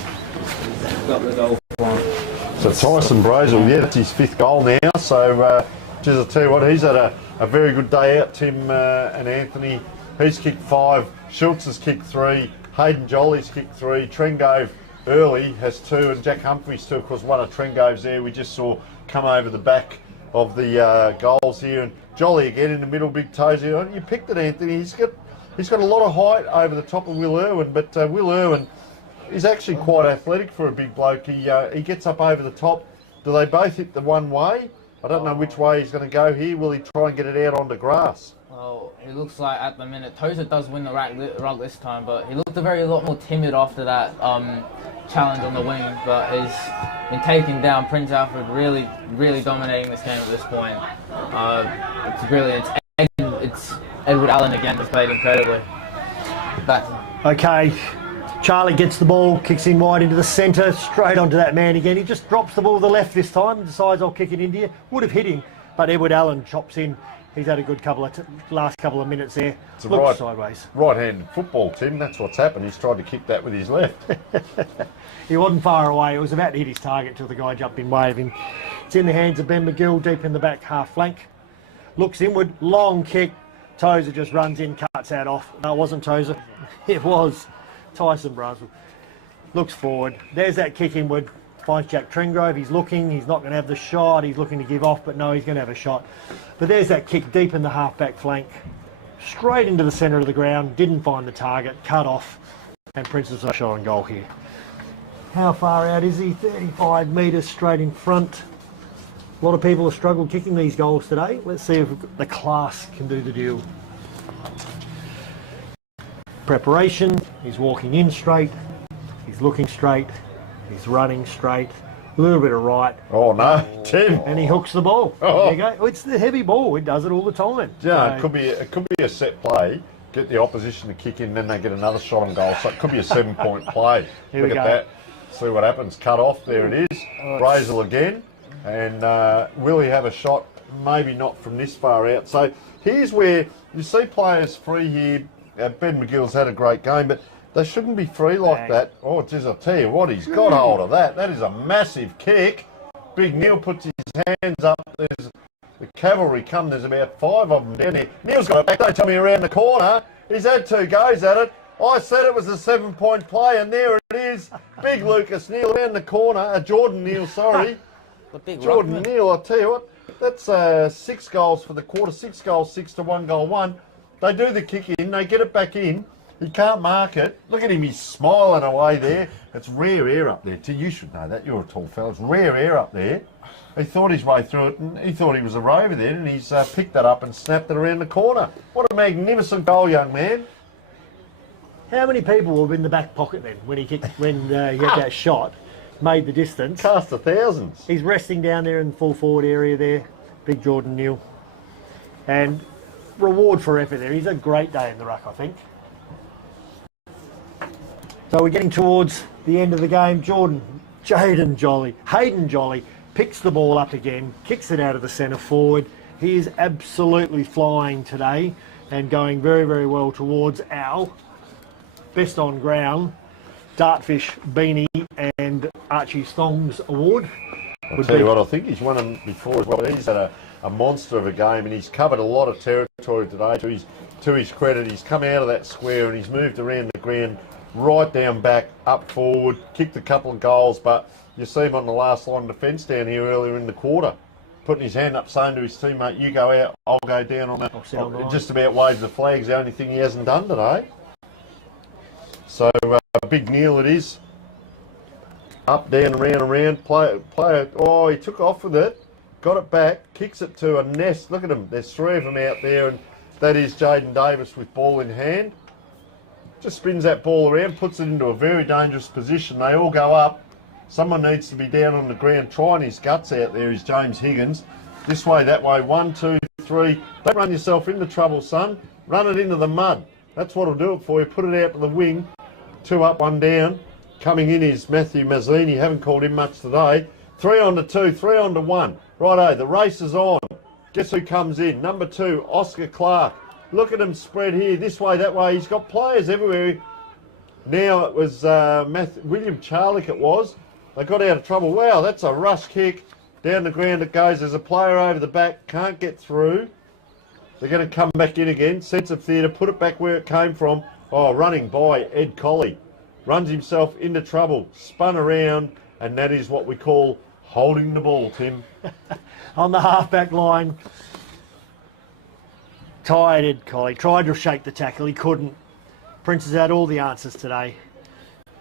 Got the goal for him. So Tyson Brazel, that's his 5th goal now. So, geez, I'll tell you what, he's had a very good day out, Tim and Anthony. He's kicked 5. Schultz has kicked 3. Hayden Jolly's kicked 3. Trengove early has 2. And Jack Humphries too, of course, one of Trengove's there. We just saw come over the back of the goals here. And Jolly again in the middle, big toes here. You picked it, Anthony. He's got a lot of height over the top of Will Irwin, but Will Irwin is actually quite athletic for a big bloke. He gets up over the top. Do they both hit the one way? I don't know which way he's going to go here. Will he try and get it out onto grass? Well, it looks like at the minute Tozer does win the ruck this time, but he looked a lot more timid after that challenge on the wing. But he's been taken down. Prince Alfred really dominating this game at this point. It's brilliant. It's Edward Allen again has played incredibly. Back. Okay, Charlie gets the ball, kicks in wide into the centre, straight onto that man again. He just drops the ball to the left this time and decides I'll kick it into you. Would have hit him, but Edward Allen chops in. He's had a good last couple of minutes there. It's Looks sideways. Right-handed football, Tim. That's what's happened. He's tried to kick that with his left. He wasn't far away. It was about to hit his target till the guy jumped in way of him. It's in the hands of Ben McGill, deep in the back half flank. Looks inward, long kick. Tozer just runs in, cuts that off. No, it wasn't Tozer. It was Tyson Brazel. Looks forward. There's that kick inward. Finds Jack Trengrove. He's looking. He's not going to have the shot. He's looking to give off, but no, he's going to have a shot. But there's that kick deep in the half-back flank. Straight into the centre of the ground. Didn't find the target. Cut off. And Prince's a shot on goal here. How far out is he? 35 metres straight in front. A lot of people have struggled kicking these goals today. Let's see if the class can do the deal. Preparation. He's walking in straight. He's looking straight. He's running straight. A little bit of right. Oh no, Tim! And he hooks the ball. There you go. It's the heavy ball. It does it all the time. Yeah, it could be a set play. Get the opposition to kick in, then they get another shot on goal. So it could be a 7-point play. Look at that. See what happens. Cut off. There it is. Brazel again. And will he have a shot? Maybe not from this far out. So here's where you see players free here. Ben McGill's had a great game, but they shouldn't be free like that. Oh, geez, I'll tell you what, he's got hold of that. That is a massive kick. Big Neil puts his hands up. There's the cavalry come. There's about 5 of them down there. Neil's got it back. Don't tell me around the corner. He's had 2 goes at it. I said it was a 7-point play, and there it is. Big Lucas Neil around the corner. Jordan Neil, sorry. Jordan Neil, I'll tell you what. That's 6 goals for the quarter. 6 goals, 6 to 1 goal 1. They do the kick in. They get it back in. He can't mark it. Look at him, he's smiling away there. It's rare air up there, too. You should know that. You're a tall fella. It's rare air up there. He thought his way through it, and he thought he was a rover then, and he's picked that up and snapped it around the corner. What a magnificent goal, young man. How many people were in the back pocket then when he had that shot, made the distance? Cast of thousands. He's resting down there in the full forward area there. Big Jordan Neal. And reward for effort there. He's had a great day in the ruck, I think. So we're getting towards the end of the game. Hayden Jolly picks the ball up again, kicks it out of the centre forward. He is absolutely flying today. and going very, very well towards our best on ground Dartfish Beanie and Archie Thongs award. I'll tell you what, I think he's won them before as well. He's had a monster of a game, and he's covered a lot of territory today. To his credit, he's come out of that square and he's moved around the ground, right down back, up forward, kicked a couple of goals, but you see him on the last line of defence down here earlier in the quarter, putting his hand up saying to his teammate, you go out, I'll go down on that. Just about waved the flag's the only thing he hasn't done today. So big Neil it is. Up, down, around, play. Oh, he took off with it, got it back, kicks it to a nest. Look at them, there's three of them out there, and that is Jaden Davis with ball in hand. Just spins that ball around, puts it into a very dangerous position. They all go up. Someone needs to be down on the ground trying his guts out there is James Higgins. This way, that way, 1, 2, 3. Don't run yourself into trouble, son. Run it into the mud. That's what'll do it for you. Put it out to the wing. 2 up, 1 down. Coming in is Matthew Mazzini. Haven't called him much today. 3 on to 2, 3 on to 1. Righto, the race is on. Guess who comes in? Number 2, Oscar Clark. Look at him spread here, this way, that way. He's got players everywhere. Now it was William Charlick it was. They got out of trouble. Wow, that's a rush kick. Down the ground it goes. There's a player over the back. Can't get through. They're going to come back in again. Sense of theatre. Put it back where it came from. Oh, running by Ed Colley. Runs himself into trouble. Spun around. And that is what we call holding the ball, Tim. On the half-back line, tired Ed Colley. Tried to shake the tackle. He couldn't. Prince has had all the answers today.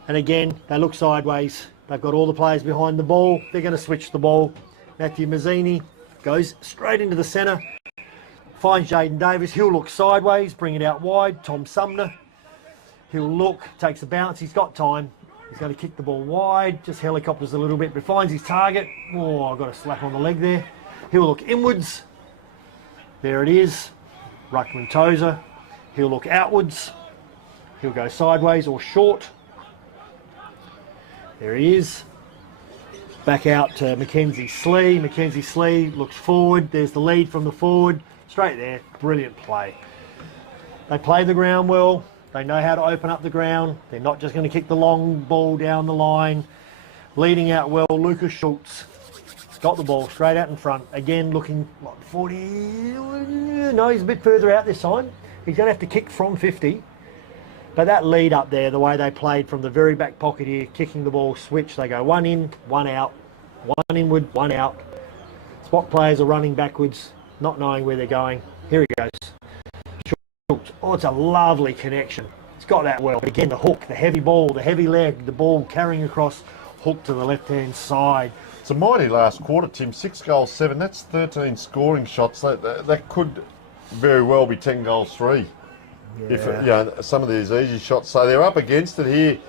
And again, they look sideways. They've got all the players behind the ball. They're going to switch the ball. Matthew Mazzini goes straight into the centre. Finds Jaden Davis. He'll look sideways, bring it out wide. Tom Sumner. He'll look, takes a bounce. He's got time. He's going to kick the ball wide. Just helicopters a little bit, but finds his target. Oh, I've got a slap on the leg there. He'll look inwards. There it is. Ruckman Tozer. He'll look outwards. He'll go sideways or short. There he is. Back out to Mackenzie Slee. Mackenzie Slee looks forward. There's the lead from the forward. Straight there. Brilliant play. They play the ground well. They know how to open up the ground. They're not just going to kick the long ball down the line. Leading out well, Lucas Schultz got the ball straight out in front. Again, looking like 40. No, he's a bit further out this time. He's going to have to kick from 50. But that lead up there, the way they played from the very back pocket here, kicking the ball, switch, they go 1 in, 1 out, 1 inward, 1 out. Spot players are running backwards, not knowing where they're going. Here he goes. Schultz. Oh, it's a lovely connection. It's got that well. But again, the hook, the heavy ball, the heavy leg, the ball carrying across, hook to the left-hand side. It's a mighty last quarter, Tim. 6 goals, 7. That's 13 scoring shots. That could very well be 10 goals, 3. Yeah. If some of these easy shots, so they're up against it here.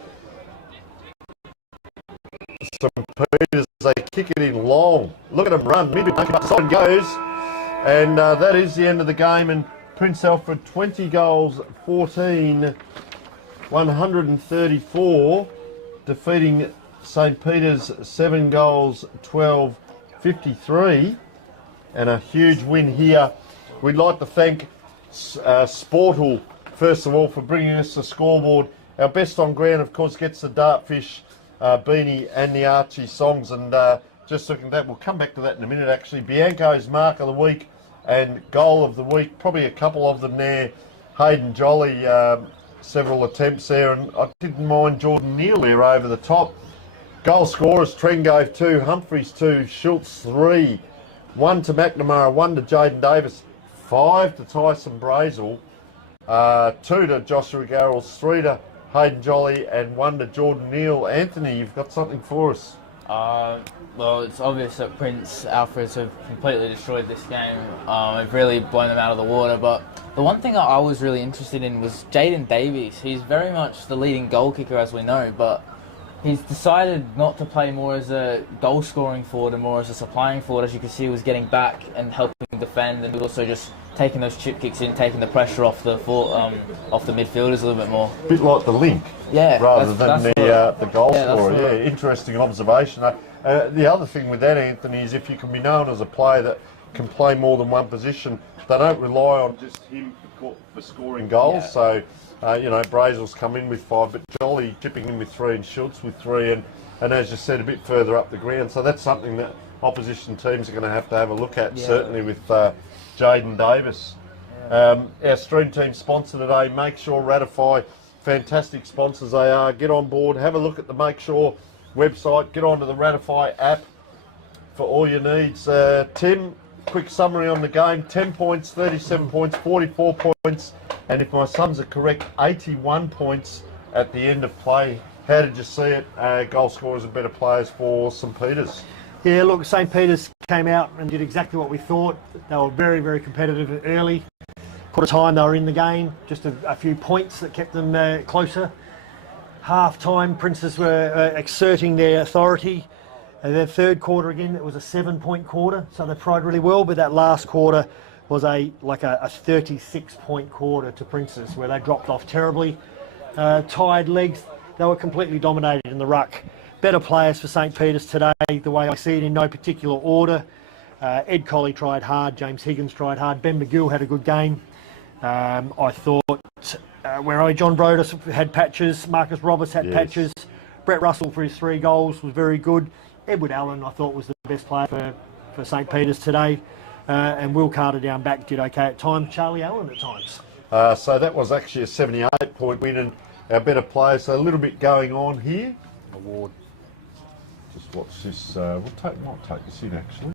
Some Peters, they kick it in long. Look at them run. Side goes, and that is the end of the game. And Prince Alfred 20 goals, 14, 134, defeating St Peter's 7 goals, 12, 53, and a huge win here. We'd like to thank Sportal, first of all, for bringing us the scoreboard. Our best on ground, of course, gets the Dartfish beanie and the Archie songs. And just looking at that, we'll come back to that in a minute, actually. Bianco's mark of the week and goal of the week, probably a couple of them there. Hayden Jolly, several attempts there, and I didn't mind Jordan Neal there over the top. Goal scorers, Trengove 2, Humphreys 2, Schultz 3, 1 to McNamara, 1 to Jaden Davis, 5 to Tyson Brazel, 2 to Joshua Garrels, 3 to Hayden Jolly, and 1 to Jordan Neal. Anthony, you've got something for us. Well, it's obvious that Prince Alfreds have completely destroyed this game. They've really blown them out of the water. But the one thing I was really interested in was Jaden Davies. He's very much the leading goal kicker, as we know, but he's decided not to play more as a goal-scoring forward and more as a supplying forward. As you can see, he was getting back and helping defend, and he was also just taking those chip kicks in, taking the pressure off the midfielders a little bit more. A bit like the link, yeah, rather than the goal scorer. Yeah, interesting observation. The other thing with that, Anthony, is if you can be known as a player that can play more than one position. They don't rely on just him for scoring goals. Yeah. So, you know, Brazel's come in with 5, but Jolly chipping in with 3 and Schultz with 3, and as you said, a bit further up the ground. So that's something that opposition teams are going to have a look at, certainly with Jaden Davis. Our stream team sponsor today, Make Sure Ratify. Fantastic sponsors they are. Get on board, have a look at the Make Sure website, get onto the Ratify app for all your needs. Tim, quick summary on the game: 10 points, 37 points, 44 points, and if my sums are correct, 81 points at the end of play. How did you see it? Goal scorers and better players for St Peters. Yeah, look, St Peters came out and did exactly what we thought. They were very, very competitive early. Quarter time, they were in the game. Just a few points that kept them closer. Half time, Princes were exerting their authority. And then third quarter again, it was a 7-point quarter, so they tried really well. But that last quarter was a 36-point quarter to Princes, where they dropped off terribly. Tired legs, they were completely dominated in the ruck. Better players for St Peters today, the way I see it, in no particular order. Ed Colley tried hard, James Higgins tried hard, Ben McGill had a good game. I thought John Brodus had patches, Marcus Roberts had patches, Brett Russell for his 3 goals was very good. Edward Allen I thought was the best player for St Peters today, and Will Carter down back did okay at times, Charlie Allen at times. So that was actually a 78-point win, and our better players, so a little bit going on here. Award. Just watch this. Might take this in actually.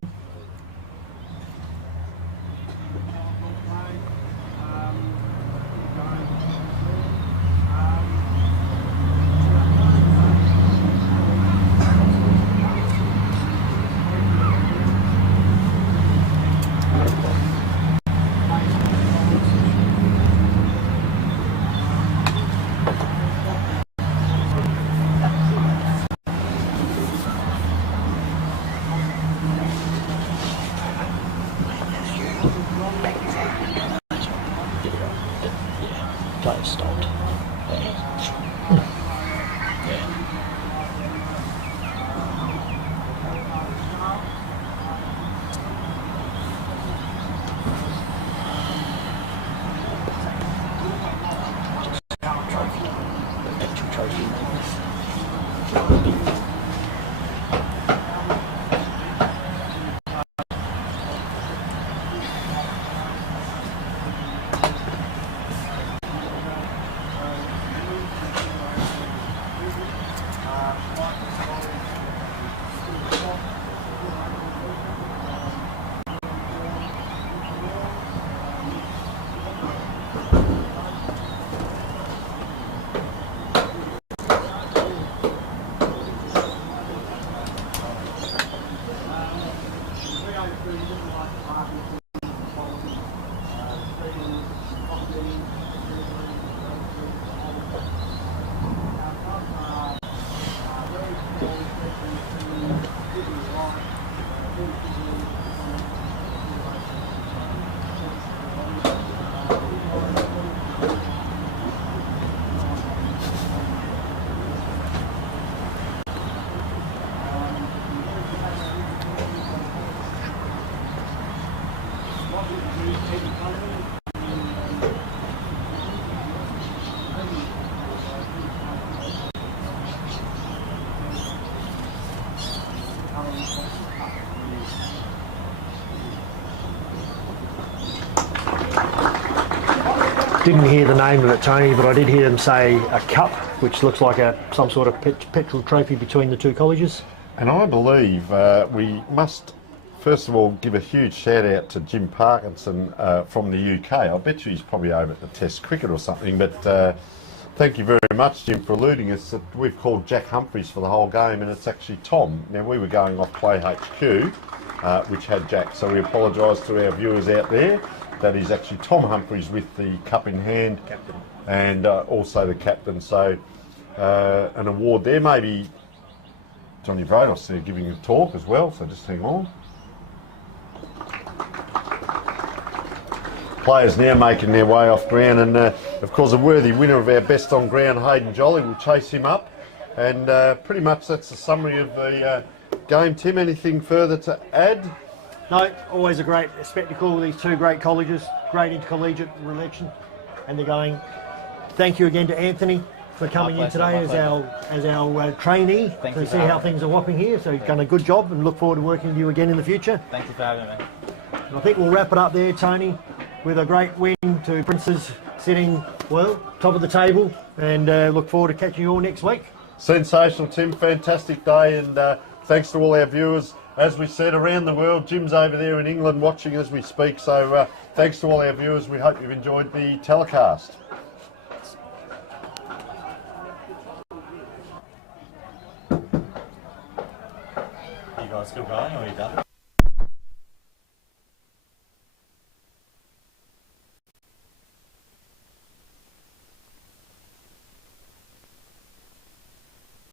Play stopped. Didn't hear the name of it, Tony, but I did hear them say a cup, which looks like some sort of petrol trophy between the two colleges. And I believe we must, first of all, give a huge shout out to Jim Parkinson from the UK. I bet you he's probably over at the Test cricket or something, but thank you very much, Jim, for alluding us that we've called Jack Humphreys for the whole game, and it's actually Tom. Now, we were going off Play HQ, which had Jack, so we apologise to our viewers out there. That is actually Tom Humphreys with the cup in hand, captain, and also the captain. So an award there. Maybe Johnny Brodos there giving a talk as well, so just hang on. Players now making their way off ground, and of course a worthy winner of our best on ground, Hayden Jolly, will chase him up. And pretty much that's the summary of the game. Tim, anything further to add? No, always a great spectacle with these two great colleges, great intercollegiate relation, and they're going. Thank you again to Anthony for coming in today as our trainee to see how things are whopping here. So you've done a good job and look forward to working with you again in the future. Thank you for having me. And I think we'll wrap it up there, Tony, with a great win to Princes sitting, well, top of the table, and look forward to catching you all next week. Sensational, Tim. Fantastic day, and thanks to all our viewers. As we said, around the world, Jim's over there in England watching as we speak. So thanks to all our viewers. We hope you've enjoyed the telecast. You guys still going, or are you done?